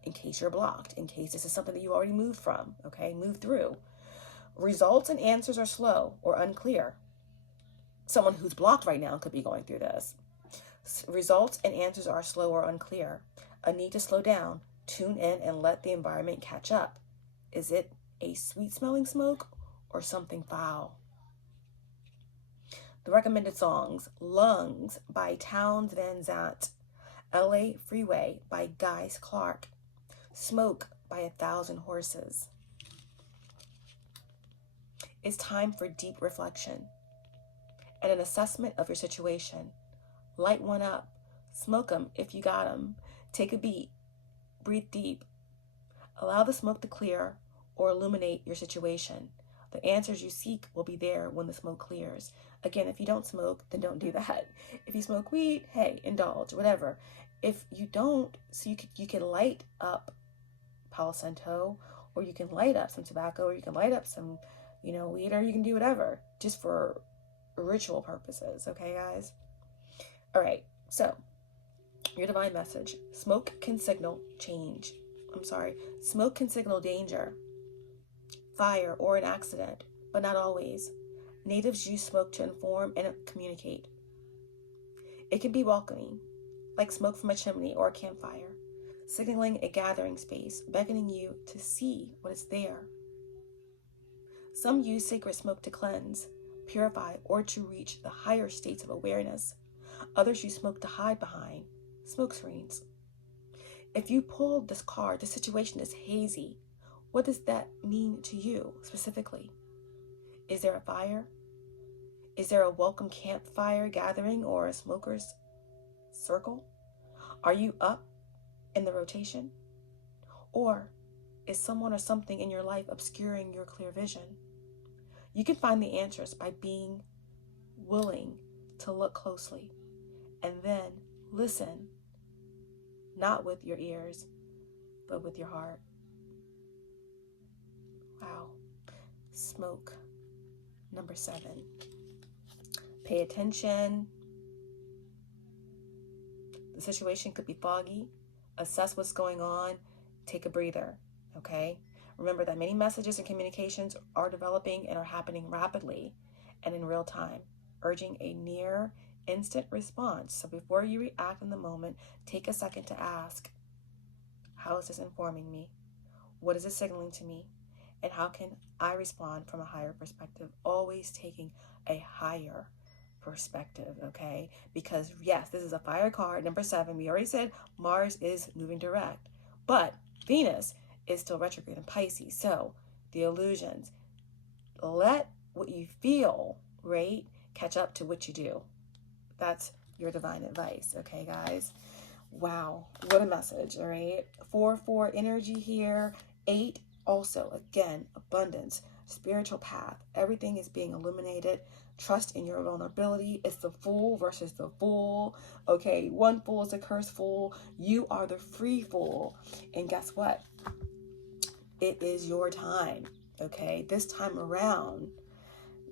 in case you're blocked, in case this is something that you already moved from, okay, move through. Results and answers are slow or unclear. Someone who's blocked right now could be going through this. Results and answers are slow or unclear. A need to slow down, tune in, and let the environment catch up. Is it a sweet-smelling smoke or something foul? The recommended songs: Lungs by Townes Van Zandt, LA Freeway by Guy Clark, Smoke by 1,000 Horses. It's time for deep reflection and an assessment of your situation. Light one up, smoke them if you got them. Take a beat, breathe deep. Allow the smoke to clear or illuminate your situation. The answers you seek will be there when the smoke clears. Again, if you don't smoke, then don't do that. If you smoke weed, hey, indulge, whatever. If you don't, so you can light up Palo Santo, or you can light up some tobacco, or you can light up some, weed, or you can do whatever, just for ritual purposes, okay, guys? All right, so your divine message: smoke can signal change. Smoke can signal danger, fire, or an accident, but not always. Natives use smoke to inform and communicate. It can be welcoming, like smoke from a chimney or a campfire, signaling a gathering space, beckoning you to see what is there. Some use sacred smoke to cleanse, purify, or to reach the higher states of awareness. Others use smoke to hide behind, smoke screens. If you pulled this card, the situation is hazy. What does that mean to you specifically? Is there a fire? Is there a welcome campfire gathering or a smoker's circle? Are you up in the rotation? Or is someone or something in your life obscuring your clear vision? You can find the answers by being willing to look closely and then listen, not with your ears, but with your heart. Wow. Smoke. Number 7. Pay attention. The situation could be foggy. Assess what's going on. Take a breather, okay? Remember that many messages and communications are developing and are happening rapidly and in real time, urging a near instant response. So before you react in the moment, take a second to ask, how is this informing me? What is it signaling to me? And how can I respond from a higher perspective? Always taking a higher perspective, okay? Because yes, this is a fire card, number 7. We already said Mars is moving direct, but Venus is still retrograde in Pisces. So the illusions, let what you feel, right, catch up to what you do. That's your divine advice, okay, guys? Wow, what a message, all right? 4-4 energy here. 8, also, again, abundance, spiritual path. Everything is being illuminated. Trust in your vulnerability. It's the fool versus the fool, okay? One fool is a cursed fool. You are the free fool. And guess what? It is your time, okay? This time around,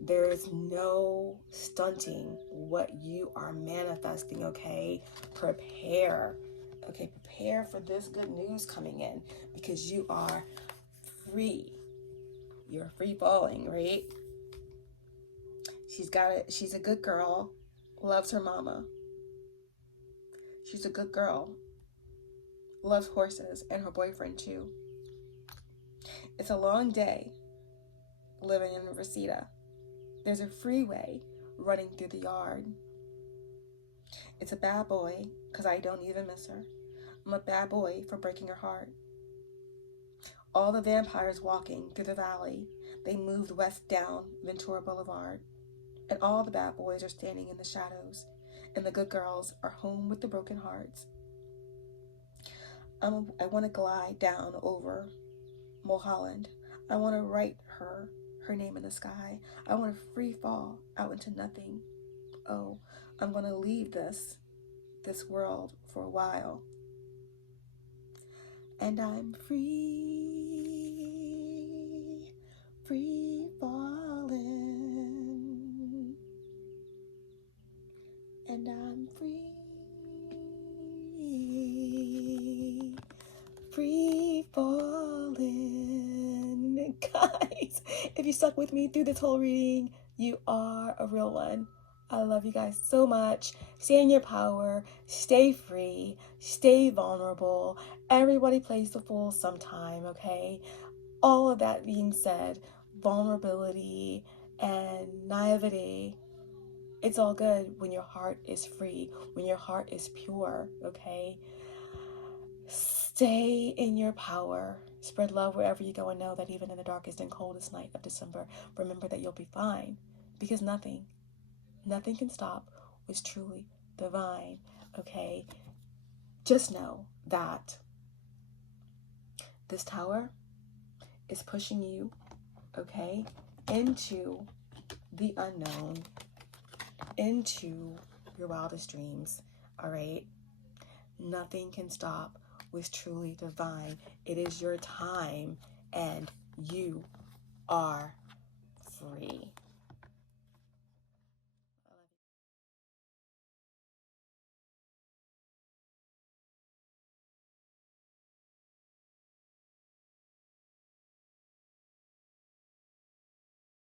there is no stunting what you are manifesting, okay? Prepare, okay? Prepare for this good news coming in, because you are free. You're free falling, right? She's a good girl, loves her mama. She's a good girl, loves horses and her boyfriend too. It's a long day living in Reseda. There's a freeway running through the yard. It's a bad boy, because I don't even miss her. I'm a bad boy for breaking her heart. All the vampires walking through the valley, they moved west down Ventura Boulevard. And all the bad boys are standing in the shadows. And the good girls are home with the broken hearts. I want to glide down over Mulholland. I want to write her name in the sky. I want to free fall out into nothing. Oh, I'm going to leave this world for a while. And I'm free falling. And I'm free falling. Guys, if you stuck with me through this whole reading, you are a real one. I love you guys so much. Stay in your power. Stay free. Stay vulnerable. Everybody plays the fool sometime, okay? All of that being said, vulnerability and naivety, it's all good when your heart is free, when your heart is pure, okay? Stay in your power. Spread love wherever you go, and know that even in the darkest and coldest night of December, remember that you'll be fine, because nothing can stop what's truly divine, okay? Just know that this tower is pushing you, okay, into the unknown, into your wildest dreams, all right? Nothing can stop what's truly divine. It is your time, and you are free.